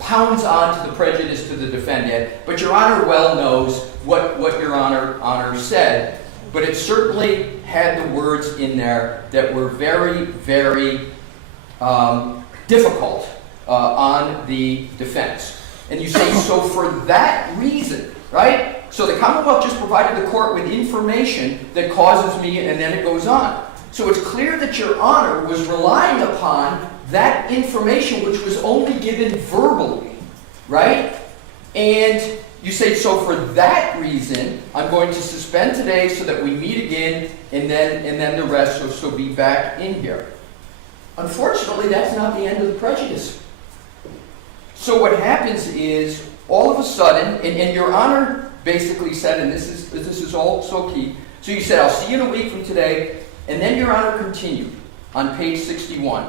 pounds on to the prejudice to the defendant. But Your Honor well knows what Your Honor said. But it certainly had the words in there that were very, very difficult on the defense. And you say, so for that reason, right? So the Commonwealth just provided the court with information that causes me, and then it goes on. So it's clear that Your Honor was relying upon that information, which was only given verbally, right? And you say, so for that reason, I'm going to suspend today so that we meet again, and then the rest, so be back in here. Unfortunately, that's not the end of the prejudice. So what happens is, all of a sudden, and Your Honor basically said, and this is all so key, so you said, I'll see you in a week from today, and then Your Honor continued on page 61,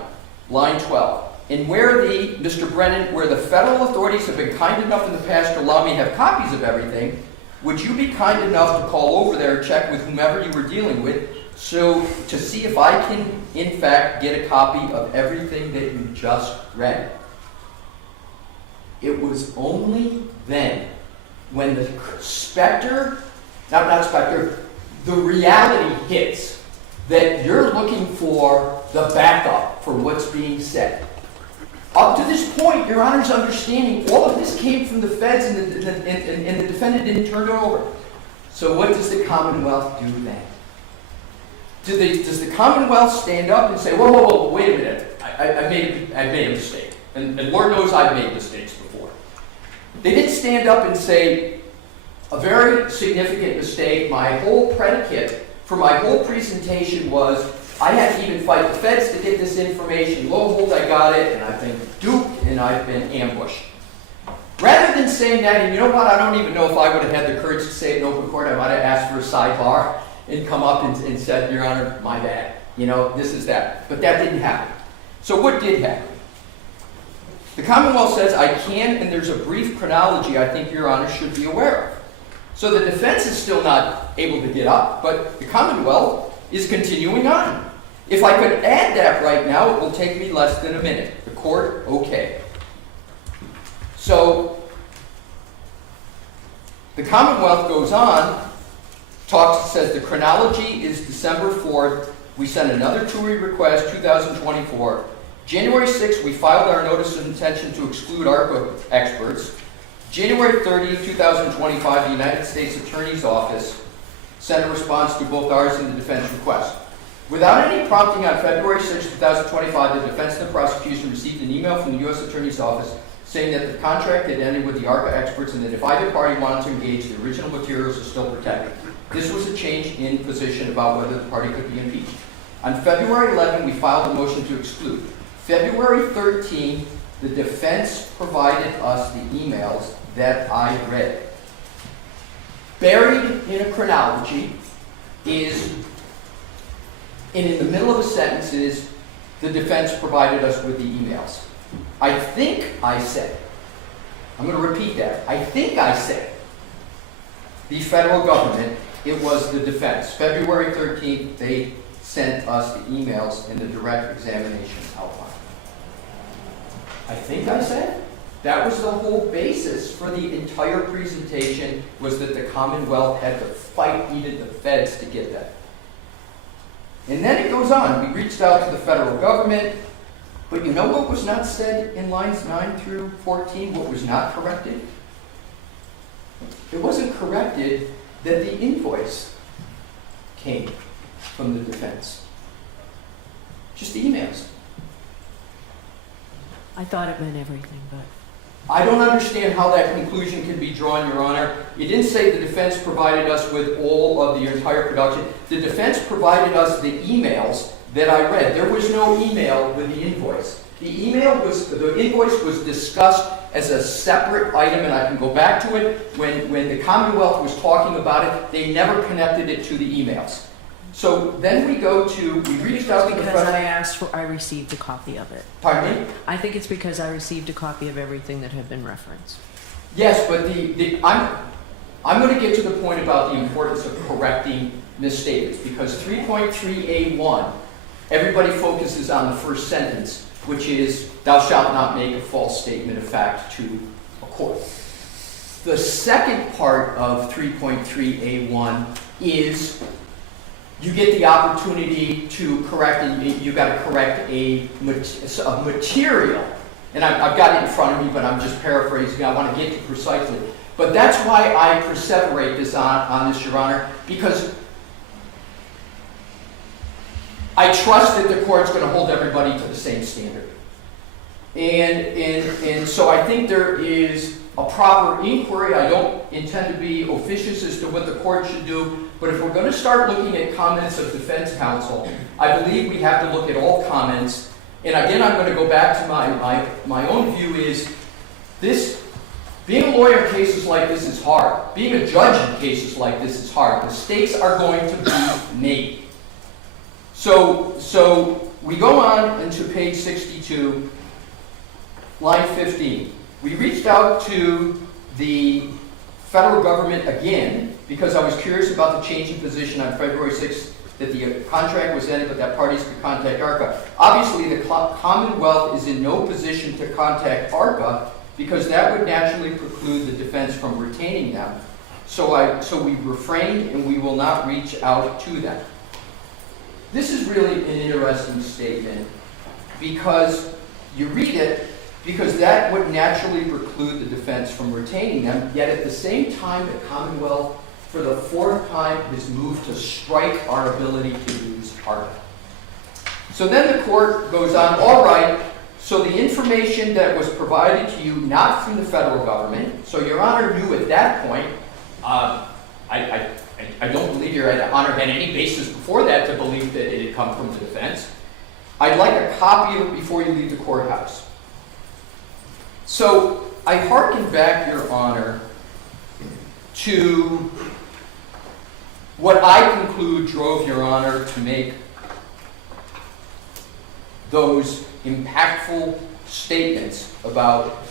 line 12. And where Mr. Brennan, where the federal authorities have been kind enough in the past to allow me to have copies of everything, would you be kind enough to call over there and check with whomever you were dealing with so to see if I can, in fact, get a copy of everything that you just read? It was only then when the the reality hits that you're looking for the backup for what's being said. Up to this point, Your Honor's understanding, all of this came from the feds and the defendant didn't turn it over. So what does the Commonwealth do then? Does the Commonwealth stand up and say, whoa, wait a minute, I made a mistake. And Lord knows I've made mistakes before. They didn't stand up and say, a very significant mistake, my whole predicate for my whole presentation was, I had to even fight the feds to get this information. Lo and behold, I got it, and I've been duped, and I've been ambushed. Rather than saying that, and you know what, I don't even know if I would have had the courage to say it in open court, I might have asked for a sidebar and come up and said, Your Honor, my bad. This is that. But that didn't happen. So what did happen? The Commonwealth says I can, and there's a brief chronology I think Your Honor should be aware of. So the defense is still not able to get up, but the Commonwealth is continuing on. If I could add that right now, it will take me less than a minute. The court, okay. So the Commonwealth goes on, says the chronology is December 4th. We sent another TUI request, 2024. January 6th, we filed our notice of intention to exclude ARPA experts. January 30, 2025, the United States Attorney's Office sent a response to both ours and the defense request. Without any prompting, on February 6, 2025, the defense and the prosecution received an email from the U.S. Attorney's Office saying that the contract had ended with the ARPA experts and that if either party wanted to engage, the original materials are still protected. This was a change in position about whether the party could be impeached. On February 11, we filed a motion to exclude. February 13, the defense provided us the emails that I read. Buried in a chronology is, and in the middle of a sentence is, the defense provided us with the emails. I think I said, I'm going to repeat that, I think I said, the federal government, it was the defense. February 13th, they sent us the emails and the direct examination outline. I think I said that was the whole basis for the entire presentation, was that the Commonwealth had to fight even the feds to get that. And then it goes on. We reached out to the federal government, but you know what was not said in lines 9 through 14, what was not corrected? It wasn't corrected that the invoice came from the defense. Just the emails. I thought it meant everything, but... I don't understand how that conclusion can be drawn, Your Honor. You didn't say the defense provided us with all of the entire production. The defense provided us the emails that I read. There was no email with the invoice. The invoice was discussed as a separate item, and I can go back to it. When the Commonwealth was talking about it, they never connected it to the emails. So then we reached out to the Because I received a copy of it. Pardon me? I think it's because I received a copy of everything that had been referenced. Yes, but I'm going to get to the point about the importance of correcting misstatements, because 3.3A1, everybody focuses on the first sentence, which is, thou shalt not make a false statement of fact to a court. The second part of 3.3A1 is you get the opportunity to correct, you've got to correct a material. And I've got it in front of me, but I'm just paraphrasing. I want to get to precisely. But that's why I perseverate this on this, Your Honor, because I trust that the court's going to hold everybody to the same standard. And so I think there is a proper inquiry. I don't intend to be officious as to what the court should do, but if we're going to start looking at comments of defense counsel, I believe we have to look at all comments. And again, I'm going to go back to my own view is this, being a lawyer in cases like this is hard. Being a judge in cases like this is hard. Mistakes are going to be made. So we go on into page 62, line 15. We reached out to the federal government again because I was curious about the change in position on February 6th that the contract was ended, but that parties could contact ARPA. Obviously, the Commonwealth is in no position to contact ARPA because that would naturally preclude the defense from retaining them. So we refrained and we will not reach out to them. This is really an interesting statement because you read it because that would naturally preclude the defense from retaining them, yet at the same time the Commonwealth for the fourth time has moved to strike our ability to use ARPA. So then the court goes on, all right, so the information that was provided to you, not from the federal government, so Your Honor knew at that point, I don't believe Your Honor had any basis before that to believe that it had come from the defense. I'd like a copy of it before you leave the courthouse. So I hearken back, Your Honor, to what I conclude drove Your Honor to make those impactful statements about,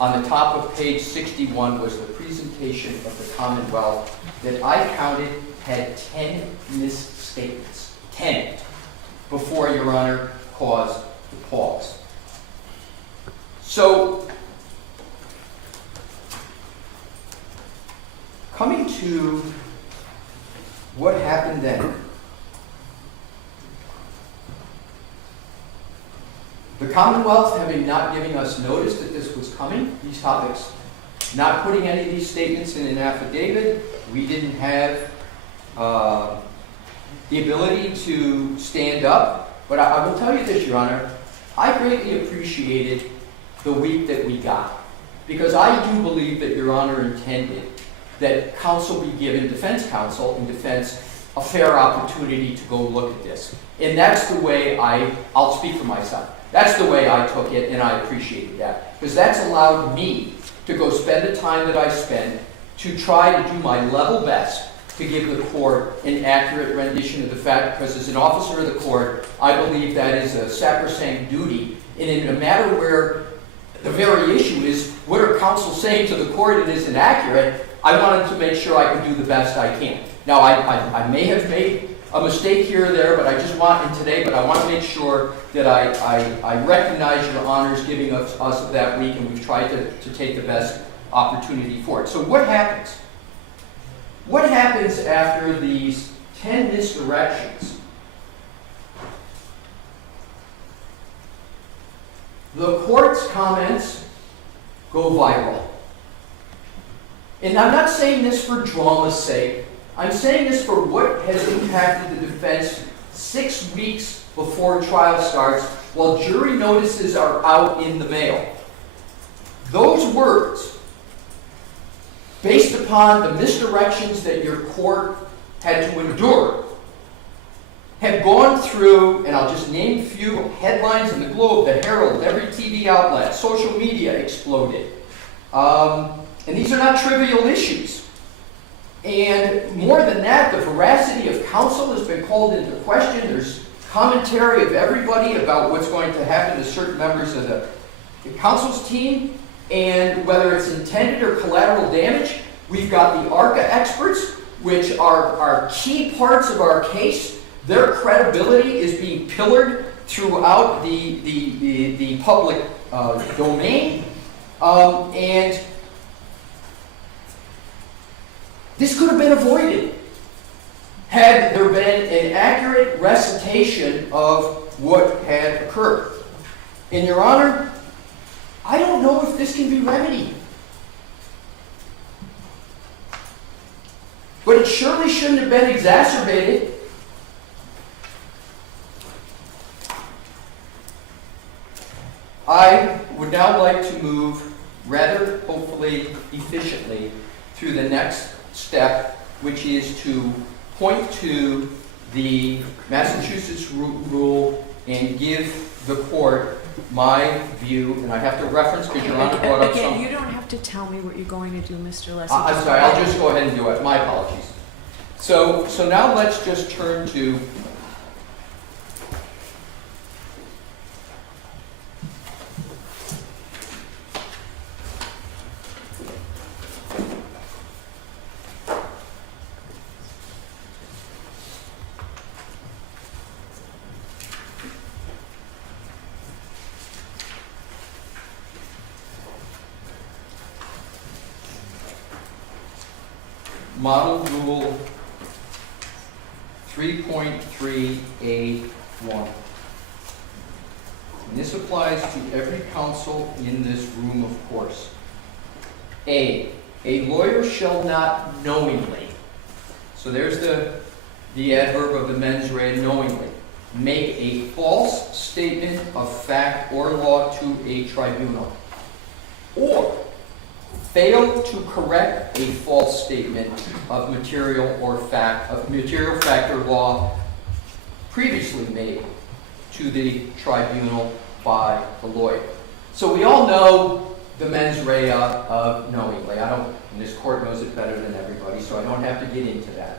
on the top of page 61 was the presentation of the Commonwealth that I counted had 10 misstatements. 10. Before Your Honor caused the pause. So, coming to what happened then. The Commonwealth, having not giving us notice that this was coming, these topics, not putting any of these statements in an affidavit, we didn't have the ability to stand up. But I will tell you this, Your Honor, I greatly appreciated the week that we got, because I do believe that Your Honor intended that counsel be given, defense counsel and defense, a fair opportunity to go look at this. And that's the way I'll speak for myself. That's the way I took it, and I appreciated that. Because that's allowed me to go spend the time that I spent to try to do my level best to give the court an accurate rendition of the fact, because as an officer of the court, I believe that is a sacrosanct duty. And in a matter where the very issue is, what are counsel saying to the court and is inaccurate, I wanted to make sure I could do the best I can. Now, I may have made a mistake here or there, but I just want, and today, but I want to make sure that I recognize Your Honors giving us that week, and we've tried to take the best opportunity for it. So what happens? What happens after these 10 misdirections? The court's comments go viral. And I'm not saying this for drama's sake. I'm saying this for what has impacted the defense 6 weeks before trial starts, while jury notices are out in the mail. Those words, based upon the misdirections that your court had to endure, have gone through, and I'll just name a few headlines in the Globe, the Herald, every TV outlet, social media exploded. And these are not trivial issues. And more than that, the veracity of counsel has been called into question. There's commentary of everybody about what's going to happen to certain members of the counsel's team, and whether it's intended or collateral damage. We've got the ARCA experts, which are key parts of our case. Their credibility is being pillared throughout the public domain. And this could have been avoided had there been an accurate recitation of what had occurred. And Your Honor, I don't know if this can be remedied. But it surely shouldn't have been exacerbated. I would now like to move rather, hopefully, efficiently through the next step, which is to point to the Massachusetts rule and give the court my view, and I have to reference, because Your Honor brought up some... Again, you don't have to tell me what you're going to do, Mr. Alessi. I'm sorry, I'll just go ahead and do it. My apologies. So now let's just turn to Model Rule 3.3A1. And this applies to every counsel in this room, of course. A lawyer shall not knowingly, so there's the adverb of the mens rea, knowingly, make a false statement of fact or law to a tribunal, or fail to correct a false statement of material fact or law previously made to the tribunal by the lawyer. So we all know the mens rea of knowingly. And this court knows it better than everybody, so I don't have to get into that.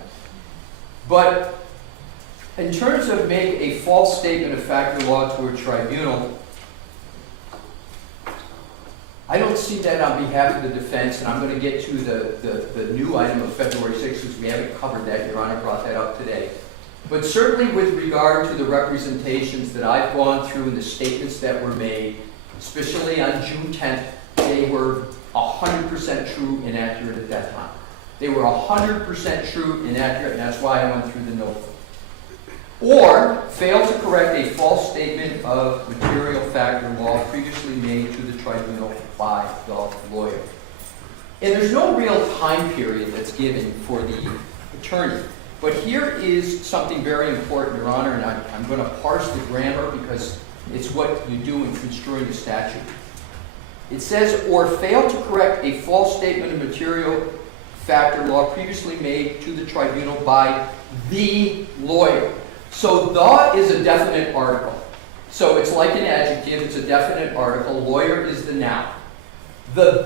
But in terms of make a false statement of fact or law to a tribunal, I don't see that on behalf of the defense, and I'm going to get to the new item of February 6th, because we haven't covered that. Your Honor brought that up today. But certainly with regard to the representations that I've gone through and the statements that were made, especially on June 10th, they were 100% true and accurate at that time. They were 100% true and accurate, and that's why I went through the notebook. Or fail to correct a false statement of material fact or law previously made to the tribunal by the lawyer. And there's no real time period that's given for the attorney. But here is something very important, Your Honor, and I'm going to parse the grammar because it's what you do in construing the statute. It says, or fail to correct a false statement of material fact or law previously made to the tribunal by the lawyer. So the is a definite article. So it's like an adjective, it's a definite article. Lawyer is the noun. The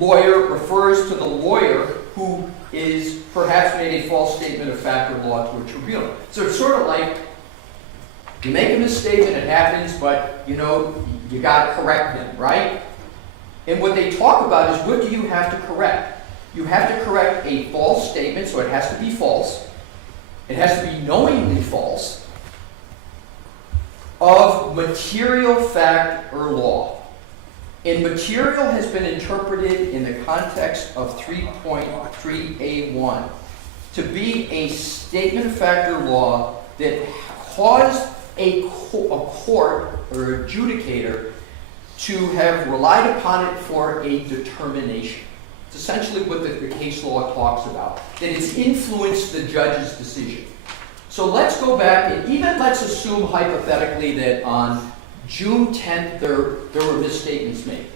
lawyer refers to the lawyer who is perhaps made a false statement of fact or law to a tribunal. So it's sort of like you make a misstatement, it happens, but you know, you got to correct them, right? And what they talk about is what do you have to correct? You have to correct a false statement, so it has to be false. It has to be knowingly false, of material fact or law. And material has been interpreted in the context of 3.3A1 to be a statement of fact or law that caused a court or adjudicator to have relied upon it for a determination. It's essentially what the case law talks about, that it's influenced the judge's decision. So let's go back and even let's assume hypothetically that on June 10th there were misstatements made.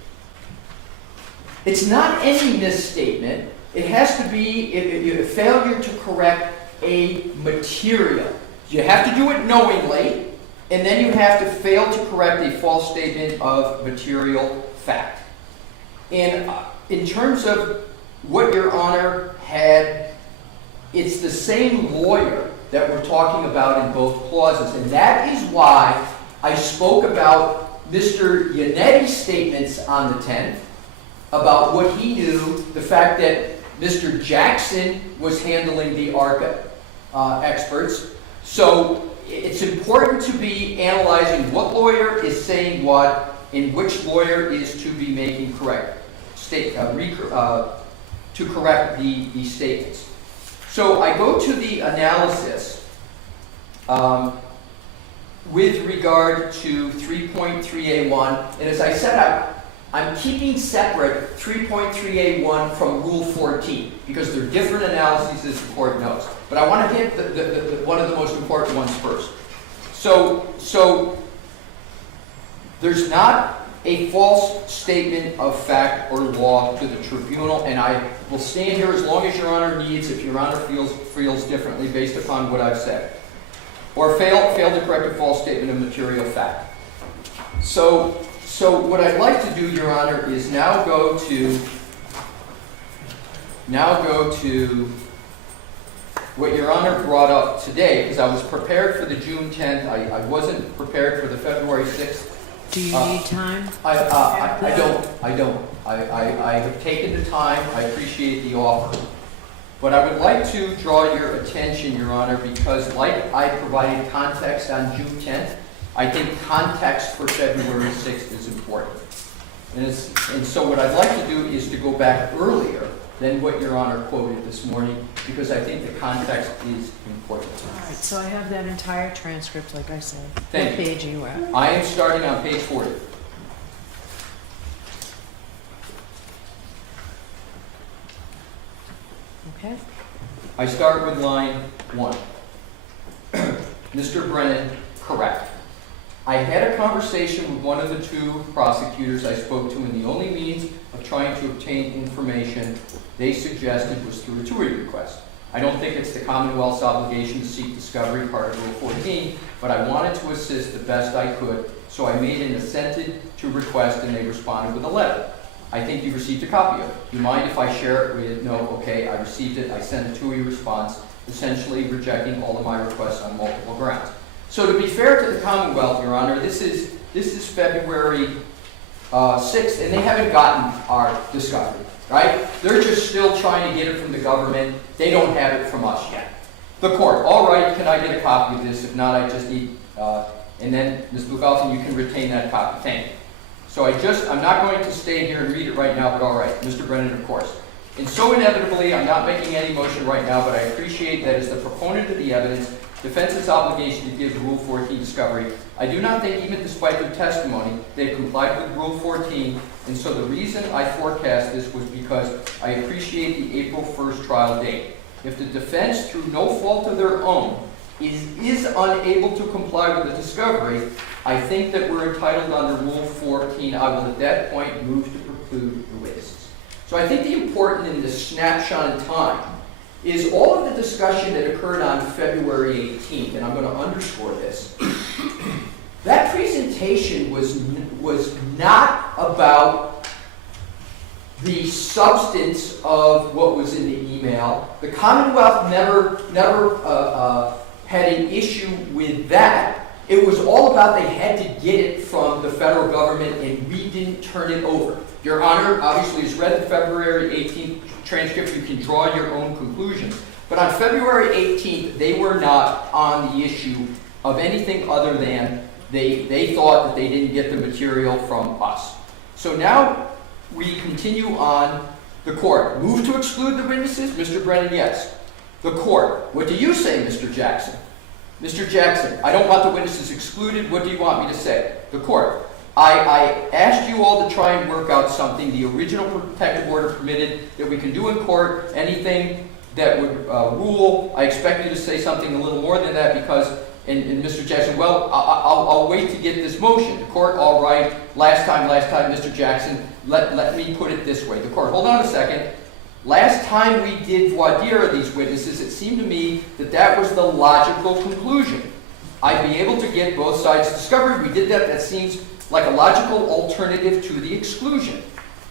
It's not any misstatement. It has to be a failure to correct a material. You have to do it knowingly, and then you have to fail to correct a false statement of material fact. And in terms of what Your Honor had, it's the same lawyer that we're talking about in both clauses. And that is why I spoke about Mr. Yanetti's statements on the 10th, about what he knew, the fact that Mr. Jackson was handling the ARCA experts. So it's important to be analyzing what lawyer is saying what and which lawyer is to be making correct to correct the statements. So I go to the analysis with regard to 3.3A1, and as I said, I'm keeping separate 3.3A1 from Rule 14 because they're different analyses, as the court knows. But I want to hit one of the most important ones first. So there's not a false statement of fact or law to the tribunal, and I will stand here as long as Your Honor needs if Your Honor feels differently based upon what I've said. Or fail to correct a false statement of material fact. So what I'd like to do, Your Honor, is now go to what Your Honor brought up today, because I was prepared for the June 10th. I wasn't prepared for the February 6th. Do you need time? I don't. I have taken the time. I appreciate the offer. But I would like to draw your attention, Your Honor, because like I provided context on June 10th, I think context for February 6th is important. And so what I'd like to do is to go back earlier than what Your Honor quoted this morning, because I think the context is important. All right, so I have that entire transcript, like I said. Thank What you. page are you at? I am starting on page 40. Okay. I start with line 1. Mr. Brennan, correct. I had a conversation with one of the two prosecutors I spoke to, and the only means of trying to obtain information they suggested was through a TUI request. I don't think it's the Commonwealth's obligation to seek discovery, part of Rule 14, but I wanted to assist the best I could, so I made an assented to request, and they responded with a letter. I think you received a copy of it. Do you mind if I share it with, no, okay, I received it, I sent a TUI response, essentially rejecting all of my requests on multiple grounds. So to be fair to the Commonwealth, Your Honor, this is February 6th, and they haven't gotten our discovery, right? They're just still trying to get it from the government. They don't have it from us yet. The court, all right, can I get a copy of this? If not, I just need, and then Ms. Bugalton, you can retain that copy. Thank you. So I'm not going to stay here and read it right now, but all right, Mr. Brennan, of course. And so inevitably, I'm not making any motion right now, but I appreciate that as the proponent of the evidence, defense's obligation to give the Rule 14 discovery. I do not think, even despite their testimony, they've complied with Rule 14, and so the reason I forecast this was because I appreciate the April 1st trial date. If the defense, through no fault of their own, is unable to comply with the discovery, I think that we're entitled under Rule 14. I will at that point move to preclude the witnesses. So I think the important in this snapshot in time is all of the discussion that occurred on February 18th, and I'm going to underscore this. That presentation was not about the substance of what was in the email. The Commonwealth never had an issue with that. It was all about they had to get it from the federal government, and we didn't turn it over. Your Honor obviously has read the February 18th transcript. You can draw your own conclusions. But on February 18th, they were not on the issue of anything other than they thought that they didn't get the material from us. So now we continue on. The court. Move to exclude the witnesses? Mr. Brennan, yes. The court. What do you say, Mr. Jackson? Mr. Jackson, I don't want the witnesses excluded. What do you want me to say? The court. I asked you all to try and work out something. The original protective order permitted that we can do in court anything that would rule. I expect you to say something a little more than that because, and Mr. Jackson, well, I'll wait to get this motion. The court, all right. Last time, Mr. Jackson, let me put it this way. The court, hold on a second. Last time we did voir dire of these witnesses, it seemed to me that that was the logical conclusion. I'd be able to get both sides discovered. We did that. That seems like a logical alternative to the exclusion,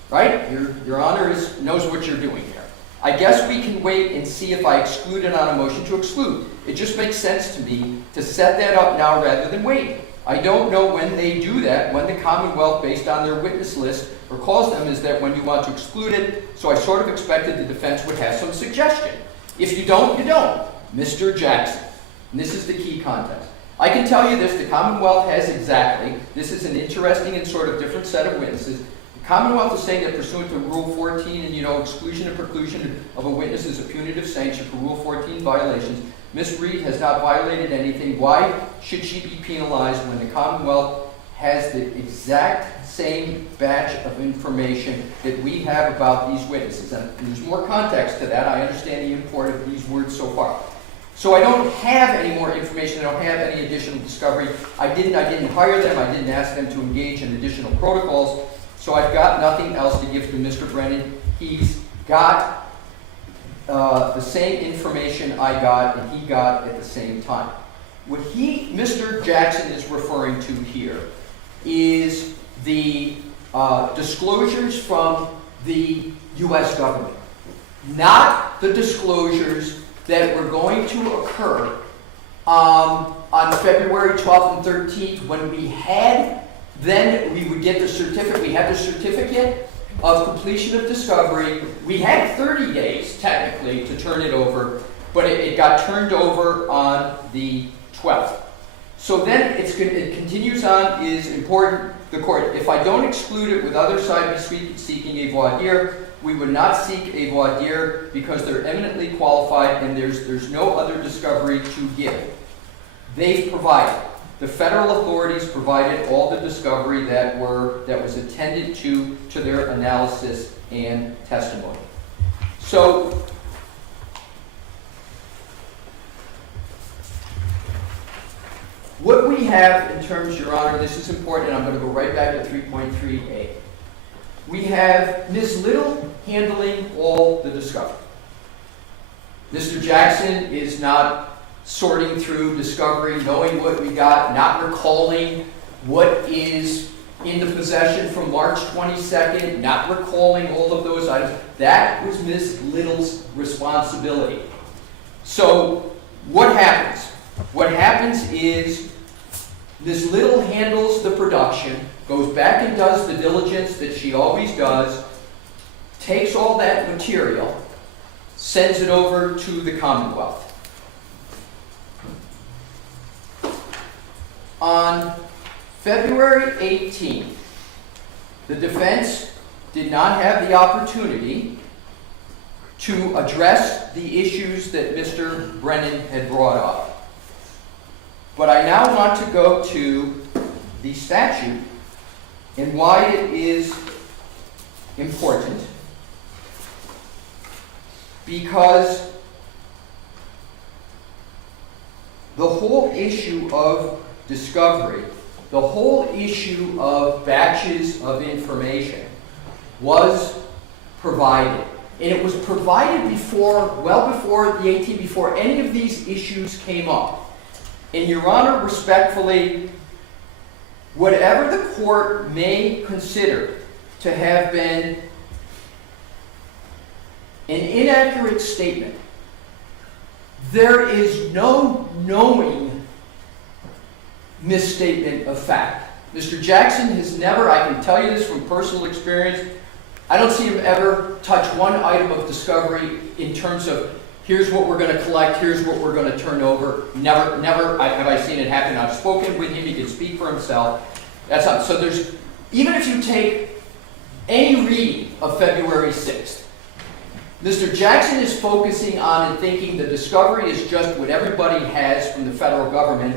right? Your Honor knows what you're doing here. I guess we can wait and see if I exclude it on a motion to exclude. It just makes sense to me to set that up now rather than wait. I don't know when they do that, when the Commonwealth, based on their witness list, recalls them is that when you want to exclude it, so I sort of expected the defense would have some suggestion. If you don't, you don't. Mr. Jackson, and this is the key context. I can tell you this, the Commonwealth has exactly, this is an interesting and sort of different set of witnesses. The Commonwealth is saying that pursuant to Rule 14 and, exclusion and preclusion of a witness is a punitive sanction for Rule 14 violations. Ms. Reed has not violated anything. Why should she be penalized when the Commonwealth has the exact same batch of information that we have about these witnesses? And there's more context to that. I understand the import of these words so far. So I don't have any more information. I don't have any additional discovery. I didn't hire them. I didn't ask them to engage in additional protocols. So I've got nothing else to give to Mr. Brennan. He's got the same information I got and he got at the same time. What Mr. Jackson is referring to here is the disclosures from the U.S. government, not the disclosures that were going to occur on February 12th and 13th when we would get the certificate. We had the certificate of completion of discovery. We had 30 days, technically, to turn it over, but it got turned over on the 12th. So then it continues on, is important, the court, if I don't exclude it with other side seeking a voir dire, we would not seek a voir dire because they're eminently qualified and there's no other discovery to give. They've provided. The federal authorities provided all the discovery that was attended to their analysis and testimony. So what we have in terms, Your Honor, this is important, and I'm going to go right back to 3.3a. We have Ms. Little handling all the discovery. Mr. Jackson is not sorting through discovery, knowing what we got, not recalling what is in the possession from March 22nd, not recalling all of those items. That was Ms. Little's responsibility. So what happens? What happens is Ms. Little handles the production. goes back and does the diligence that she always does, takes all that material, sends it over to the Commonwealth. On February 18th, the defense did not have the opportunity to address the issues that Mr. Brennan had brought up. But I now want to go to the statute and why it is important. Because the whole issue of discovery, the whole issue of batches of information was provided. And it was provided before, well before the 18th, before any of these issues came up. And Your Honor, respectfully, whatever the court may consider to have been an inaccurate statement, there is no knowing misstatement of fact. Mr. Jackson has never, I can tell you this from personal experience, I don't see him ever touch one item of discovery in terms of here's what we're going to collect, here's what we're going to turn over. Never have I seen it happen. I've spoken with him, he can speak for himself. That's not, so there's, even if you take any reading of February 6th, Mr. Jackson is focusing on and thinking the discovery is just what everybody has from the federal government.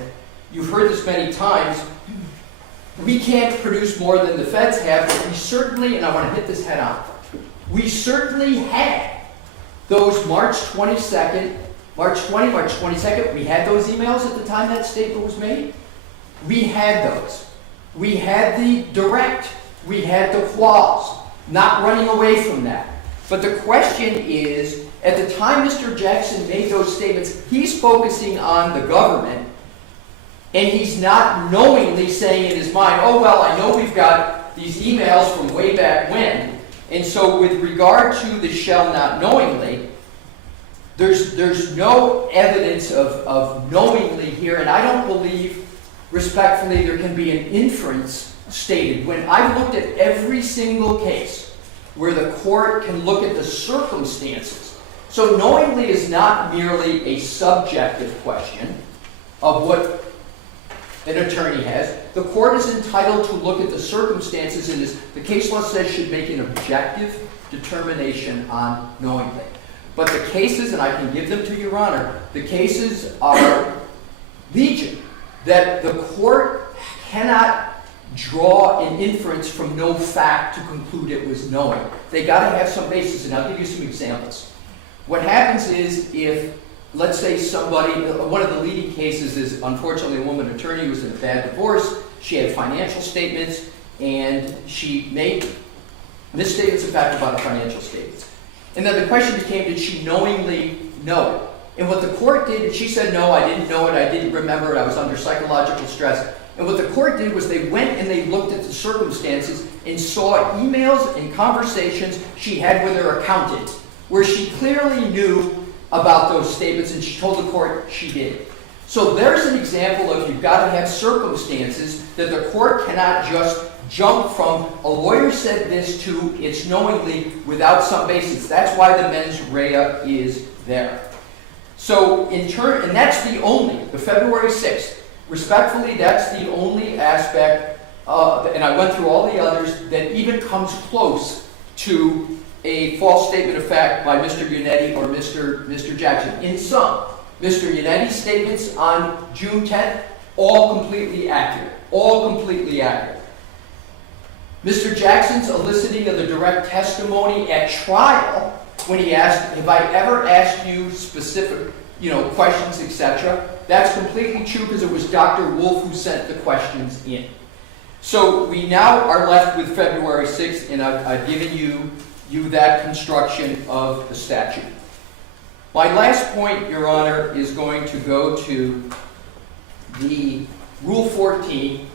You've heard this many times. We can't produce more than the feds have, but we certainly, and I want to hit this head on, we certainly had those March 22nd, March 22nd, we had those emails at the time that statement was made. We had those. We had the direct. We had the clause. Not running away from that. But the question is, at the time Mr. Jackson made those statements, he's focusing on the government, and he's not knowingly saying in his mind, oh, well, I know we've got these emails from way back when, and so with regard to the shall not knowingly, there's no evidence of knowingly here, and I don't believe, respectfully, there can be an inference stated. When I've looked at every single case where the court can look at the circumstances, so knowingly is not merely a subjective question of what an attorney has. The court is entitled to look at the circumstances, and as the case law says, should make an objective determination on knowingly. But the cases, and I can give them to Your Honor, the cases are legion, that the court cannot draw an inference from no fact to conclude it was knowing. They got to have some basis, and I'll give you some examples. What happens is if, let's say somebody, one of the leading cases is, unfortunately, a woman attorney who was in a bad divorce. She had financial statements, and she made misstatements of fact about her financial statements. And then the question became, did she knowingly know it? And what the court did, and she said, no, I didn't know it, I didn't remember it, I was under psychological stress. And what the court did was they went and they looked at the circumstances and saw emails and conversations she had with her accountant, where she clearly knew about those statements, and she told the court she did. So there's an example of you've got to have circumstances that the court cannot just jump from a lawyer said this to it's knowingly without some basis. That's why the mens rea is there. So in turn, and that's the February 6th, respectfully, that's the only aspect, and I went through all the others, that even comes close to a false statement of fact by Mr. Yannetti or Mr. Jackson. In sum, Mr. Yannetti's statements on June 10th, all completely accurate. All completely accurate. Mr. Jackson's eliciting of the direct testimony at trial, when he asked, have I ever asked you specific, questions, etc., that's completely true because it was Dr. Wolf who sent the questions in. So we now are left with February 6th, and I've given you that construction of the statute. My last point, Your Honor, is going to go to the Rule 14,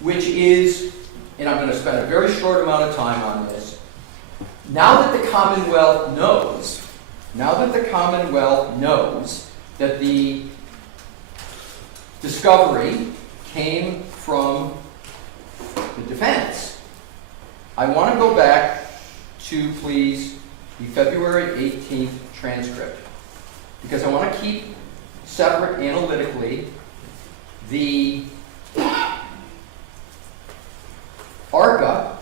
which is, and I'm going to spend a very short amount of time on this. Now that the Commonwealth knows that the discovery came from the defense, I want to go back to, please, the February 18th transcript, because I want to keep separate analytically the ARCA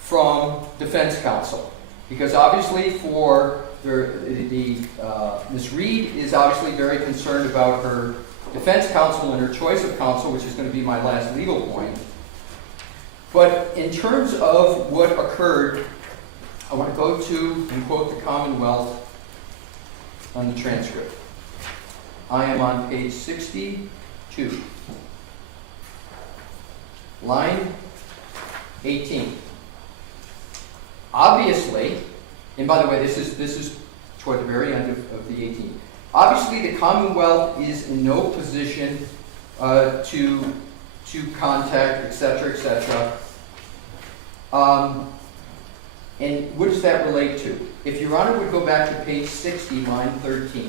from defense counsel, because obviously for Ms. Reed is obviously very concerned about her defense counsel and her choice of counsel, which is going to be my last legal point. But in terms of what occurred, I want to go to and quote the Commonwealth on the transcript. I am on page 62, line 18. Obviously, and by the way, this is toward the very end of the 18. Obviously, the Commonwealth is in no position to contact, etc., etc. And what does that relate to? If Your Honor would go back to page 60, line 13.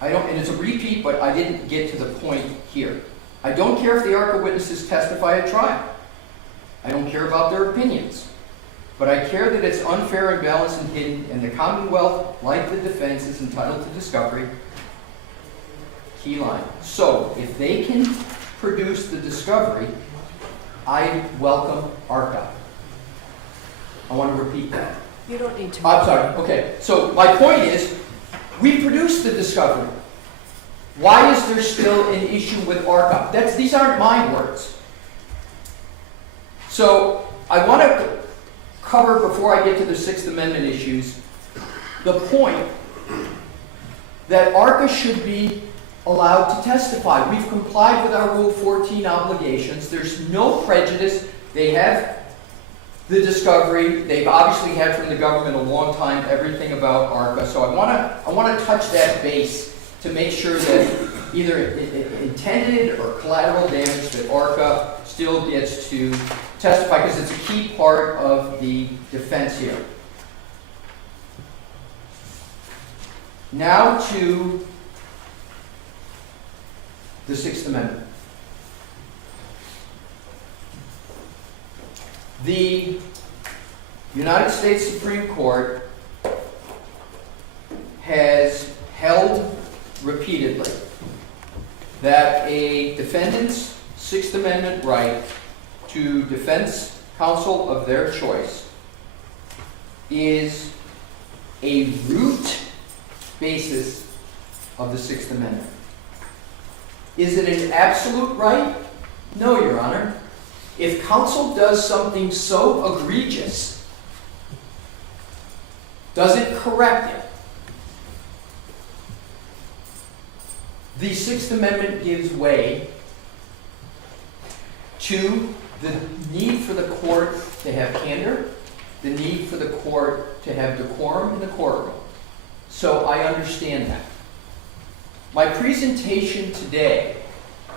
And it's a repeat, but I didn't get to the point here. I don't care if the ARCA witnesses testify at trial. I don't care about their opinions. But I care that it's unfair, imbalanced, and hidden, and the Commonwealth, like the defense, is entitled to discovery. Key line. So, if they can produce the discovery, I welcome ARCA. I want to repeat that. You don't need to. I'm sorry. Okay. So, my point is, we produced the discovery. Why is there still an issue with ARCA? These aren't my words. So, I want to cover, before I get to the Sixth Amendment issues, the point that ARCA should be allowed to testify. We've complied with our Rule 14 obligations. There's no prejudice. They have the discovery. They've obviously had from the government a long time everything about ARCA. So I want to touch that base to make sure that either intended or collateral damage, that ARCA still gets to testify, because it's a key part of the defense here. Now to the Sixth Amendment. The United States Supreme Court has held repeatedly that a defendant's Sixth Amendment right to defense counsel of their choice is a root basis of the Sixth Amendment. Is it an absolute right? No, Your Honor. If counsel does something so egregious, does it correct it? The Sixth Amendment gives way to the need for the court to have candor, the need for the court to have decorum in the courtroom. So I understand that. My presentation today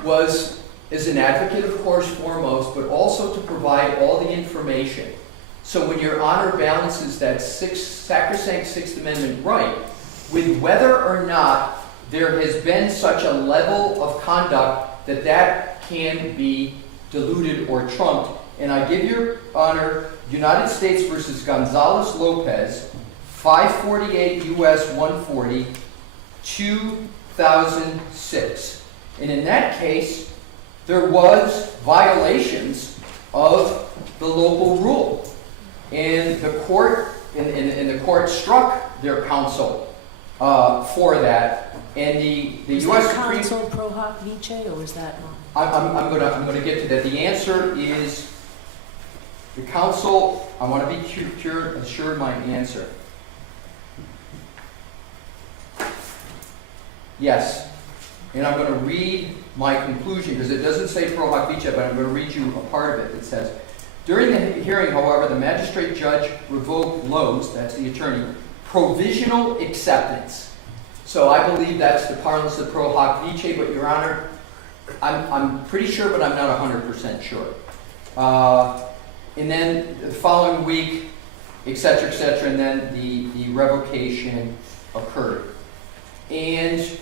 was as an advocate, of course, foremost, but also to provide all the information. So when Your Honor balances that sacrosanct Sixth Amendment right with whether or not there has been such a level of conduct that can be diluted or trumped. And I give Your Honor United States versus Gonzalez-Lopez, 548 U.S. 140, 2006. And in that case, there was violations of the local rule. And the court, and the court struck their counsel for that. And the U.S. Supreme counsel pro hoc vice, or was that not? I'm going to get to that. The answer is the counsel. I want to be assured my answer. Yes, and I'm going to read my conclusion because it doesn't say pro hoc vice, but I'm going to read you a part of it. It says, during the hearing, however, the magistrate judge revoked Lowe's, that's the attorney, provisional acceptance. So I believe that's the parlance of pro hoc vice, but Your Honor, I'm pretty sure, but I'm not 100% sure. And then the following week, et cetera, and then the revocation occurred. And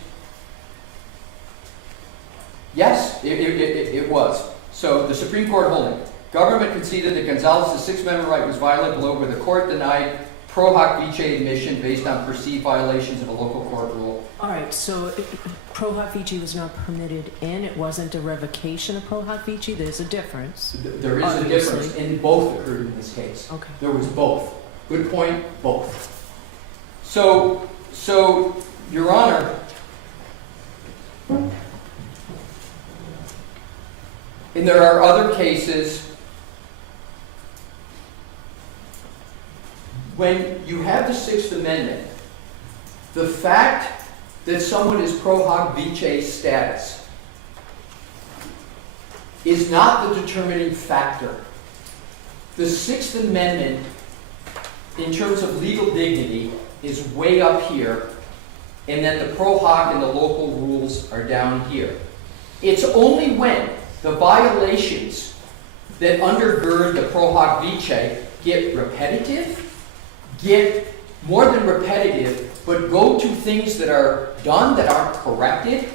yes, it was. So the Supreme Court holding, government conceded that Gonzalez's Sixth Amendment right was violated below, where the court denied pro hoc vice admission based on perceived violations of a local court rule. All right, so pro hoc vice was not permitted in, it wasn't a revocation of pro hoc vice, there's a difference. There is a difference, and both occurred in this case. Okay. There was both. Good point, both. So, Your Honor, and there are other cases when you have the Sixth Amendment, the fact that someone is pro hoc vice status is not the determining factor. The Sixth Amendment, in terms of legal dignity, is way up here, and then the pro hoc and the local rules are down here. It's only when the violations that undergird the pro hoc vice get repetitive, get more than repetitive, but go to things that are done that aren't corrected.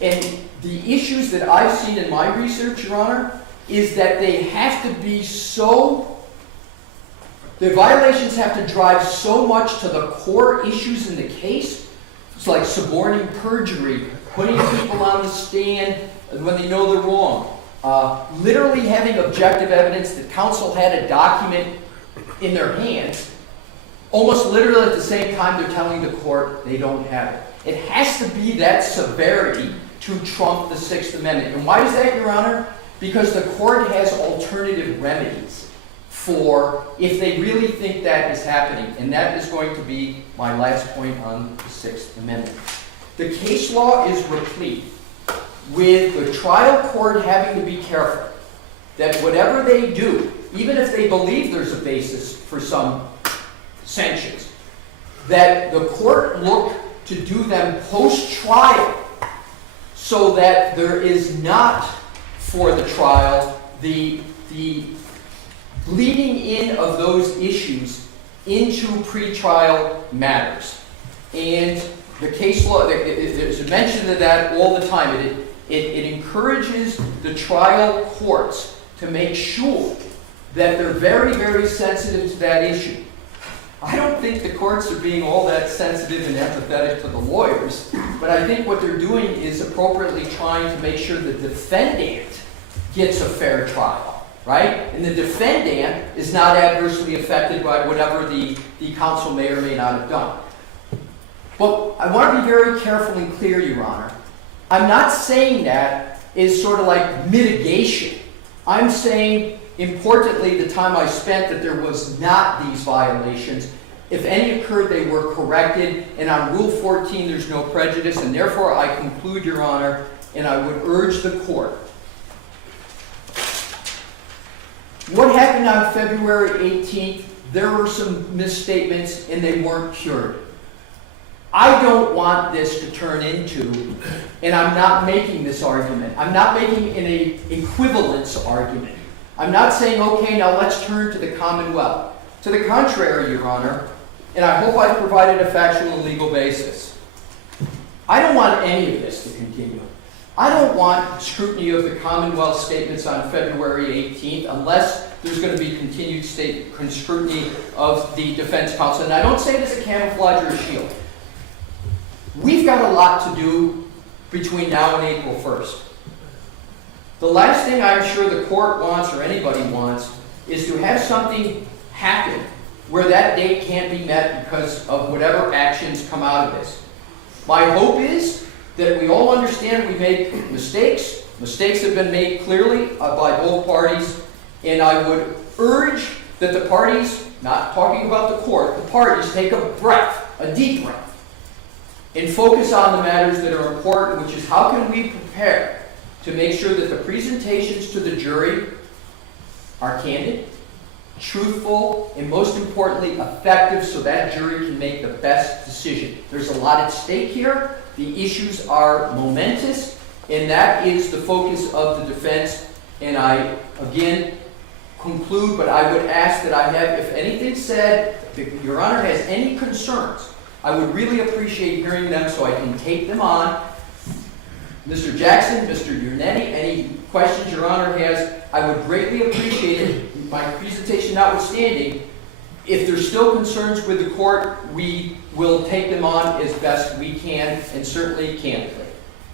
And the issues that I've seen in my research, Your Honor, is that they have to be so, the violations have to drive so much to the core issues in the case. It's like suborning perjury, putting people on the stand when they know they're wrong, literally having objective evidence that counsel had a document in their hands, almost literally at the same time they're telling the court they don't have it. It has to be that severity to trump the Sixth Amendment. And why is that, Your Honor? Because the court has alternative remedies for if they really think that is happening. And that is going to be my last point on the Sixth Amendment. The case law is replete with the trial court having to be careful that whatever they do, even if they believe there's a basis for some sanctions, that the court look to do them post-trial so that there is not, for the trial, the bleeding in of those issues into pretrial matters. And the case law, there's a mention of that all the time. It encourages the trial courts to make sure that they're very, very sensitive to that issue. I don't think the courts are being all that sensitive and empathetic to the lawyers, but I think what they're doing is appropriately trying to make sure the defendant gets a fair trial, right? And the defendant is not adversely affected by whatever the counsel may or may not have done. But I want to be very careful and clear, Your Honor. I'm not saying that is sort of like mitigation. I'm saying, importantly, the time I spent that there was not these violations. If any occurred, they were corrected. And on Rule 14, there's no prejudice. And therefore, I conclude, Your Honor, and I would urge the court. What happened on February 18th, there were some misstatements, and they weren't cured. I don't want this to turn into, and I'm not making this argument, I'm not making an equivalence argument. I'm not saying, okay, now let's turn to the Commonwealth. To the contrary, Your Honor, and I hope I provided a factual and legal basis. I don't want any of this to continue. I don't want scrutiny of the Commonwealth statements on February 18th unless there's going to be continued scrutiny of the defense counsel. And I don't say it as a camouflage or a shield. We've got a lot to do between now and April 1st. The last thing I'm sure the court wants or anybody wants is to have something happen where that date can't be met because of whatever actions come out of this. My hope is that we all understand we make mistakes. Mistakes have been made clearly by both parties, and I would urge that the parties, not talking about the court, the parties take a breath, a deep breath, and focus on the matters that are important, which is how can we prepare to make sure that the presentations to the jury are candid, truthful, and most importantly, effective so that jury can make the best decision. There's a lot at stake here. The issues are momentous, and that is the focus of the defense. And I, again, conclude, but I would ask that I have, if anything said, if Your Honor has any concerns, I would really appreciate hearing them so I can take them on Mr. Jackson, Mr. Urnetti, any questions Your Honor has, I would greatly appreciate it, my presentation notwithstanding. If there's still concerns with the court, we will take them on as best we can, and certainly candidly.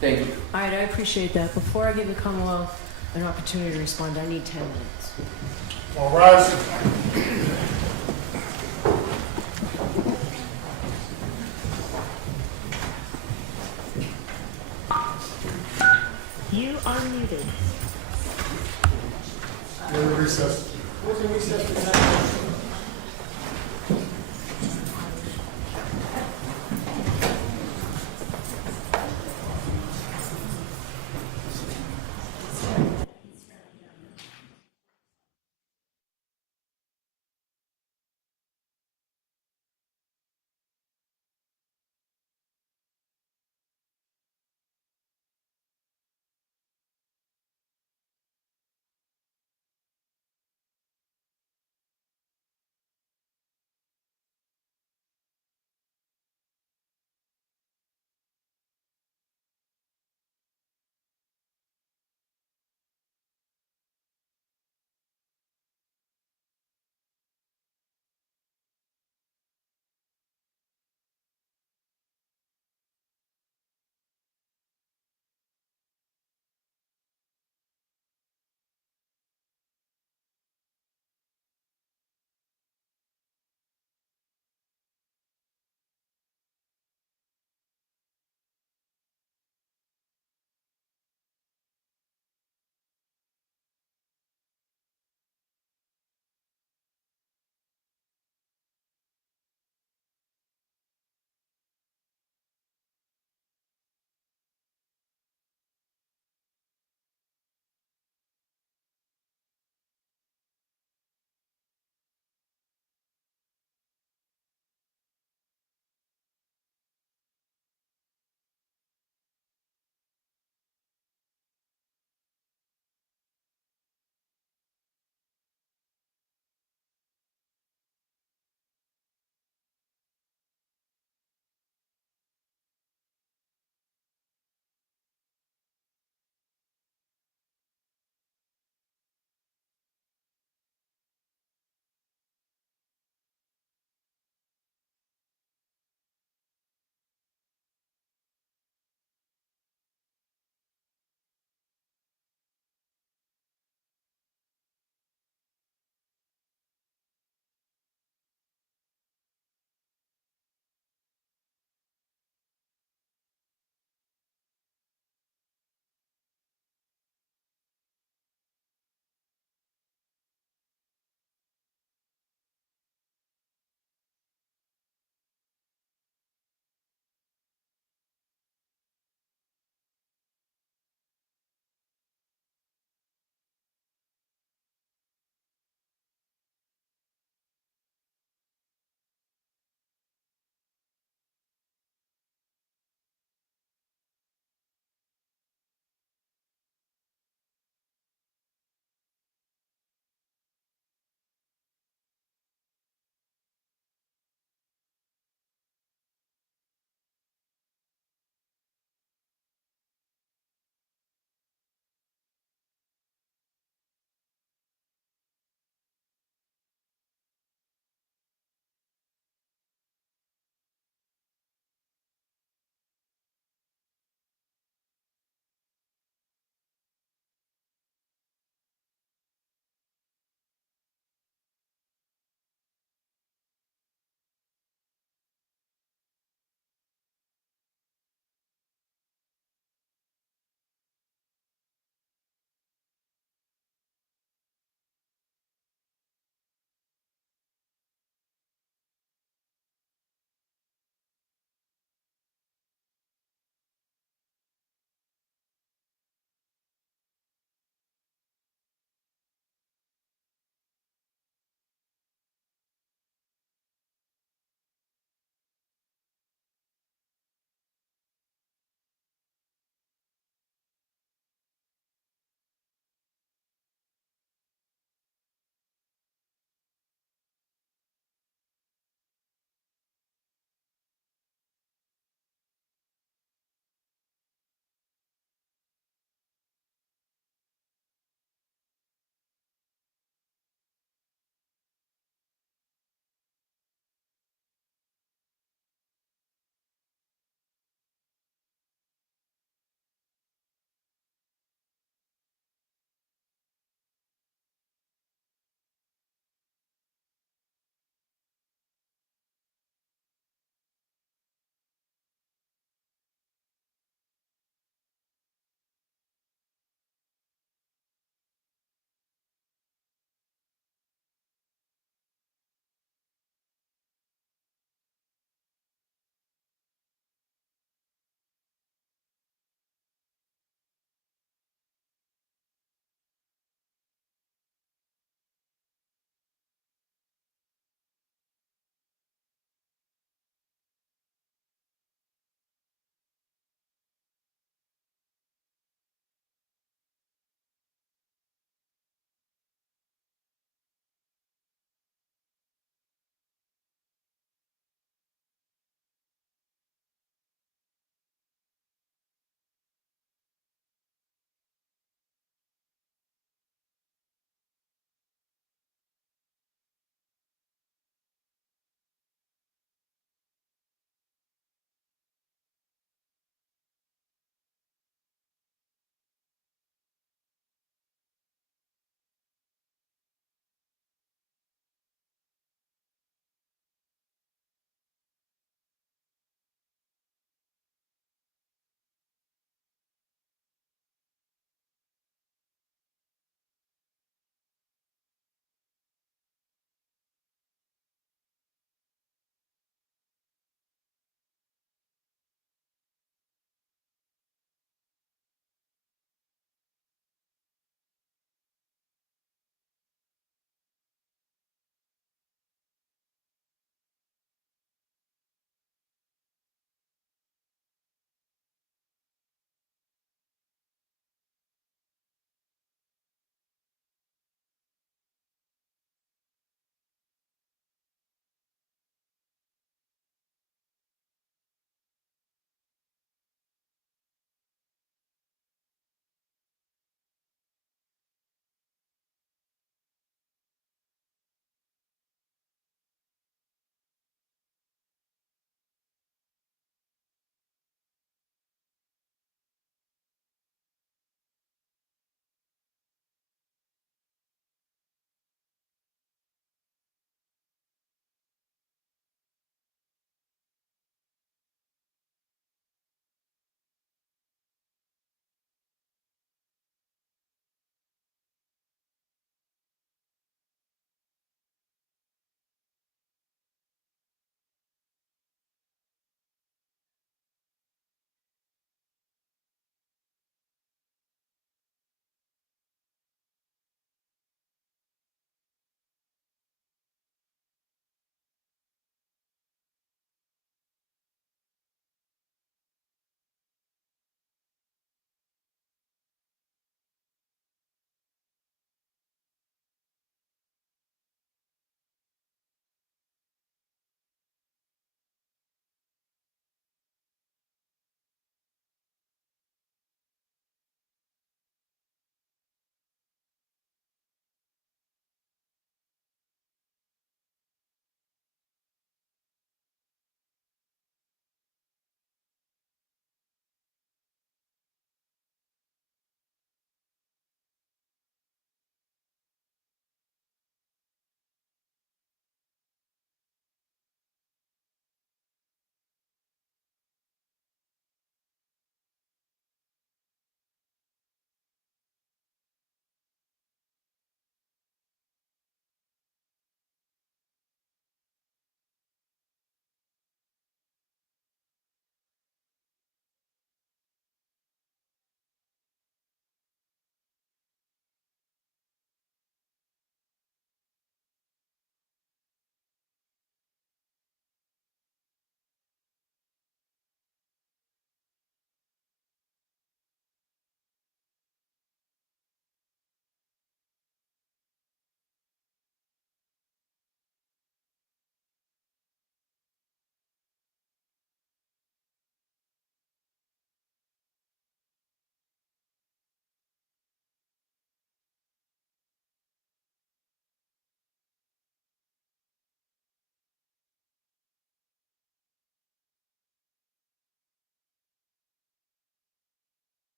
Thank you. All right, I appreciate that. Before I give the Commonwealth an opportunity to respond, I need 10 minutes. All rise. You are muted. We're in recess. We're in recess for 10 minutes.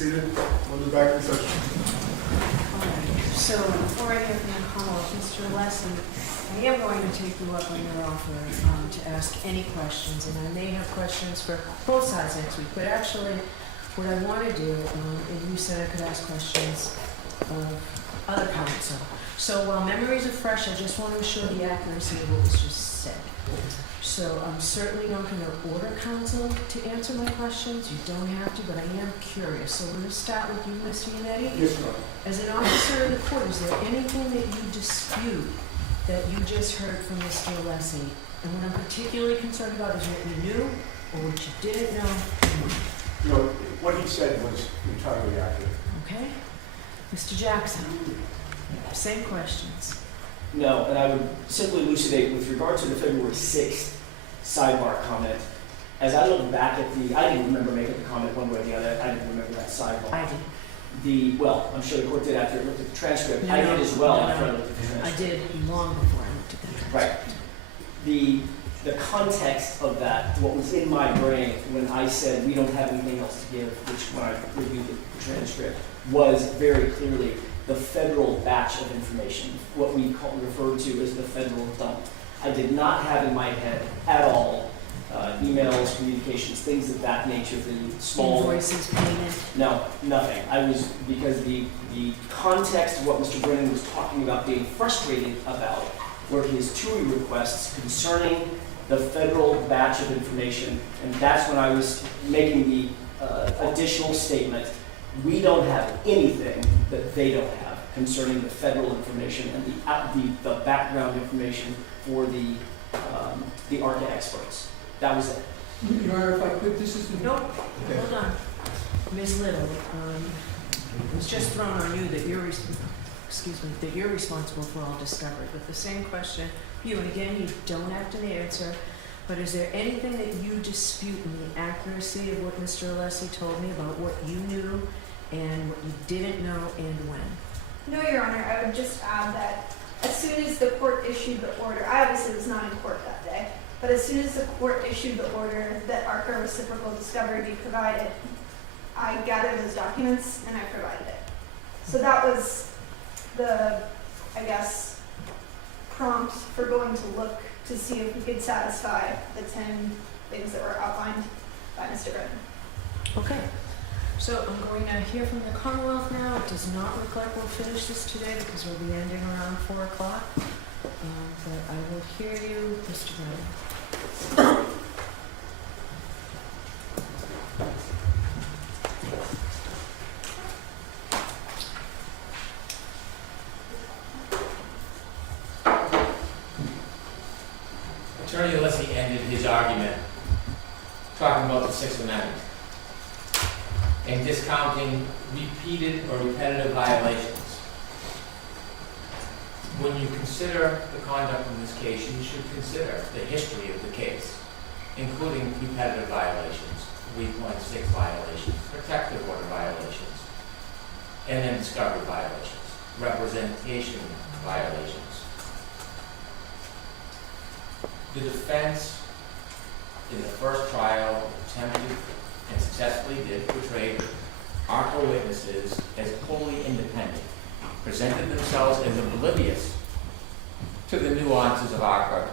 seated. We'll be back in session. So before I hear from the Commonwealth, Mr. Alessi, I am going to take you up on your offer to ask any questions, and I may have questions for both sides next week. But actually, what I want to do, is you said I could ask questions of other counsel. So while memories are fresh, I just want to assure the accuracy of what was just said. So I'm certainly not going to order counsel to answer my questions. You don't have to, but I am curious. So we're going to start with you, Mr. Yannetti. Yes, ma'am. As an officer of the court, is there anything that you dispute that you just heard from Mr. Alessi? And what I'm particularly concerned about is what you knew or what you didn't know. You know, what he said was entirely accurate. Okay? Mr. Jackson, same questions. No, and I would simply elucidate with regard to the February 6th sidebar comment. As I look back at I didn't remember making the comment one way or the other. I didn't remember that sidebar. I did. Well, I'm sure the court did after it looked at the transcript. No, I no, did as well no, after I no. looked at the I transcript. did long before I looked at that. Right. The context of that, what was in my brain when I said we don't have anything else to give, which when I reviewed the transcript, was very clearly the federal batch of information, what we referred to as the federal dump. I did not have in my head at all emails, communications, things of that nature, the small... Invoices, payment? No, nothing. Because the context of what Mr. Brennan was talking about, being frustrated about, were his TUI requests concerning the federal batch of information, and that's when I was making the additional statement. We don't have anything that they don't have concerning the federal information and the background information for the ARCA experts. That was it. Your Honor, if I could, this is the... Nope. Hold on. Ms. Little, it was just thrown on you that you're responsible for all discovery. But the same question, you, and again, you don't have to answer, but is there anything that you dispute in the accuracy of what Mr. Alessi told me about what you knew and what you didn't know and when? No, Your Honor, I would just add that as soon as the court issued the order, I obviously was not in court that day, but as soon as the court issued the order that ARCA reciprocal discovery be provided, I gathered those documents and I provided it. So that was the, I guess, prompt for going to look to see if we could satisfy the 10 things that were outlined by Mr. Brennan. Okay. So I'm going to hear from the Commonwealth now. It does not look like we'll finish this today because we'll be ending around 4 o'clock. But I will hear you, Mr. Brennan. Attorney Alessi ended his argument talking about the Sixth Amendment and discounting repeated or repetitive violations. When you consider the conduct in this case, you should consider the history of the case, including repetitive violations, 3.6 violations, protective order violations, and then discovery violations, representation violations. The defense in the first trial attempted and successfully did portray ARCA witnesses as wholly independent, presented themselves as oblivious to the nuances of ARCA,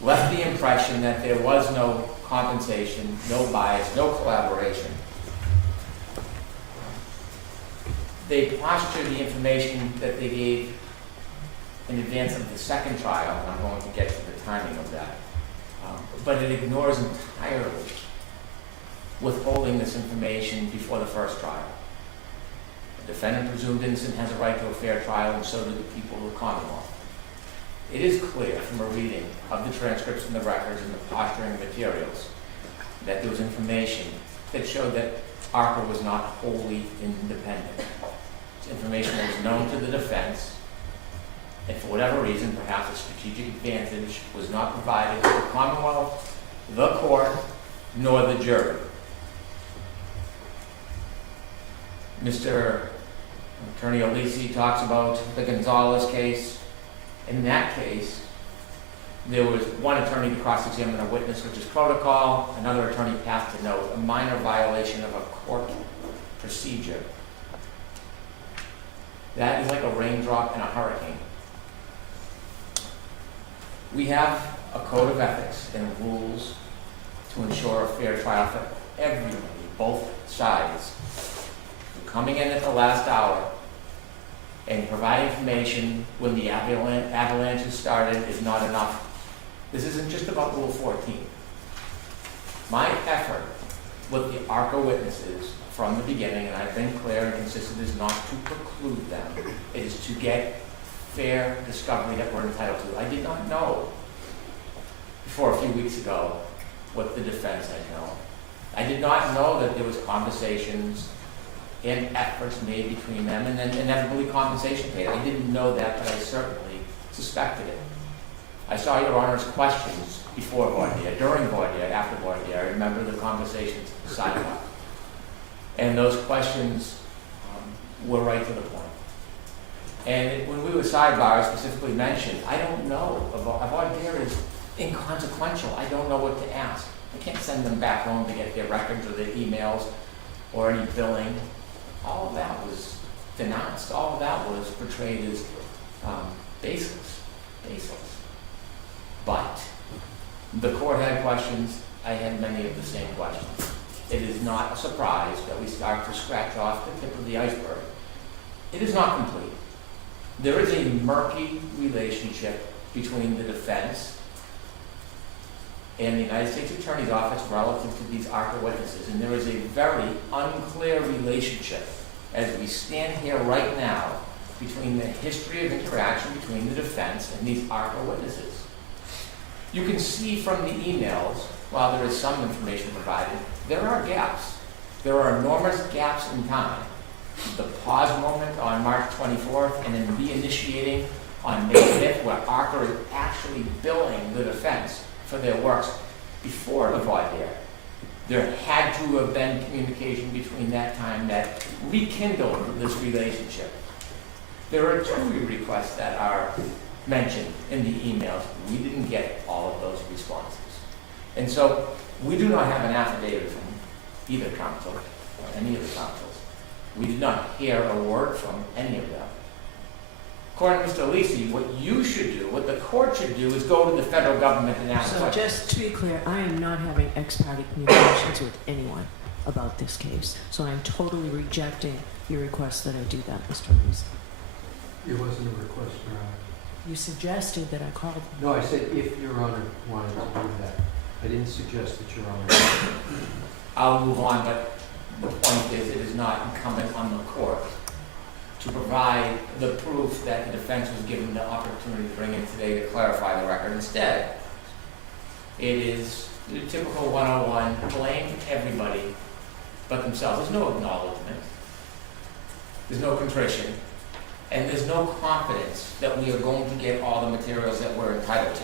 left the impression that there was no compensation, no bias, no collaboration. They postured the information that they gave in advance of the second trial, and I'm going to get to the timing of that. But it ignores entirely withholding this information before the first trial. The defendant presumed innocent has a right to a fair trial, and so do the people of the Commonwealth. It is clear from a reading of the transcripts and the records and the posturing materials that there was information that showed that ARCA was not wholly independent. It's information that was known to the defense, and for whatever reason, perhaps a strategic advantage was not provided to the Commonwealth, the court, nor the jury. Mr. Attorney Alessi talks about the Gonzalez case. In that case, there was one attorney to cross-examine a witness, which is protocol, another attorney passed a note, a minor violation of a court procedure. That is like a raindrop in a hurricane. We have a code of ethics and rules to ensure a fair trial for everybody, both sides. Coming in at the last hour and provide information when the avalanche started is not enough. This isn't just about Rule 14. My effort with the ARCA witnesses from the beginning, and I've been clear and consistent, is not to preclude them. It is to get fair discovery that we're entitled to. I did not know before a few weeks ago what the defense had known. I did not know that there was conversations and efforts made between them and then inevitably compensation paid. I didn't know that, but I certainly suspected it. I saw Your Honor's questions before voir dire, during voir dire, after voir dire. I remember the conversations at the sidewalk. And those questions were right to the point. And when we were sidebar, I specifically mentioned, I don't know, a voir dire is inconsequential. I don't know what to ask. I can't send them back home to get their records or their emails or any billing. All of that was denounced. All of that was portrayed as baseless. But the court had questions. I had many of the same questions. It is not a surprise that we start to scratch off the tip of the iceberg. It is not complete. There is a murky relationship between the defense and the United States Attorney's Office relative to these ARCA witnesses, and there is a very unclear relationship as we stand here right now between the history of interaction between the defense and these ARCA witnesses. You can see from the emails, while there is some information provided, there are gaps. There are enormous gaps in time. The pause moment on March 24th and then reinitiating on May 5th, where ARCA is actually billing the defense for their works before the voir dire. There had to have been communication between that time that rekindled this relationship. There are two requests that are mentioned in the emails. We didn't get all of those responses. And so we do not have an affidavit from either counsel or any of the counsels. We did not hear a word from any of them. According to Mr. Alessi, what you should do, what the court should do, is go to the federal government and ask So questions. just to be clear, I am not having ex parte communications with anyone about this case. So I'm totally rejecting your request that I do that, Mr. Alessi. It wasn't a request, Your Honor. You suggested that I called. No, I said if Your Honor wanted to do that. I didn't suggest that Your Honor. I'll move on, but the point is it is not incumbent on the court to provide the proof that the defense was given the opportunity to bring in today to clarify the record. Instead, it is the typical 101, blame everybody but themselves. There's no acknowledgement. There's no contrition. And there's no confidence that we are going to get all the materials that we're entitled to.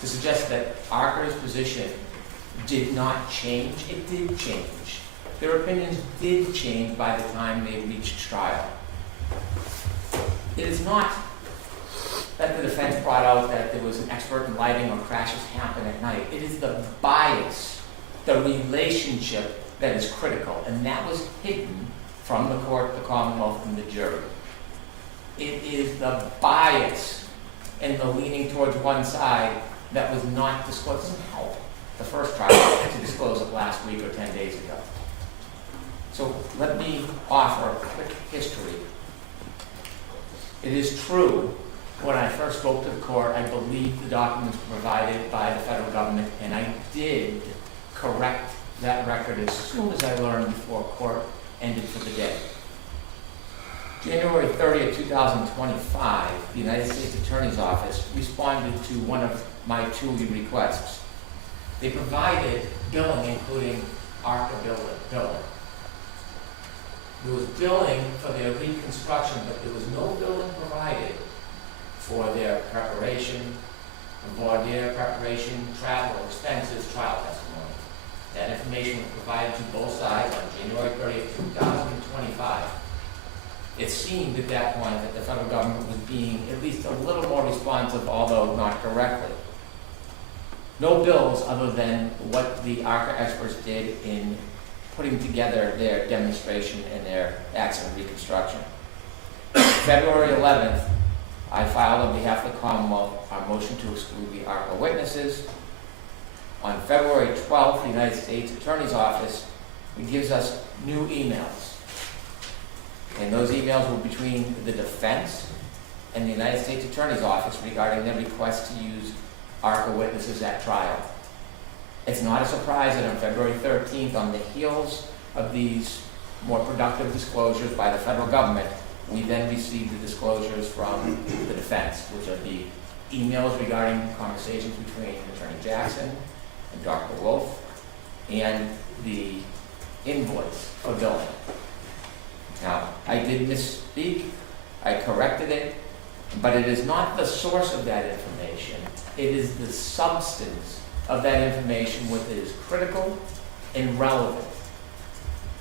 To suggest that ARCA's position did not change, it did change. Their opinions did change by the time they reached trial. It is not that the defense brought out that there was an expert in lighting or crashes happen at night. It is the bias, the relationship that is critical, and that was hidden from the court, the Commonwealth, and the jury. It is the bias and the leaning towards one side that was not disclosed. It doesn't help the first trial to disclose it last week or 10 days ago. So let me offer a quick history. It is true, when I first spoke to the court, I believed the documents provided by the federal government, and I did correct that record as soon as I learned before court ended for the day. January 30th, 2025, the United States Attorney's Office responded to one of my two requests. They provided billing, including ARCA billing. There was billing for their reconstruction, but there was no billing provided for their preparation, voir dire preparation, travel expenses, trial testimony. That information was provided to both sides on January 30th, 2025. It seemed at that point that the federal government was being at least a little more responsive, although not directly. No bills other than what the ARCA experts did in putting together their demonstration and their accident reconstruction. February 11th, I filed on behalf of the Commonwealth our motion to exclude the ARPA witnesses. On February 12th, the United States Attorney's Office gives us new emails. And those emails were between the defense and the United States Attorney's Office regarding their request to use ARPA witnesses at trial. It's not a surprise that on February 13th, on the heels of these more productive disclosures by the federal government, we then received the disclosures from the defense, which are the emails regarding conversations between Attorney Jackson and Dr. Wolf, and the invoice for billing. Now, I did misspeak, I corrected it, but it is not the source of that information, it is the substance of that information which is critical and relevant.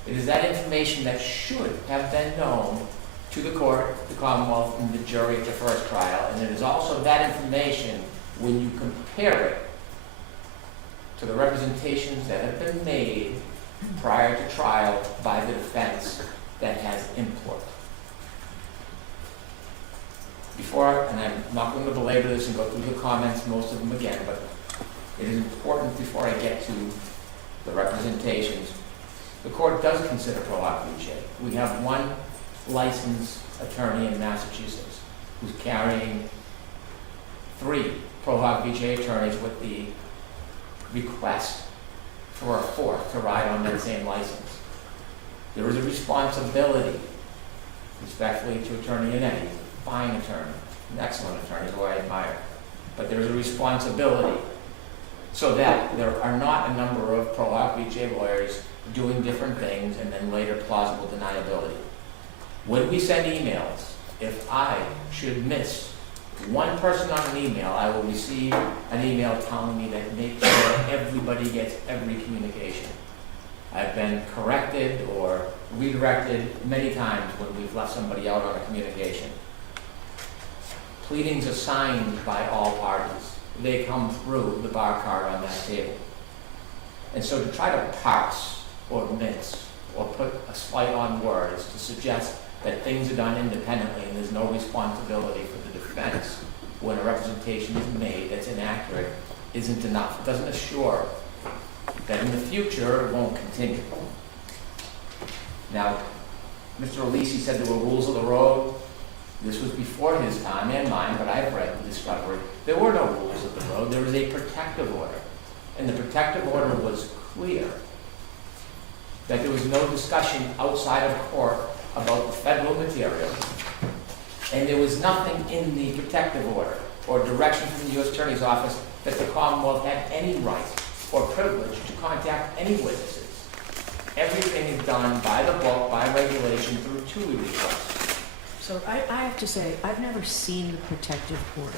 It is that information that should have been known to the court, the Commonwealth, and the jury at the first trial, and it is also that information when you compare it to the representations that have been made prior to trial by the defense that has import. Before, and I'm not going to belabor this and go through the comments, most of them again, but it is important before I get to the representations. The court does consider pro hoc vice. We have one licensed attorney in Massachusetts who's carrying 3 pro hoc vice attorneys with the request for a 4th to ride on that same license. There is a responsibility, respectfully, to Attorney Yannetti, a fine attorney, an excellent attorney who I admire, but there is a responsibility so that there are not a number of pro hoc vice lawyers doing different things and then later plausible deniability. When we send emails, if I should miss one person on an email, I will receive an email telling me that make sure everybody gets every communication. I've been corrected or redirected many times when we've left somebody out on a communication. Pleadings are signed by all parties. They come through the bar card on that table. And so to try to parse or mince or put a slight on words to suggest that things are done independently and there's no responsibility for the defense when a representation is made that's inaccurate isn't enough. It doesn't assure that in the future it won't continue. Now, Mr. Alessi said there were rules of the road. This was before his time and mine, but I've read the discovery. There were no rules of the road. There was a protective order. And the protective order was clear that there was no discussion outside of court about the federal material. And there was nothing in the protective order or direction from the U.S. Attorney's Office that the Commonwealth had any right or privilege to contact any witnesses. Everything is done by the book, by regulation, through 2 requests. So I have to say, I've never seen the protective order.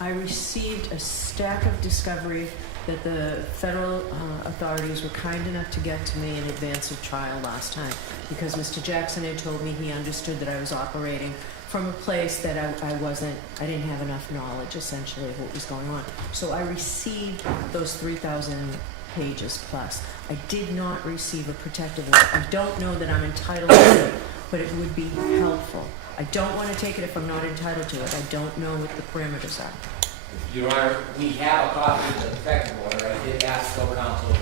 I received a stack of discovery that the federal authorities were kind enough to get to me in advance of trial last time, because Mr. Jackson had told me he understood that I was operating from a place that I didn't have enough knowledge, essentially, of what was going on. So I received those 3,000 pages plus. I did not receive a protective order. I don't know that I'm entitled to it, but it would be helpful. I don't want to take it if I'm not entitled to it. I don't know what the parameters are. Your Honor, we have a copy of the protective order. I did ask over counsel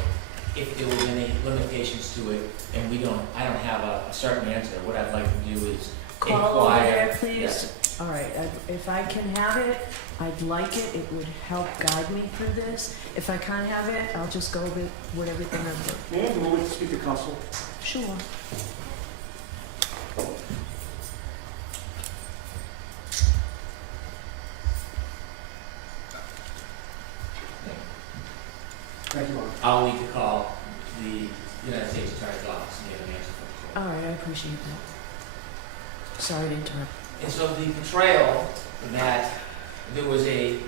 if there were any limitations to it, and I don't have a certain answer. What I'd like to do is Call over inquire. there, please. Yes. All right, if I can have it, I'd like it. It would help guide me through this. If I can't have it, I'll just go with everything I've done. May I have a moment to speak to counsel? Sure. Thank you, Mark. I'll need to call the United States Attorney's Office and get an answer from the court. All right, I appreciate that. Sorry to interrupt. And so the portrayal that there was a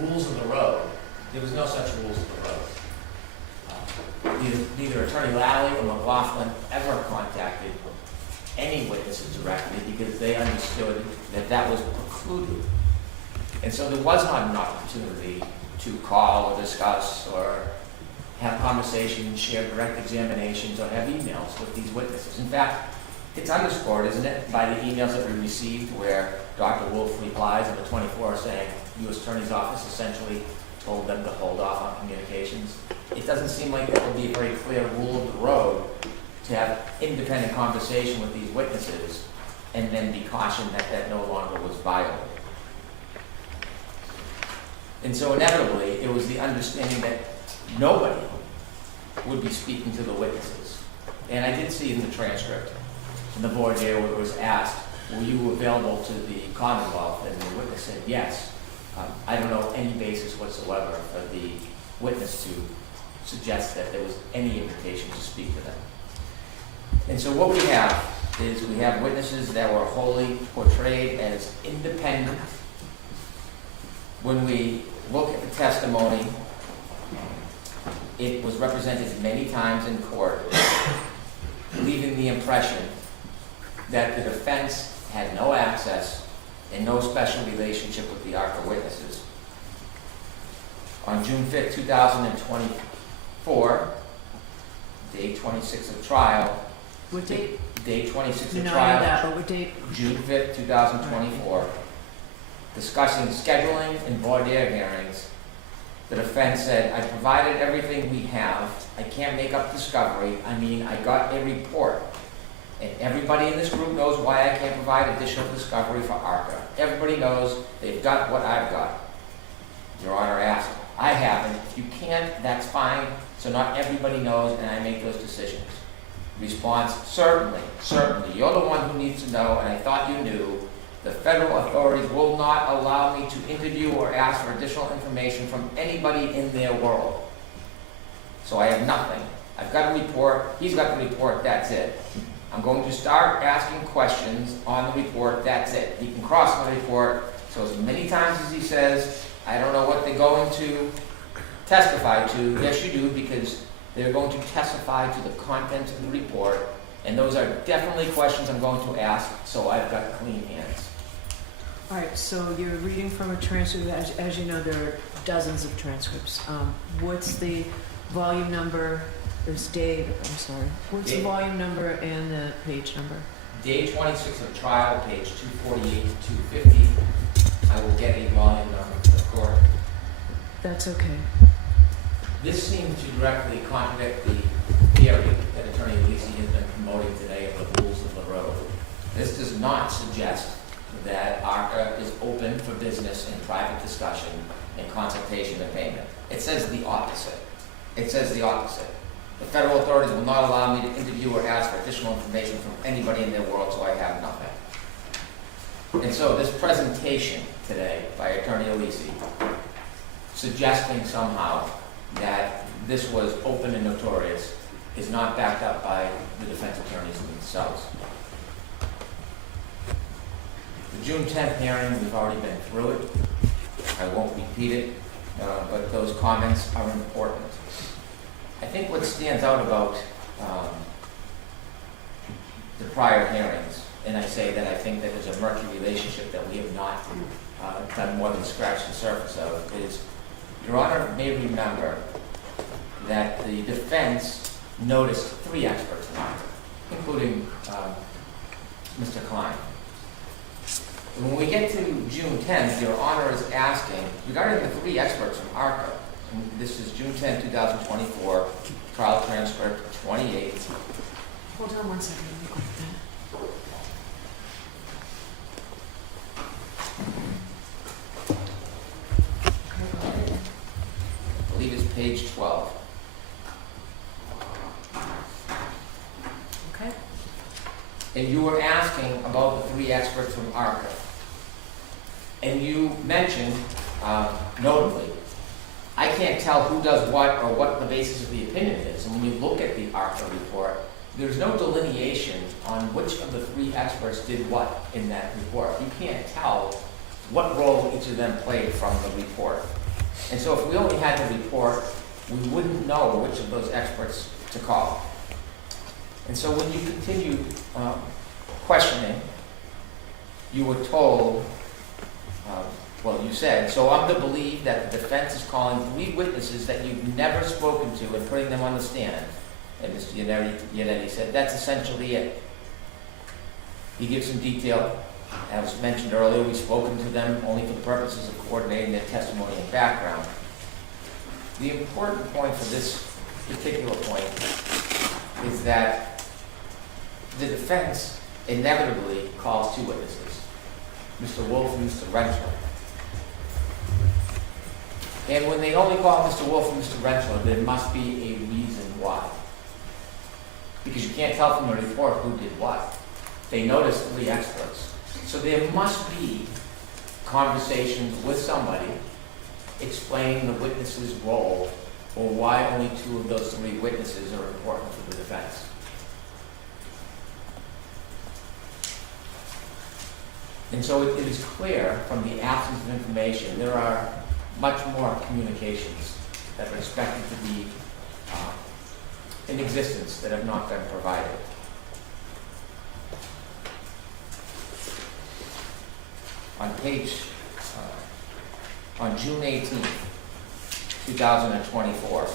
rules of the road, there was no such rules of the road. Neither Attorney Lally or McLaughlin ever contacted any witnesses directly because they understood that that was precluded. And so there was not an opportunity to call or discuss or have conversations, share direct examinations, or have emails with these witnesses. In fact, it's underscored, isn't it, by the emails that we received where Dr. Wolf replies on the 24th saying U.S. Attorney's Office essentially told them to hold off on communications. It doesn't seem like that would be a very clear rule of the road to have independent conversation with these witnesses and then be cautioned that that no longer was viable. And so inevitably, it was the understanding that nobody would be speaking to the witnesses. And I did see in the transcript, in the voir dire, where it was asked, were you available to the Commonwealth? And the witness said yes. I don't know any basis whatsoever for the witness to suggest that there was any invitation to speak to them. And so what we have is we have witnesses that were wholly portrayed as independent. When we look at the testimony, it was represented many times in court, leaving the impression that the defense had no access and no special relationship with the ARCA witnesses. On June 5th, 2024, day 26 of trial. What date? Day 26 You of know trial. that, but what date? June 5th, 2024. Discussing scheduling and voir dire hearings, the defense said, I provided everything we have. I can't make up discovery. I mean, I got a report. And everybody in this group knows why I can't provide additional discovery for ARCA. Everybody knows they've got what I've got. Your Honor asked, I haven't. If you can't, that's fine. So not everybody knows, and I make those decisions. Response, certainly, certainly. You're the one who needs to know, and I thought you knew. The federal authorities will not allow me to interview or ask for additional information from anybody in their world. So I have nothing. I've got a report. He's got the report. That's it. I'm going to start asking questions on the report. That's it. He can cross the report. So as many times as he says, I don't know what they're going to testify to. Yes, you do, because they're going to testify to the contents of the report. And those are definitely questions I'm going to ask, so I've got clean hands. All right, so you're reading from a transcript. As you know, there are dozens of transcripts. What's the volume number? There's Dave, I'm sorry. What's the volume number and the page number? Day 26 of trial, page 248 to 250. I will get a volume number for the court. That's okay. This seems to directly contradict the theory that Attorney Alessi has been promoting today of the rules of the road. This does not suggest that ARCA is open for business and private discussion and consultation and payment. It says the opposite. It says the opposite. The federal authorities will not allow me to interview or ask for additional information from anybody in their world, so I have nothing. And so this presentation today by Attorney Alessi, suggesting somehow that this was open and notorious, is not backed up by the defense attorneys themselves. The June 10th hearing, we've already been through it. I won't repeat it, but those comments are important. I think what stands out about the prior hearings, and I say that I think that there's a murky relationship that we have not done more than scratch the surface of, is Your Honor may remember that the defense noticed 3 experts in ARCA, including Mr. Klein. When we get to June 10th, Your Honor is asking, regarding the 3 experts from ARCA, and this is June 10, 2024, trial transcript 28. Hold on one second, let me grab that. I believe it's page 12. Okay. And you were asking about the 3 experts from ARCA. And you mentioned, notably, I can't tell who does what or what the basis of the opinion is. And when you look at the ARCA report, there's no delineation on which of the 3 experts did what in that report. You can't tell what role each of them played from the report. And so if we only had the report, we wouldn't know which of those experts to call. And so when you continued questioning, you were told Well, you said, so I'm to believe that the defense is calling 3 witnesses that you've never spoken to and putting them on the stand. And Mr. Yannetti said, that's essentially it. He gives some detail. As mentioned earlier, we've spoken to them only for the purposes of coordinating their testimony and background. The important point for this particular point is that the defense inevitably calls 2 witnesses, Mr. Wolf and Mr. Rentschler. And when they only call Mr. Wolf and Mr. Rentschler, there must be a reason why. Because you can't tell from the report who did what. They noticed 3 experts. So there must be conversations with somebody explaining the witness's role or why only 2 of those 3 witnesses are important for the defense. And so it is clear from the absence of information, there are much more communications that are expected to be in existence that have not been provided. On June 18th, 2024,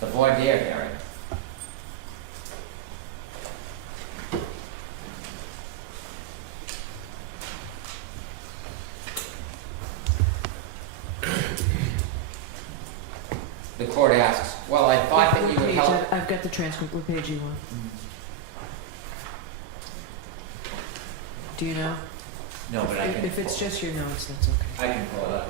the voir dire hearing. The court asks, well, I thought that you would help. I've got the transcript. What page you want? Do you know? No, but I can. If it's just your notes, that's okay. I can pull it up.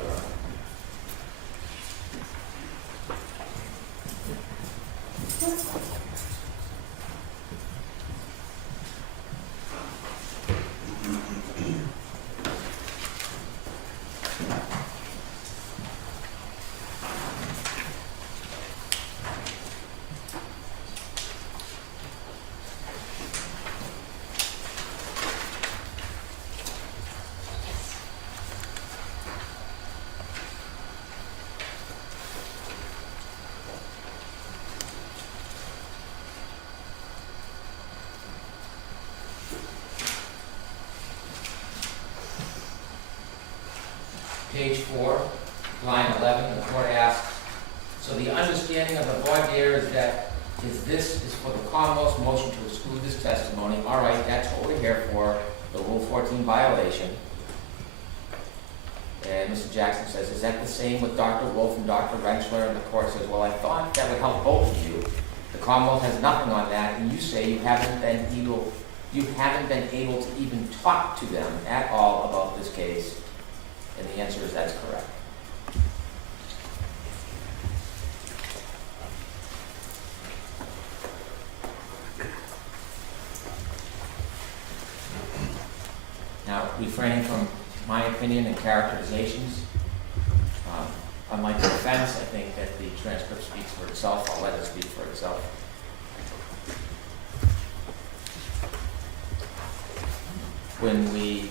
Page 4, line 11, the court asks, so the understanding of the voir dire is that this is for the Commonwealth's motion to exclude this testimony. All right, that's what we're here for, the Rule 14 violation. And Mr. Jackson says, is that the same with Dr. Wolf and Dr. Rentschler? And the court says, well, I thought that would help both of you. The Commonwealth has nothing on that, and you say you haven't been able to even talk to them at all about this case. And the answer is that's correct. Now, refraining from my opinion and characterizations, unlike the defense, I think that the transcript speaks for itself. I'll let it speak for itself. When we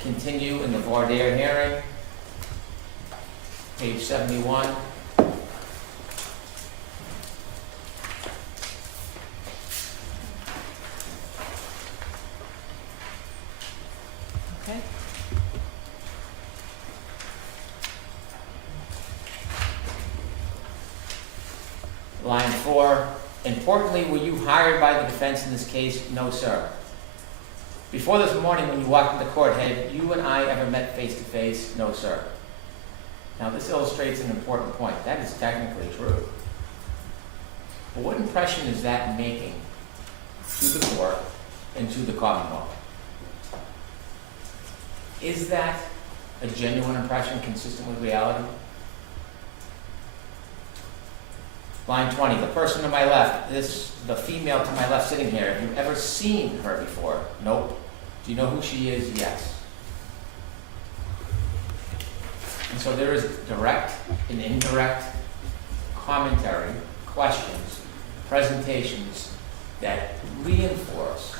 continue in the voir dire hearing, page 71. Okay. Line 4, importantly, were you hired by the defense in this case? No, sir. Before this morning when you walked into court, had you and I ever met face to face? No, sir. Now this illustrates an important point. That is technically true. But what impression is that making to the court and to the Commonwealth? Is that a genuine impression consistent with reality? Line 20, the person to my left, the female to my left sitting here, have you ever seen her before? Nope. Do you know who she is? Yes. And so there is direct and indirect commentary, questions, presentations that reinforce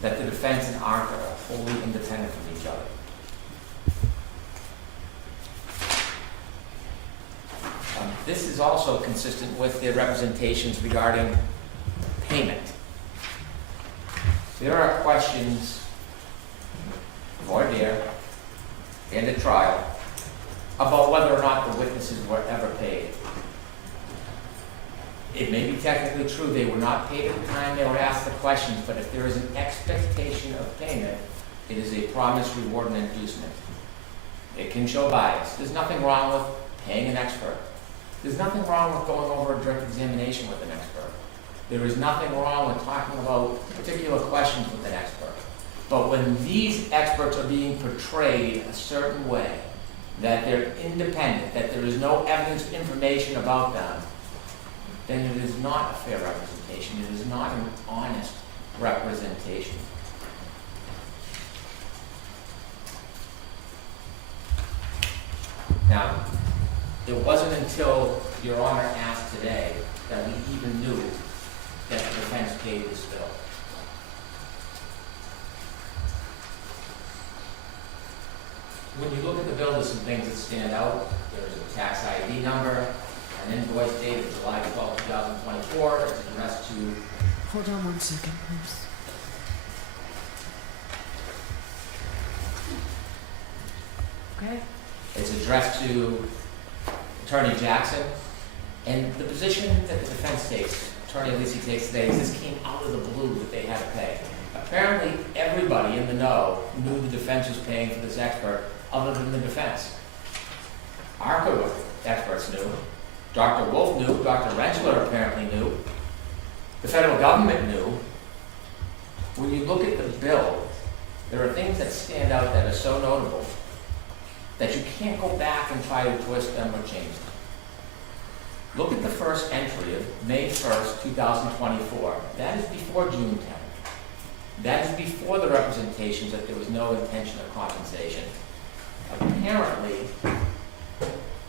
that the defense and ARC are wholly independent from each other. This is also consistent with their representations regarding payment. There are questions voir dire, and at trial about whether or not the witnesses were ever paid. It may be technically true they were not paid at the time they were asked the questions, but if there is an expectation of payment, it is a promise, reward, and inducement. It can show bias. There's nothing wrong with paying an expert. There's nothing wrong with going over a direct examination with an expert. There is nothing wrong with talking about particular questions with an expert. But when these experts are being portrayed a certain way, that they're independent, that there is no evidence or information about them, then it is not a fair representation. It is not an honest representation. Now, it wasn't until Your Honor asked today that we even knew that the defense paid this bill. When you look at the bill, there's some things that stand out. There's a tax ID number, an invoice dated July 12, 2024. It's addressed to... Hold on one second, please. Okay. It's addressed to Attorney Jackson. And the position that the defense takes, Attorney Alessi takes today, is this came out of the blue that they had to pay. Apparently, everybody in the know knew the defense was paying for this expert, other than the defense. ARCA experts knew. Dr. Wolf knew. Dr. Rentschler apparently knew. The federal government knew. When you look at the bill, there are things that stand out that are so notable that you can't go back and try to twist them or change them. Look at the first entry of May 1st, 2024. That is before June 10th. That is before the representations that there was no intention of compensation. Apparently,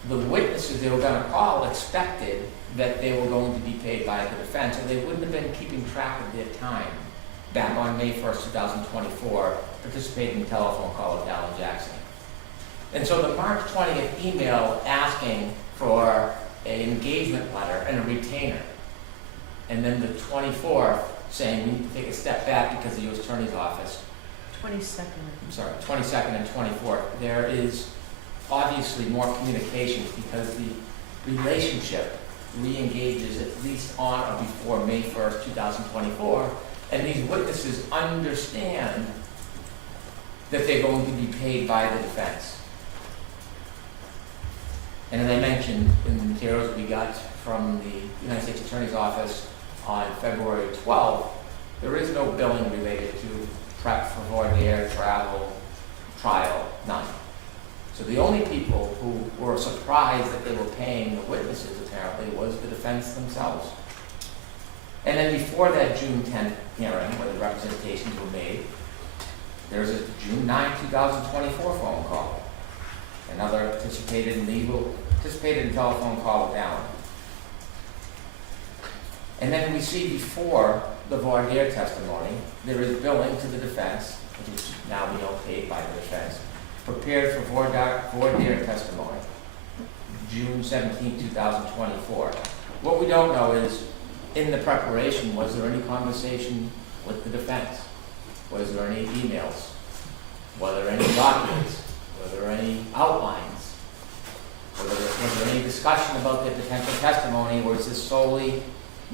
the witnesses they were going to call expected that they were going to be paid by the defense, or they wouldn't have been keeping track of their time back on May 1st, 2024, participating in a telephone call with Alan Jackson. And so the March 20th email asking for an engagement letter and a retainer, and then the 24th saying we need to take a step back because of the U.S. Attorney's Office. 22nd and 24th. There is obviously more communications because the relationship re-engages at least on or before May 1st, 2024, and these witnesses understand that they're going to be paid by the defense. And as I mentioned in the materials we got from the United States Attorney's Office on February 12th, there is no billing related to prep for voir dire, travel, trial, none. So the only people who were surprised that they were paying the witnesses apparently was the defense themselves. And then before that June 10th hearing, where the representations were made, there's a June 9, 2024 phone call. Another participated in telephone call with Alan. And then we see before the voir dire testimony, there is billing to the defense, which is now we know paid by the defense, prepared for voir dire testimony, June 17, 2024. What we don't know is, in the preparation, was there any conversation with the defense? Was there any emails? Were there any documents? Were there any outlines? Was there any discussion about the potential testimony, or is this solely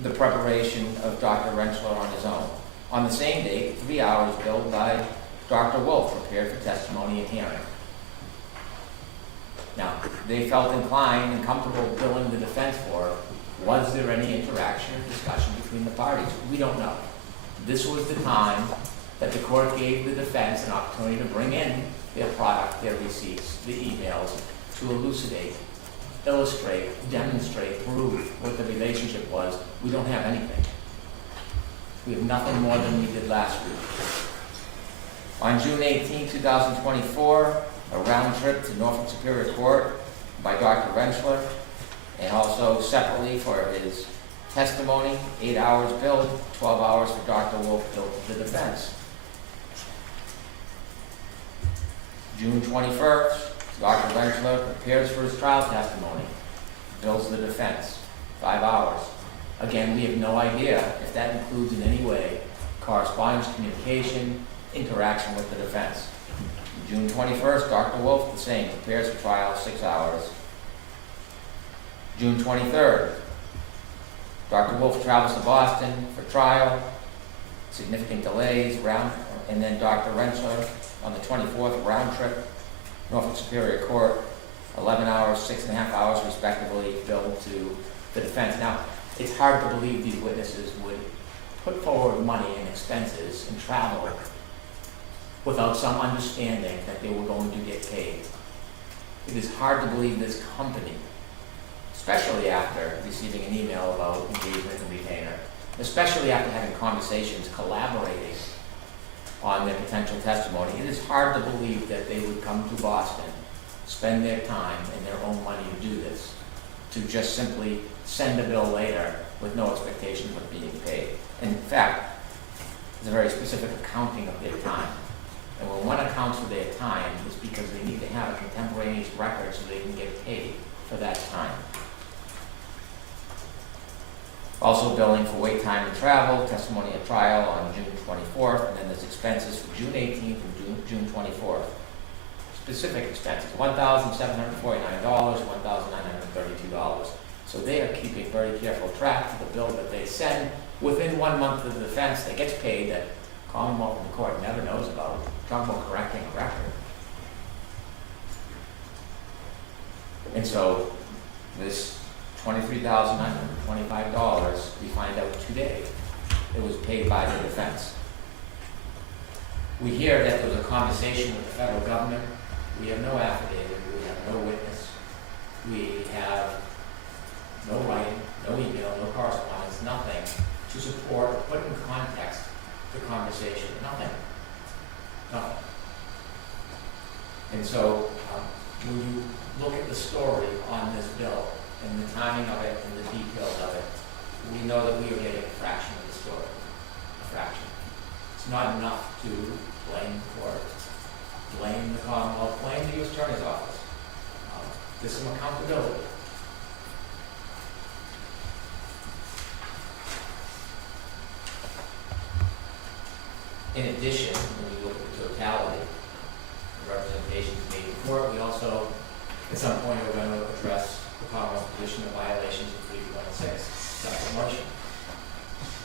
the preparation of Dr. Rentschler on his own? On the same date, 3 hours billed by Dr. Wolf, prepared for testimony and hearing. Now, they felt inclined and comfortable billing the defense for it. Was there any interaction or discussion between the parties? We don't know. This was the time that the court gave the defense an opportunity to bring in their product, their receipts, the emails, to elucidate, illustrate, demonstrate, prove what the relationship was. We don't have anything. We have nothing more than we did last week. On June 18, 2024, a round trip to Norfolk Superior Court by Dr. Rentschler, and also separately for his testimony, 8 hours billed, 12 hours for Dr. Wolf billed to the defense. June 21st, Dr. Rentschler prepares for his trial testimony, bills the defense, 5 hours. Again, we have no idea if that includes in any way correspondence, communication, interaction with the defense. June 21st, Dr. Wolf, the same, prepares for trial, 6 hours. June 23rd, Dr. Wolf travels to Boston for trial, significant delays, and then Dr. Rensler on the 24th, round trip, Norfolk Superior Court, 11 hours, 6.5 hours respectively, billed to the defense. Now, it's hard to believe these witnesses would put forward money and expenses and travel without some understanding that they were going to get paid. It is hard to believe this company, especially after receiving an email about engagement and retainer, especially after having conversations, collaborating on their potential testimony, it is hard to believe that they would come to Boston, spend their time and their own money to do this, to just simply send a bill later with no expectation of being paid. In fact, there's a very specific accounting of their time. And when one accounts for their time, it's because they need to have a contemporaneous record so they can get paid for that time. Also billing for wait time and travel, testimony at trial on June 24th, and then there's expenses for June 18th and June 24th. Specific expenses, $1,749, $1,932. So they are keeping very careful track of the bill that they send within 1 month of the defense that gets paid that Commonwealth and the court never knows about. Talk about correcting a record. And so this $23,925, we find out today, it was paid by the defense. We hear that there was a conversation with the federal government. We have no affidavit, we have no witness, we have no writing, no email, no correspondence, nothing to support or put in context the conversation, nothing. And so when you look at the story on this bill and the timing of it and the details of it, we know that we are getting a fraction of the story, a fraction. It's not enough to blame the court, blame the Commonwealth, blame the U.S. Attorney's Office. There's some accountability. In addition, when we look at the totality of representations made in court, we also, at some point, are going to address the Commonwealth's position of violations of 3.6, self-promotion.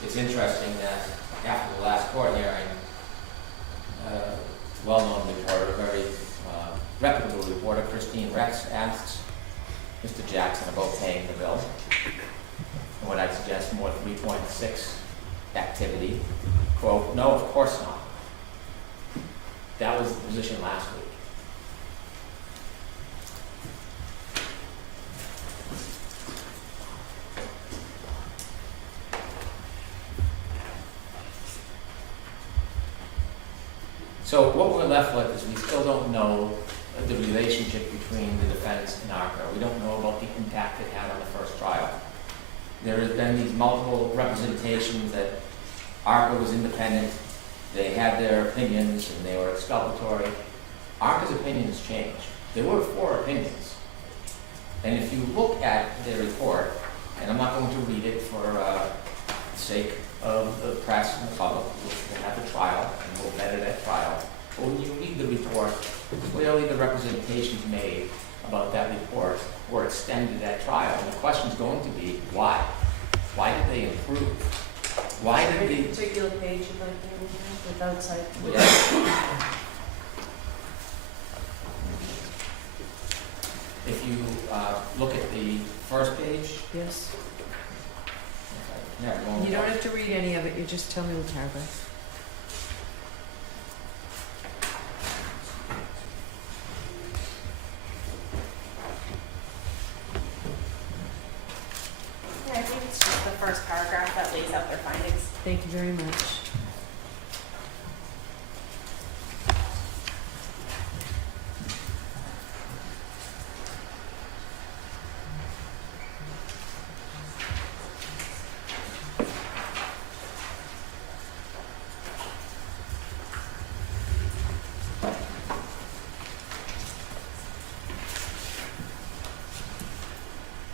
It's interesting that after the last court hearing, well-known reporter, very reputable reporter, Christine Rex, asks Mr. Jackson about paying the bill. And what I'd suggest, more 3.6 activity. Quote, no, of course not. That was the position last week. So what we're left with is we still don't know the relationship between the defense and ARCA. We don't know about the impact it had on the first trial. There has been these multiple representations that ARCA was independent, they had their opinions, and they were exculpatory. ARCA's opinions changed. There were 4 opinions. And if you look at their report, and I'm not going to read it for the sake of the press and the public, we'll have the trial, and we'll vet it at trial. But when you read the report, clearly the representations made about that report were extended at trial. And the question's going to be, why? Why did they improve? Why did Any they... particular page you'd like to look at without citing? Yeah. If you look at the first page. Yes. Yeah, You don't have to read any of it, you just tell me the paragraph. Yeah, I think it's just the first paragraph that lays out their findings. Thank you very much.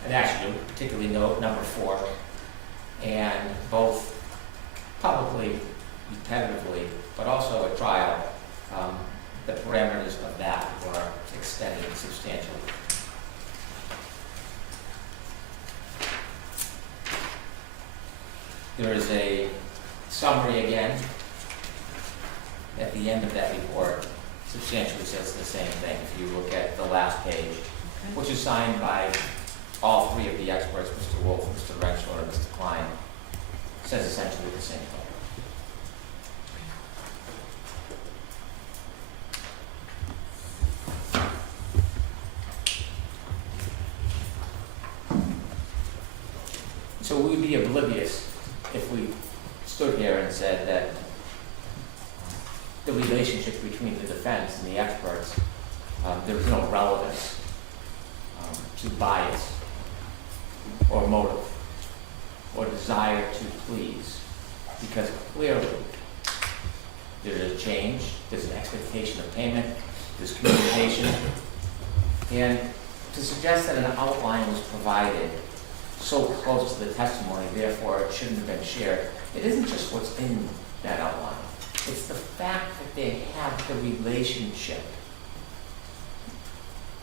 And actually, particularly note number 4, and both publicly, repetitively, but also at trial, the parameters of that were extended substantially. There is a summary again at the end of that report, substantially says the same thing. If you look at the last page, which is signed by all three of the experts, Mr. Wolf, Mr. Renshaw, and Mr. Klein, says essentially the same thing. So we would be oblivious if we stood here and said that the relationship between the defense and the experts, there was no relevance to bias or motive or desire to please, because clearly there is a change, there's an expectation of payment, there's communication, and to suggest that an outline was provided so close to the testimony, therefore it shouldn't have been shared, it isn't just what's in that outline. It's the fact that they have the relationship.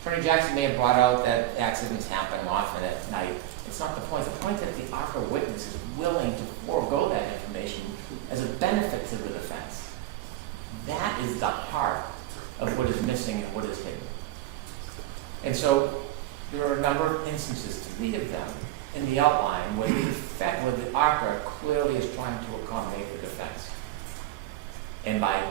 Attorney Jackson may have brought out that accidents happen often at night. It's not the point. The point that the ARCA witness is willing to forego that information as a benefit to the defense. That is the heart of what is missing and what is hidden. And so there are a number of instances, 3 of them, in the outline where the ARCA clearly is trying to accommodate the defense. And by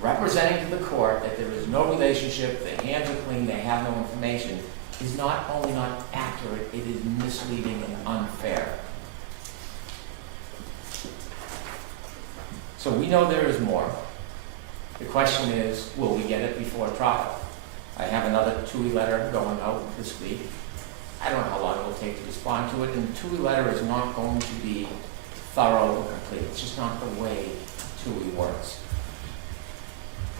representing to the court that there is no relationship, the hands are clean, they have no information, is not only not accurate, it is misleading and unfair. So we know there is more. The question is, will we get it before trial? I have another TUI letter going out this week. I don't know how long it will take to respond to it, and the TUI letter is not going to be thorough or complete. It's just not the way TUI works.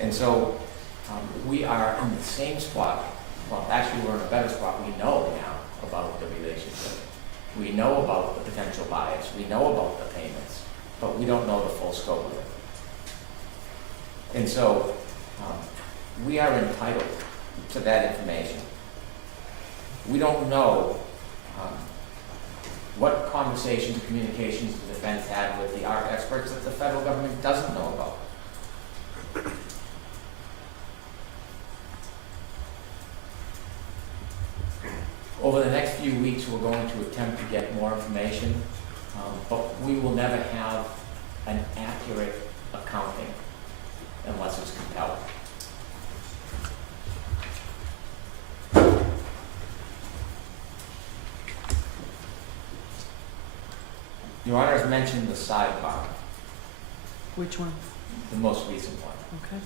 And so we are in the same spot. Well, actually, we're in a better spot. We know now about the relationship. We know about the potential bias. We know about the payments, but we don't know the full scope of it. And so we are entitled to that information. We don't know what conversations and communications the defense had with the ARC experts that the federal government doesn't know about. Over the next few weeks, we're going to attempt to get more information, but we will never have an accurate accounting unless it's compelling. Your Honor has mentioned the sidebar. Which one? The most recent one. Okay.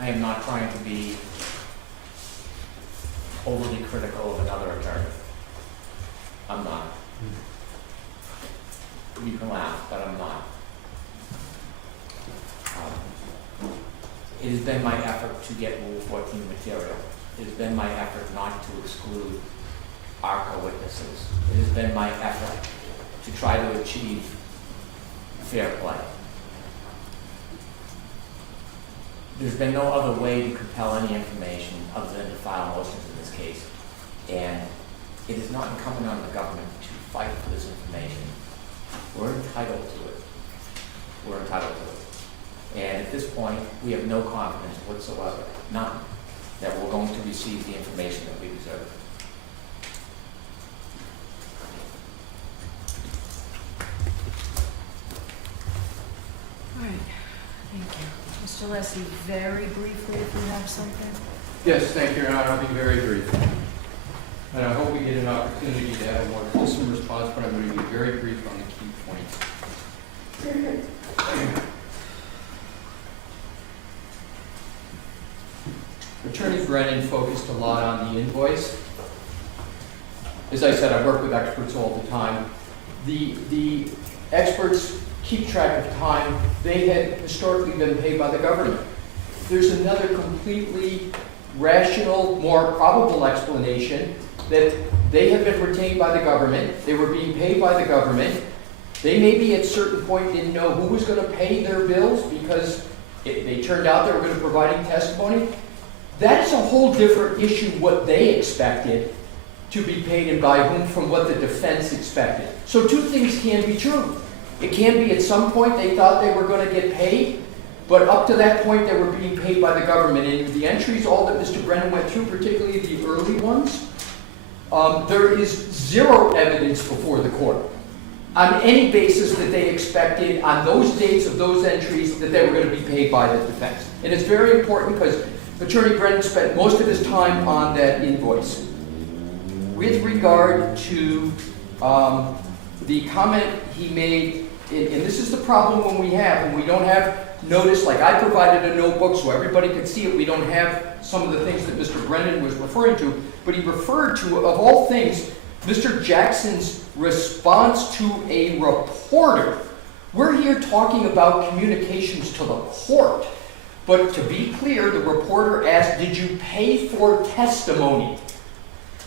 I am not trying to be overly critical of another attorney. I'm not. You can laugh, but I'm not. It has been my effort to get Rule 14 material. It has been my effort not to exclude ARCA witnesses. It has been my effort to try to achieve fair play. There's been no other way to compel any information other than to file motions in this case. And it is not incumbent on the government to fight for this information. We're entitled to it. We're entitled to it. And at this point, we have no confidence whatsoever, none, that we're going to receive the information that we deserve. All right, thank you. Mr. Alessi, very briefly, if you have something. Yes, thank you, Your Honor. I'll be very brief. And I hope we get an opportunity to have a more fulsome response, but I'm going to be very brief on the key points. Attorney Brennan focused a lot on the invoice. As I said, I work with experts all the time. The experts keep track of time. They had historically been paid by the government. There's another completely rational, more probable explanation that they had been retained by the government, they were being paid by the government, they maybe at a certain point didn't know who was going to pay their bills because they turned out they were going to be providing testimony. That is a whole different issue, what they expected to be paid and by whom from what the defense expected. So two things can be true. It can be at some point they thought they were going to get paid, but up to that point they were being paid by the government. And the entries, all that Mr. Brennan went through, particularly the early ones, there is zero evidence before the court on any basis that they expected on those dates of those entries that they were going to be paid by the defense. And it's very important because Attorney Brennan spent most of his time on that invoice. With regard to the comment he made, and this is the problem when we don't have notice, like I provided a notebook so everybody could see it, we don't have some of the things that Mr. Brennan was referring to, but he referred to, of all things, Mr. Jackson's response to a reporter. We're here talking about communications to the court, but to be clear, the reporter asked, did you pay for testimony?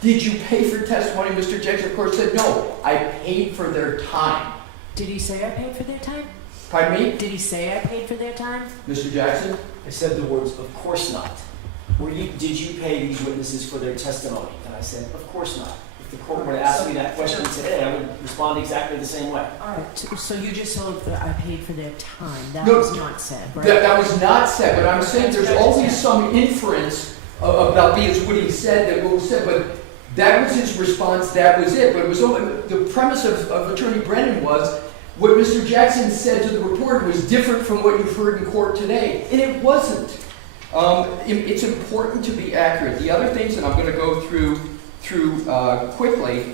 Did you pay for testimony? Mr. Jackson, of course, said, no, I paid for their time. Did he say I paid for their time? Pardon me? Did he say I paid for their time? Mr. Jackson? I said the words, of course not. Did you pay these witnesses for their testimony? And I said, of course not. If the court were to ask me that question today, I would respond exactly the same way. All right, so you just told that I paid for their time. That No, was not said, right? That was not said, but I'm saying there's always some inference about being what he said, that what was said, but that was his response, that was it. But it was the premise of Attorney Brennan was, what Mr. Jackson said to the reporter was different from what you've heard in court today, and it wasn't. It's important to be accurate. The other things that I'm going to go through quickly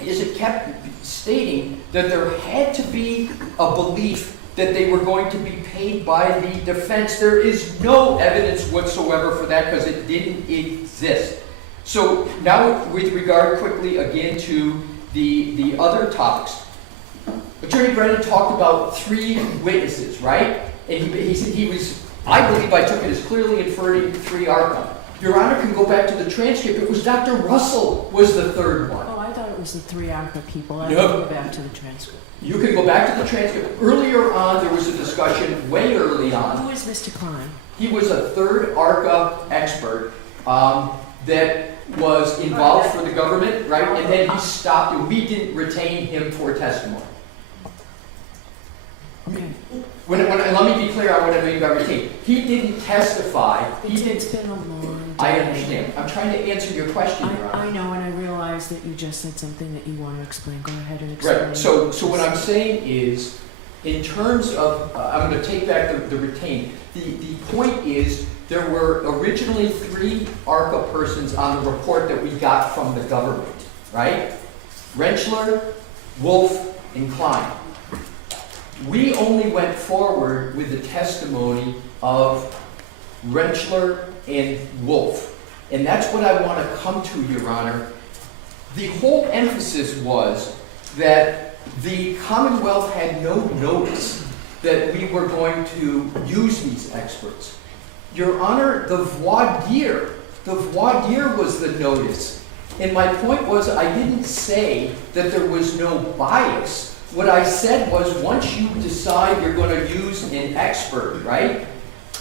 is it kept stating that there had to be a belief that they were going to be paid by the defense. There is no evidence whatsoever for that because it didn't exist. So now with regard quickly again to the other topics. Attorney Brennan talked about 3 witnesses, right? And he said he was, I believe I took it as clearly inferring 3 ARCA. Your Honor can go back to the transcript. It was Dr. Russell was the 3rd one. Oh, I thought it was the 3 ARCA people. I No. didn't go back to the transcript. You can go back to the transcript. Earlier on, there was a discussion, way early on. Who is Mr. Klein? He was a 3rd ARCA expert that was involved for the government, right? And then he stopped, and we didn't retain him for testimony. Okay. Let me be clear on what I mean by retain. He didn't testify. It's been a long day. I understand. I'm trying to answer your question, Your Honor. I know, and I realize that you just said something that you want to explain. Go ahead and explain. Right. So what I'm saying is, in terms of, I'm going to take back the retain. The point is, there were originally 3 ARCA persons on the report that we got from the government, right? Rentschler, Wolf, and Klein. We only went forward with the testimony of Rentschler and Wolf. And that's what I want to come to, Your Honor. The whole emphasis was that the Commonwealth had no notice that we were going to use these experts. Your Honor, the voir dire was the notice. And my point was, I didn't say that there was no bias. What I said was, once you decide you're going to use an expert, right,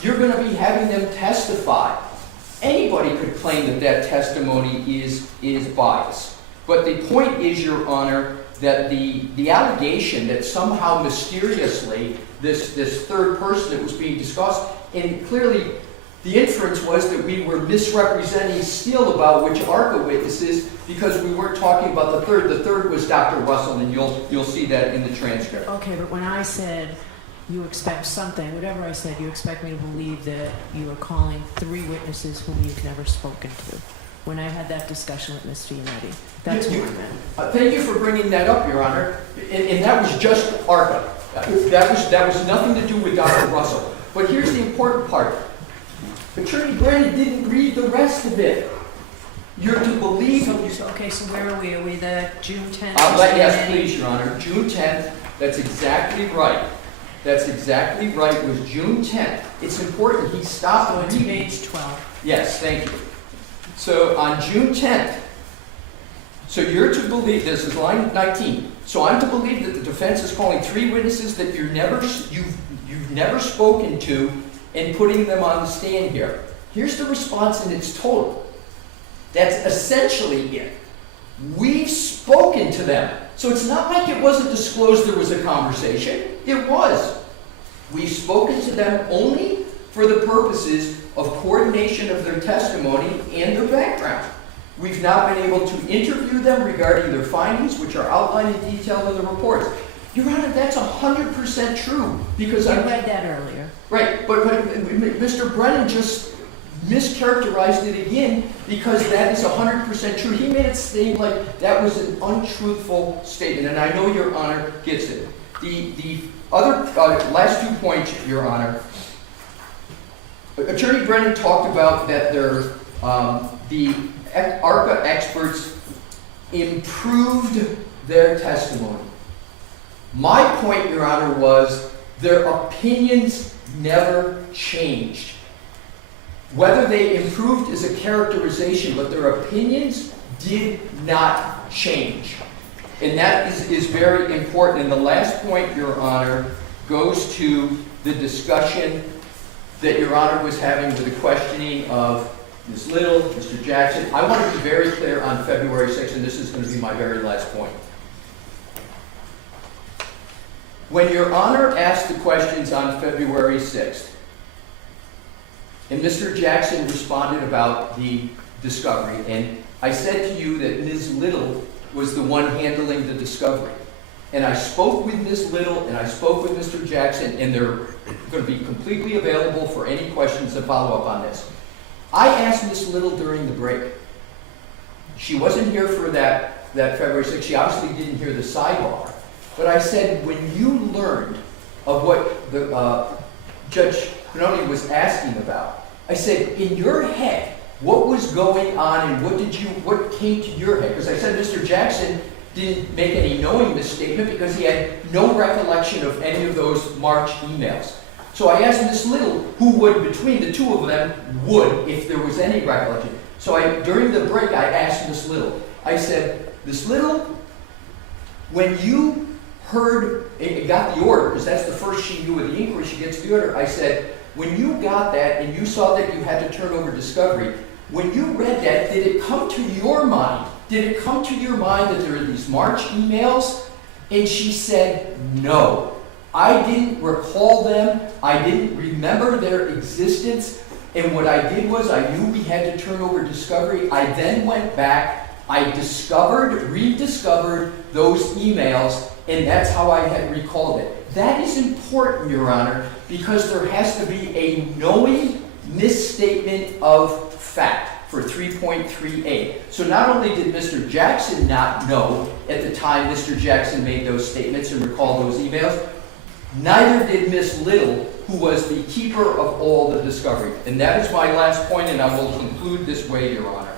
you're going to be having them testify. Anybody could claim that that testimony is biased. But the point is, Your Honor, that the allegation that somehow mysteriously this 3rd person that was being discussed, and clearly the inference was that we were misrepresenting still about which ARCA witnesses because we weren't talking about the 3rd. The 3rd was Dr. Russell, and you'll see that in the transcript. Okay, but when I said you expect something, whatever I said, you expect me to believe that you are calling 3 witnesses whom you've never spoken to. When I had that discussion with Ms. Giannetti, that's what I meant. Thank you for bringing that up, Your Honor. And that was just ARCA. That was nothing to do with Dr. Russell. But here's the important part. Attorney Brennan didn't read the rest of it. You're to believe... Okay, so where are we? Are we the June 10th? Yes, please, Your Honor. June 10th. That's exactly right. That's exactly right. It was June 10th. It's important. He stopped So it's reading. page 12. Yes, thank you. So on June 10th, So you're to believe, this is line 19, so I'm to believe that the defense is calling 3 witnesses that you've never spoken to and putting them on the stand here. Here's the response in its total. That's essentially it. We've spoken to them. So it's not like it wasn't disclosed there was a conversation. It was. We've spoken to them only for the purposes of coordination of their testimony and their background. We've not been able to interview them regarding their findings, which are outlined in detail in the reports. Your Honor, that's 100% true, because I read that earlier. Right, but Mr. Brennan just mischaracterized it again, because that is 100% true. He made it seem like that was an untruthful statement, and I know Your Honor gets it. The other last 2 points, Your Honor. Attorney Brennan talked about that the ARCA experts improved their testimony. My point, Your Honor, was their opinions never changed. Whether they improved is a characterization, but their opinions did not change. And that is very important. And the last point, Your Honor, goes to the discussion that Your Honor was having with the questioning of Ms. Little, Mr. Jackson. I want to be very clear on February 6th, and this is going to be my very last point. When Your Honor asked the questions on February 6th, and Mr. Jackson responded about the discovery, and I said to you that Ms. Little was the one handling the discovery. And I spoke with Ms. Little and I spoke with Mr. Jackson, and they're going to be completely available for any questions that follow up on this. I asked Ms. Little during the break. She wasn't here for that February 6th. She obviously didn't hear the sidebar. But I said, when you learned of what the Judge Cannone was asking about, I said, in your head, what was going on and what came to your head? Because I said Mr. Jackson didn't make any knowing misstatement because he had no recollection of any of those March emails. So I asked Ms. Little, who would, between the two of them, would, if there was any recollection. So during the break, I asked Ms. Little, I said, Ms. Little, when you heard, got the order, because that's the first she knew of the inquiry, she gets the order, I said, when you got that and you saw that you had to turn over discovery, when you read that, did it come to your mind? Did it come to your mind that there are these March emails? And she said, no. I didn't recall them. I didn't remember their existence. And what I did was I knew we had to turn over discovery. I then went back. I rediscovered those emails, and that's how I had recalled it. That is important, Your Honor, because there has to be a knowing misstatement of fact for 3.38. So not only did Mr. Jackson not know at the time Mr. Jackson made those statements and recalled those emails, neither did Ms. Little, who was the keeper of all the discovery. And that is my last point, and I will conclude this way, Your Honor.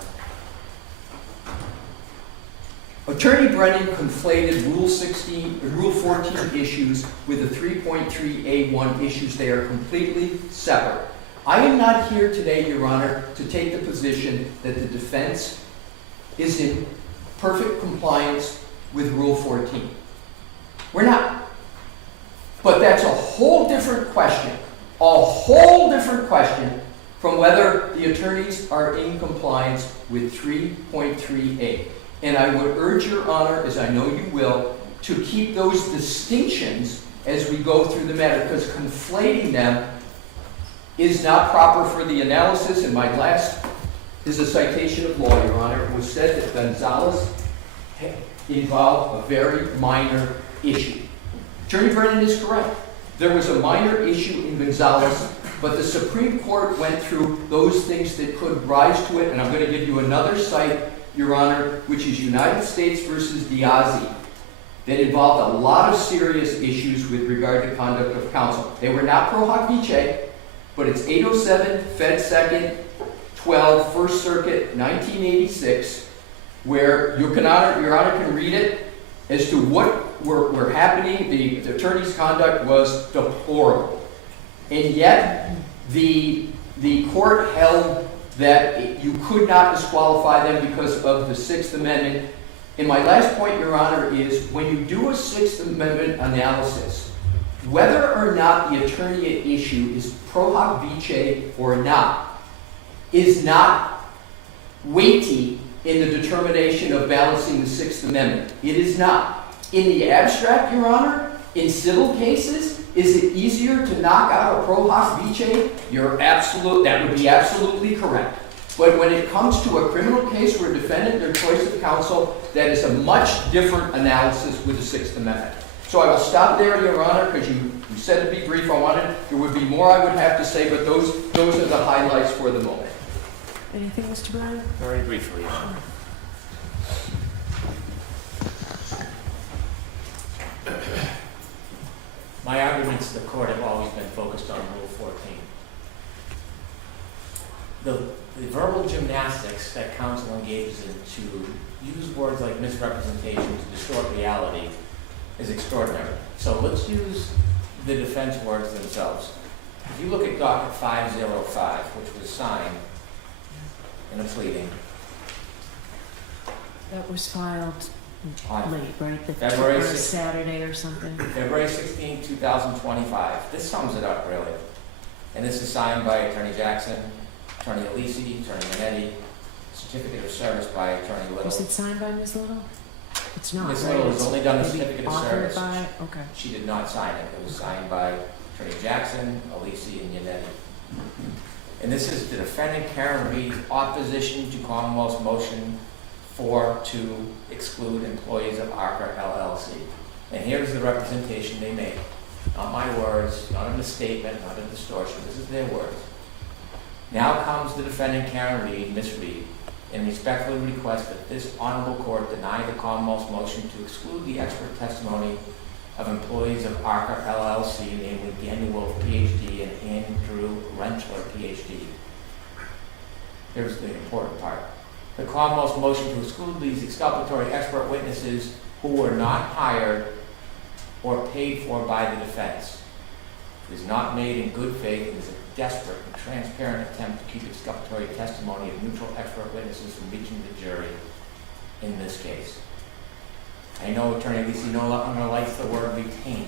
Attorney Brennan conflated Rule 14 issues with the 3.3A1 issues. They are completely separate. I am not here today, Your Honor, to take the position that the defense is in perfect compliance with Rule 14. We're not. But that's a whole different question from whether the attorneys are in compliance with 3.3A. And I would urge Your Honor, as I know you will, to keep those distinctions as we go through the matter, because conflating them is not proper for the analysis. And my last is a citation of law, Your Honor. It was said that Gonzalez involved a very minor issue. Attorney Brennan is correct. There was a minor issue in Gonzalez, but the Supreme Court went through those things that could rise to it, and I'm going to give you another cite, Your Honor, which is United States versus Diazzi, that involved a lot of serious issues with regard to conduct of counsel. They were not pro hoc vice, but it's 807 Fed 2nd 12 First Circuit 1986, where Your Honor can read it as to what were happening. The attorney's conduct was deplorable, and yet the court held that you could not disqualify them because of the Sixth Amendment And my last point, Your Honor, is when you do a Sixth Amendment analysis, whether or not the attorney at issue is pro hoc vice or not, is not weighty in the determination of balancing the Sixth Amendment. It is not. In the abstract, Your Honor, in civil cases, is it easier to knock out a pro hoc vice? That would be absolutely correct. But when it comes to a criminal case where a defendant, their choice of counsel, that is a much different analysis with the Sixth Amendment. So I will stop there, Your Honor, because you said it'd be brief. There would be more I would have to say, but those are the highlights for the moment. Anything, Mr. Brennan? Very briefly. My arguments to the court have always been focused on Rule 14. The verbal gymnastics that counsel engages in to use words like misrepresentation to distort reality is extraordinary. So let's use the defense words themselves. If you look at docket 505, which was signed in a pleading. That was filed On late, right? The February or 6th. Saturday or something. February 16, 2025. This sums it up, really. And this is signed by Attorney Jackson, Attorney Alessi, Attorney Minetti, certificate of service by Attorney Little. Was it signed by Ms. Little? It's not, Ms. right? Little has It's only done the maybe certificate of authored service. by- Okay. She did not sign it. It was signed by Attorney Jackson, Alessi, and Minetti. And this is the defendant Karen Reed's opposition to Commonwealth's motion to exclude employees of ARCA LLC. And here's the representation they made. Not my words, not a misstatement, not a distortion. This is their words. Now comes the defendant Karen Reed, Ms. Reed, and respectfully request that this honorable court deny the Commonwealth's motion to exclude the expert testimony of employees of ARCA LLC, namely Daniel Wolf, PhD, and Andrew Rentler, PhD. Here's the important part. The Commonwealth's motion to exclude these exculpatory expert witnesses who were not hired or paid for by the defense. It is not made in good faith and is a desperate and transparent attempt to keep exculpatory testimony of neutral expert witnesses from reaching the jury in this case. I know Attorney Alessi no longer likes the word retain,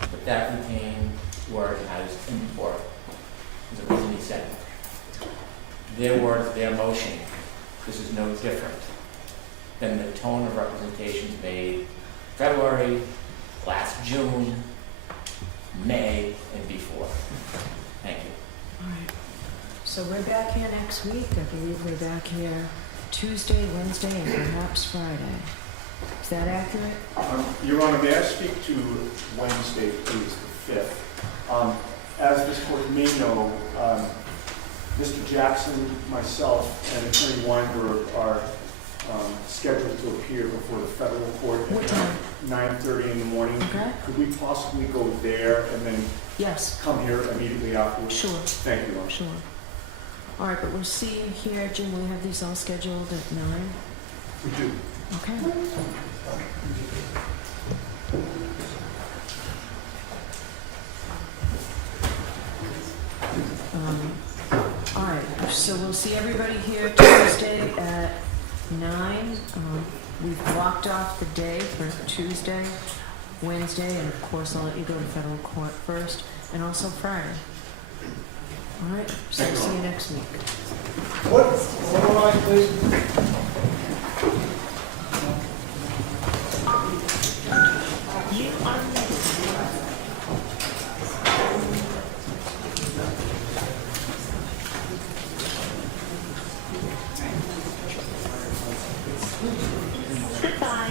but that retain word has import. There's a reason he said it. Their words, their motion. This is no different than the tone of representations made February, last June, May, and before. Thank you. All right. So we're back here next week. I believe we're back here Tuesday, Wednesday, and perhaps Friday. Is that accurate? Your Honor, may I speak to Wednesday, please, the 5th? As this court may know, Mr. Jackson, myself, and Attorney Weinberg are scheduled to appear before the federal court What at time? 9:30 in the morning. Okay. Could we possibly go there and then Yes. come here immediately afterwards? Sure. Thank you, Your Honor. Sure. All right, but we'll see you here, Jim. We have these all scheduled at 9. We do. Okay. All right, so we'll see everybody here Tuesday at 9. We've blocked off the day for Tuesday, Wednesday, and of course I'll let you go to federal court first, and also Friday. All right, so we'll see you next week. One line, please. Goodbye.